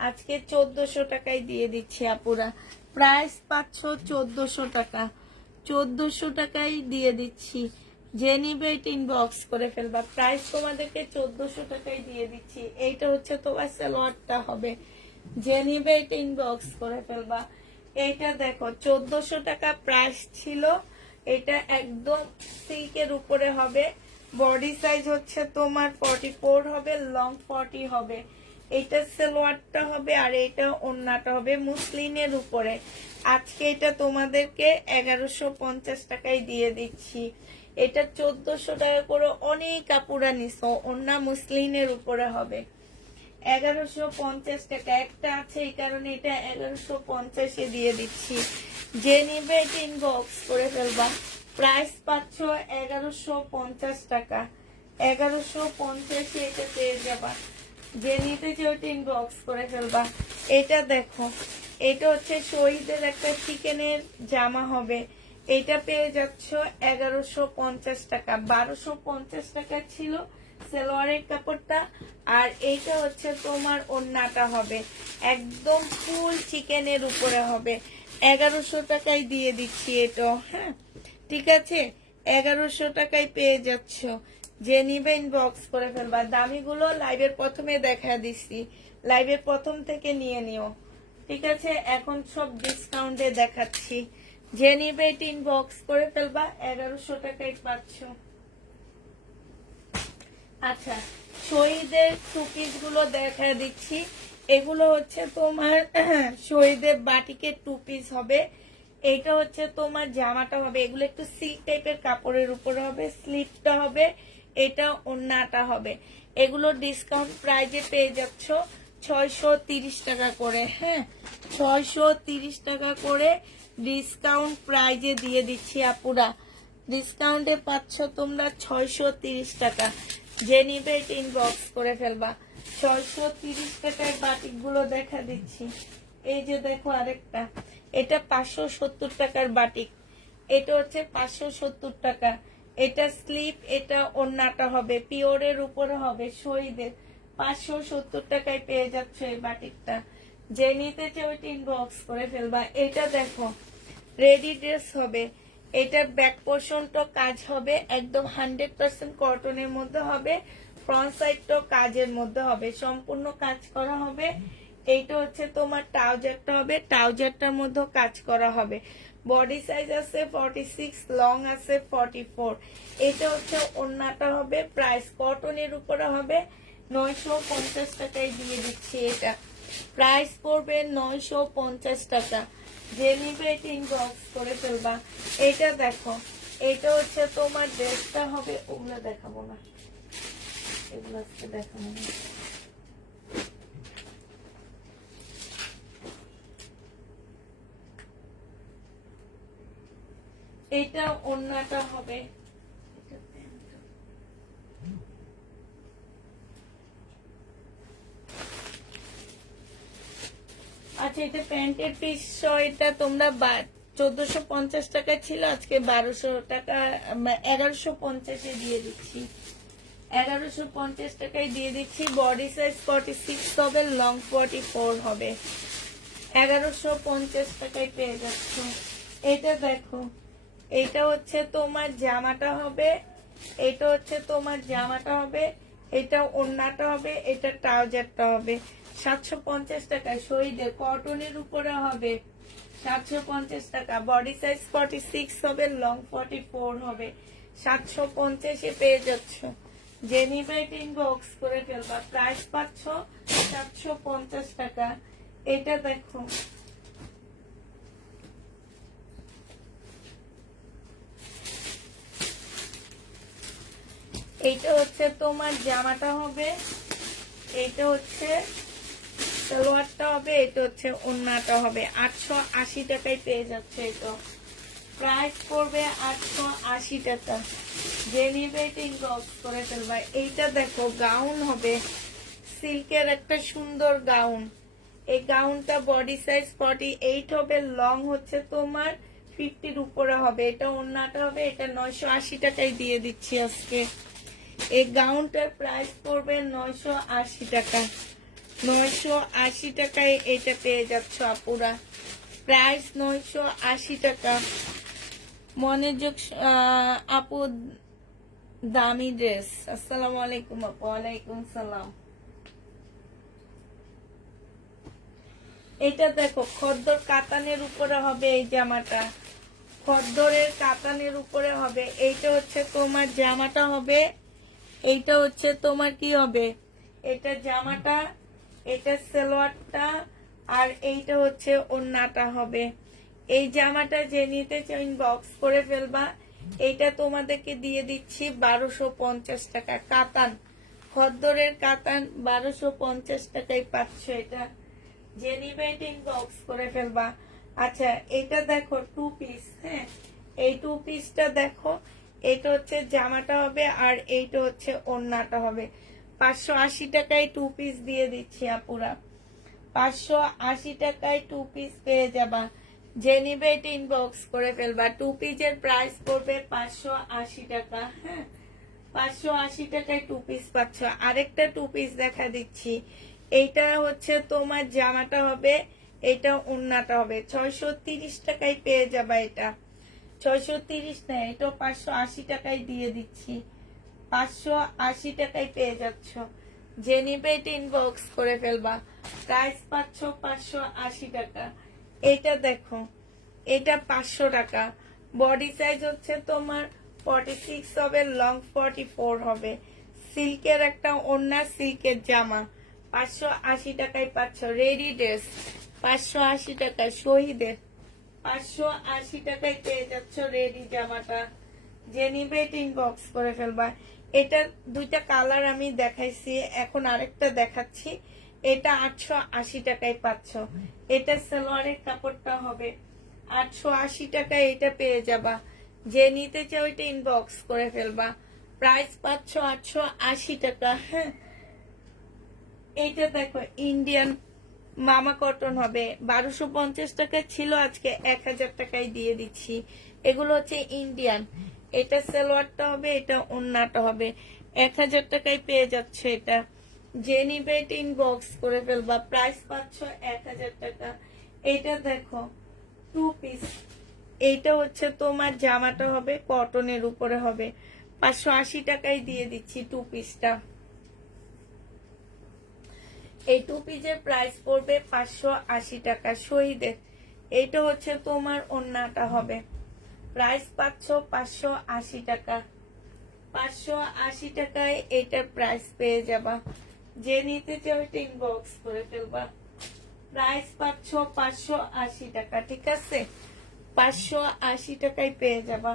আজকে 1400 টাকায় দিয়ে দিচ্ছি আপুরা। প্রাইস পাচ্ছ 1400 টাকা। 1400 টাকায় দিয়ে দিচ্ছি। যে নিবে এটা ইনবক্স করে ফেলবা। প্রাইস তোমাদেরকে 1400 টাকায় দিয়ে দিচ্ছি। এইটা হচ্ছে তোমার সালোয়ারটা হবে। যে নিবে এটা ইনবক্স করে ফেলবা। এইটা দেখো 1400 টাকা প্রাইস ছিল। এটা একদম সিল্কের উপরে হবে। বডি সাইজ হচ্ছে তোমার 44 হবে, লং 40 হবে। এইটা সালোয়ারটা হবে আর এটা ওন্নাটা হবে মুসলিনের উপরে। আজকে এটা তোমাদেরকে 1150 টাকায় দিয়ে দিচ্ছি। এটা 1400 টাকা করে অনেক কাপড়া নিছো। ওন্না মুসলিনের উপরে হবে। 1150 টাকা একটা আছে, এই কারণে এটা 1150 দিয়ে দিচ্ছি। যে নিবে এটা ইনবক্স করে ফেলবা। প্রাইস পাচ্ছ 1150 টাকা। 1150 এটা পেয়ে যাবা। যে নিতে চাও এটা ইনবক্স করে ফেলবা। এটা দেখো, এটা হচ্ছে শহীদের একটা চিকেনের জামা হবে। এটা পেয়ে যাচ্ছ 1150 টাকা। 1250 টাকা ছিল সালোয়ারের কাপড়টা। আর এইটা হচ্ছে তোমার ওন্নাটা হবে, একদম ফুল চিকেনের উপরে হবে। 1100 টাকায় দিয়ে দিচ্ছি এটা, হ্যাঁ, ঠিক আছে। 1100 টাকায় পেয়ে যাচ্ছ। যে নিবে ইনবক্স করে ফেলবা। দামিগুলো লাইভের প্রথমে দেখা দিচ্ছি, লাইভের প্রথম থেকে নিয়ে নিও, ঠিক আছে। এখন সব ডিসকাউন্টে দেখাচ্ছি। যে নিবে এটা ইনবক্স করে ফেলবা। 1100 টাকায় পাচ্ছ। আচ্ছা, শহীদের টু পিস গুলো দেখা দিচ্ছি। এগুলো হচ্ছে তোমার শহীদের বাটিকের টু পিস হবে। এইটা হচ্ছে তোমার জামাটা হবে, এগুলো একটু সিল্ক টাইপের কাপড়ের উপরে হবে, স্লিপটা হবে, এটা ওড়নাটা হবে। এগুলো ডিসকাউন্ট প্রাইজে পেয়ে যাচ্ছ 630 টাকা করে। হ্যাঁ, 630 টাকা করে ডিসকাউন্ট প্রাইজে দিয়ে দিচ্ছি আপুরা। ডিসকাউন্টে পাচ্ছ তোমরা 630 টাকা। যে নিবে এটা ইনবক্স করে ফেলবা। 630 টাকায় বাটিক গুলো দেখা দিচ্ছি। এই যে দেখো আরেকটা, এটা 570 টাকার বাটিক, এটা হচ্ছে 570 টাকা। এটা স্লিপ, এটা ওড়নাটা হবে, পিওরের উপরে হবে, শহীদের। 570 টাকায় পেয়ে যাচ্ছ এই বাটিকটা। যে নিতে চাও ওইটা ইনবক্স করে ফেলবা। এটা দেখো রেডি ড্রেস হবে, এটার ব্যাক পোর্শনটা কাজ হবে একদম 100% কটনের মধ্যে হবে, ফ্রন্ট সাইডটাও কাজের মধ্যে হবে, সম্পূর্ণ কাজ করা হবে। এইটা হচ্ছে তোমার ট্রাউজারটা হবে, ট্রাউজারটার মধ্যে কাজ করা হবে। বডি সাইজ আছে 46, লং আছে 44। এটা হচ্ছে ওড়নাটা হবে, প্রাইস কটনের উপরে হবে 950 টাকায় দিয়ে দিচ্ছি। এটা প্রাইস পড়বে 950 টাকা। যে নিবে এটা ইনবক্স করে ফেলবা। এটা দেখো, এটা হচ্ছে তোমার ড্রেসটা হবে, ওগুলো দেখাবো না, এগুলো আজকে দেখাবো না। এটা ওড়নাটা হবে, আচ্ছা এটা প্যান্টের পিস। এটা তোমরা 1450 টাকা ছিল, আজকে 1200 টাকা, 1150-এ দিয়ে দিচ্ছি। 1150 টাকায় দিয়ে দিচ্ছি। বডি সাইজ 46 হবে, লং 44 হবে। 1150 টাকায় পেয়ে যাচ্ছ। এটা দেখো, এটা হচ্ছে তোমার জামাটা হবে, এটা হচ্ছে তোমার জামাটা হবে, এটা ওড়নাটা হবে, এটা ট্রাউজারটা হবে। 750 টাকা শহীদের কটনের উপরে হবে, 750 টাকা। বডি সাইজ 46 হবে, লং 44 হবে। 750-এ পেয়ে যাচ্ছ। যে নিবে ইনবক্স করে ফেলবা। প্রাইস পাচ্ছ 750 টাকা। এটা দেখো, এইটা হচ্ছে তোমার জামাটা হবে, এইটা হচ্ছে সালোয়ারটা হবে, এটা হচ্ছে ওড়নাটা হবে। 880 টাকায় পেয়ে যাচ্ছে। এটা প্রাইস পড়বে 880 টাকা। যে নিবে এটা ইনবক্স করে ফেলবা। এইটা দেখো গাউন হবে, সিল্কের একটা সুন্দর গাউন। এই গাউনটা বডি সাইজ 48 হবে, লং হচ্ছে তোমার 50-র উপরে হবে। এটা ওড়নাটা হবে, এটা 980 টাকায় দিয়ে দিচ্ছি আজকে। এই গাউনটার প্রাইস পড়বে 980 টাকা। 980 টাকায় এটা পেয়ে যাচ্ছ আপুরা। প্রাইস 980 টাকা। মনোযোগ আপু, দামি ড্রেস। আসসালামু আলাইকুম আপু। ওয়ালাইকুম সালাম। এটা দেখো খদ্দর কাতানের উপরে হবে, এই জামাটা খদ্দরের কাতানের উপরে হবে। এইটা হচ্ছে তোমার জামাটা হবে, এইটা হচ্ছে তোমার কি হবে, এটা জামাটা, এটা সালোয়ারটা, আর এইটা হচ্ছে ওড়নাটা হবে। এই জামাটা যে নিতে চাও ইনবক্স করে ফেলবা। এইটা তোমাদেরকে দিয়ে দিচ্ছি 1250 টাকা। কাতান, খদ্দরের কাতান, 1250 টাকায় পাচ্ছ এটা। যে নিবে এটা ইনবক্স করে ফেলবা। আচ্ছা এটা দেখো টু পিস। হ্যাঁ, এই টু পিসটা দেখো, এটা হচ্ছে জামাটা হবে, আর এইটা হচ্ছে ওড়নাটা হবে। 580 টাকায় টু পিস দিয়ে দিচ্ছি আপুরা। 580 টাকায় টু পিস পেয়ে যাবা। যে নিবে এটা ইনবক্স করে ফেলবা। টু পিসের প্রাইস পড়বে 580 টাকা। হ্যাঁ, 580 টাকায় টু পিস পাচ্ছ। আরেকটা টু পিস দেখা দিচ্ছি। এইটা হচ্ছে তোমার জামাটা হবে, এটা ওড়নাটা হবে। 630 টাকায় পেয়ে যাবা এটা। 630 না, এটা 580 টাকায় দিয়ে দিচ্ছি। 580 টাকায় পেয়ে যাচ্ছ। যে নিবে এটা ইনবক্স করে ফেলবা। প্রাইস পাচ্ছ 580 টাকা। এটা দেখো, এটা 500 টাকা। বডি সাইজ হচ্ছে তোমার 46 হবে, লং 44 হবে। সিল্কের একটা ওড়না, সিল্কের জামা 580 টাকায় পাচ্ছ। রেডি ড্রেস 580 টাকায়, শহীদের 580 টাকায় পেয়ে যাচ্ছ রেডি জামাটা। যে নিবে ইনবক্স করে ফেলবা। এটা দুইটা কালার আমি দেখাইছি, এখন আরেকটা দেখাচ্ছি। এটা 880 টাকায় পাচ্ছ। এটা সালোয়ারের কাপড়টা হবে 880 টাকায়, এটা পেয়ে যাবা। যে নিতে চাও এটা ইনবক্স করে ফেলবা। প্রাইস পাচ্ছ 880 টাকা। হ্যাঁ, এইটা দেখো ইন্ডিয়ান মামা কটন হবে 1250 টাকা ছিল, আজকে 1000 টাকায় দিয়ে দিচ্ছি। এগুলো হচ্ছে ইন্ডিয়ান। এটা সালোয়ারটা হবে, এটা ওড়নাটা হবে। 1000 টাকায় পেয়ে যাচ্ছে এটা। যে নিবে এটা ইনবক্স করে ফেলবা। প্রাইস পাচ্ছ 1000 টাকা। এটা দেখো 2 পিস। এইটা হচ্ছে তোমার জামাটা হবে কটনের উপরে হবে, 580 টাকায় দিয়ে দিচ্ছি 2 পিসটা। এই 2 পিসের প্রাইস পড়বে 580 টাকা শহীদের। এইটা হচ্ছে তোমার ওড়নাটা হবে, প্রাইস পাচ্ছ 580 টাকা। 580 টাকায় এটার প্রাইস পেয়ে যাবা। যে নিতে চাও এটা ইনবক্স করে ফেলবা। প্রাইস পাচ্ছ 580 টাকা, ঠিক আছে? 580 টাকায় পেয়ে যাবা।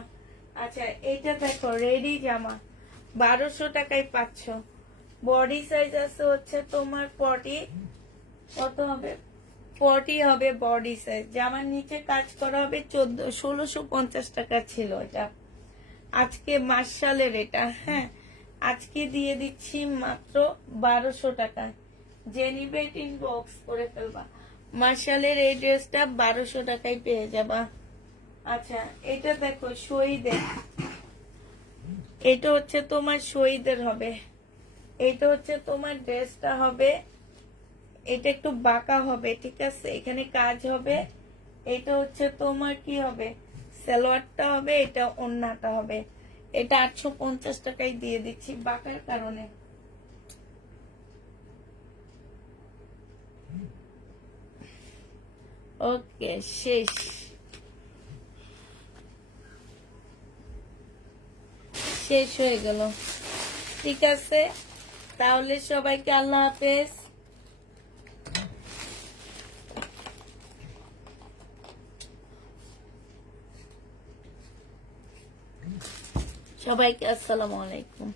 আচ্ছা, এটা দেখো রেডি জামা 1200 টাকায় পাচ্ছ। বডি সাইজ আছে হচ্ছে তোমার 40, কত হবে 40 হবে বডি সাইজ। জামার নিচে কাজ করা হবে 1650 টাকা ছিল এটা, আজকে মার্শালের এটা। হ্যাঁ, আজকে দিয়ে দিচ্ছি মাত্র 1200 টাকা। যে নিবে ইনবক্স করে ফেলবা। মার্শালের এই ড্রেসটা 1200 টাকায় পেয়ে যাবা। আচ্ছা, এটা দেখো শহীদের, এটা হচ্ছে তোমার শহীদের হবে। এটা হচ্ছে তোমার ড্রেসটা হবে, এটা একটু বাঁকা হবে, ঠিক আছে? এখানে কাজ হবে। এটা হচ্ছে তোমার কি হবে, সালোয়ারটা হবে, এটা ওড়নাটা হবে। এটা 850 টাকায় দিয়ে দিচ্ছি বাঁকার কারণে। ওকে, শেষ শেষ হয়ে গেল। ঠিক আছে, তাহলে সবাইকে আল্লাহ হাফেজ। সবাইকে আসসালামু আলাইকুম।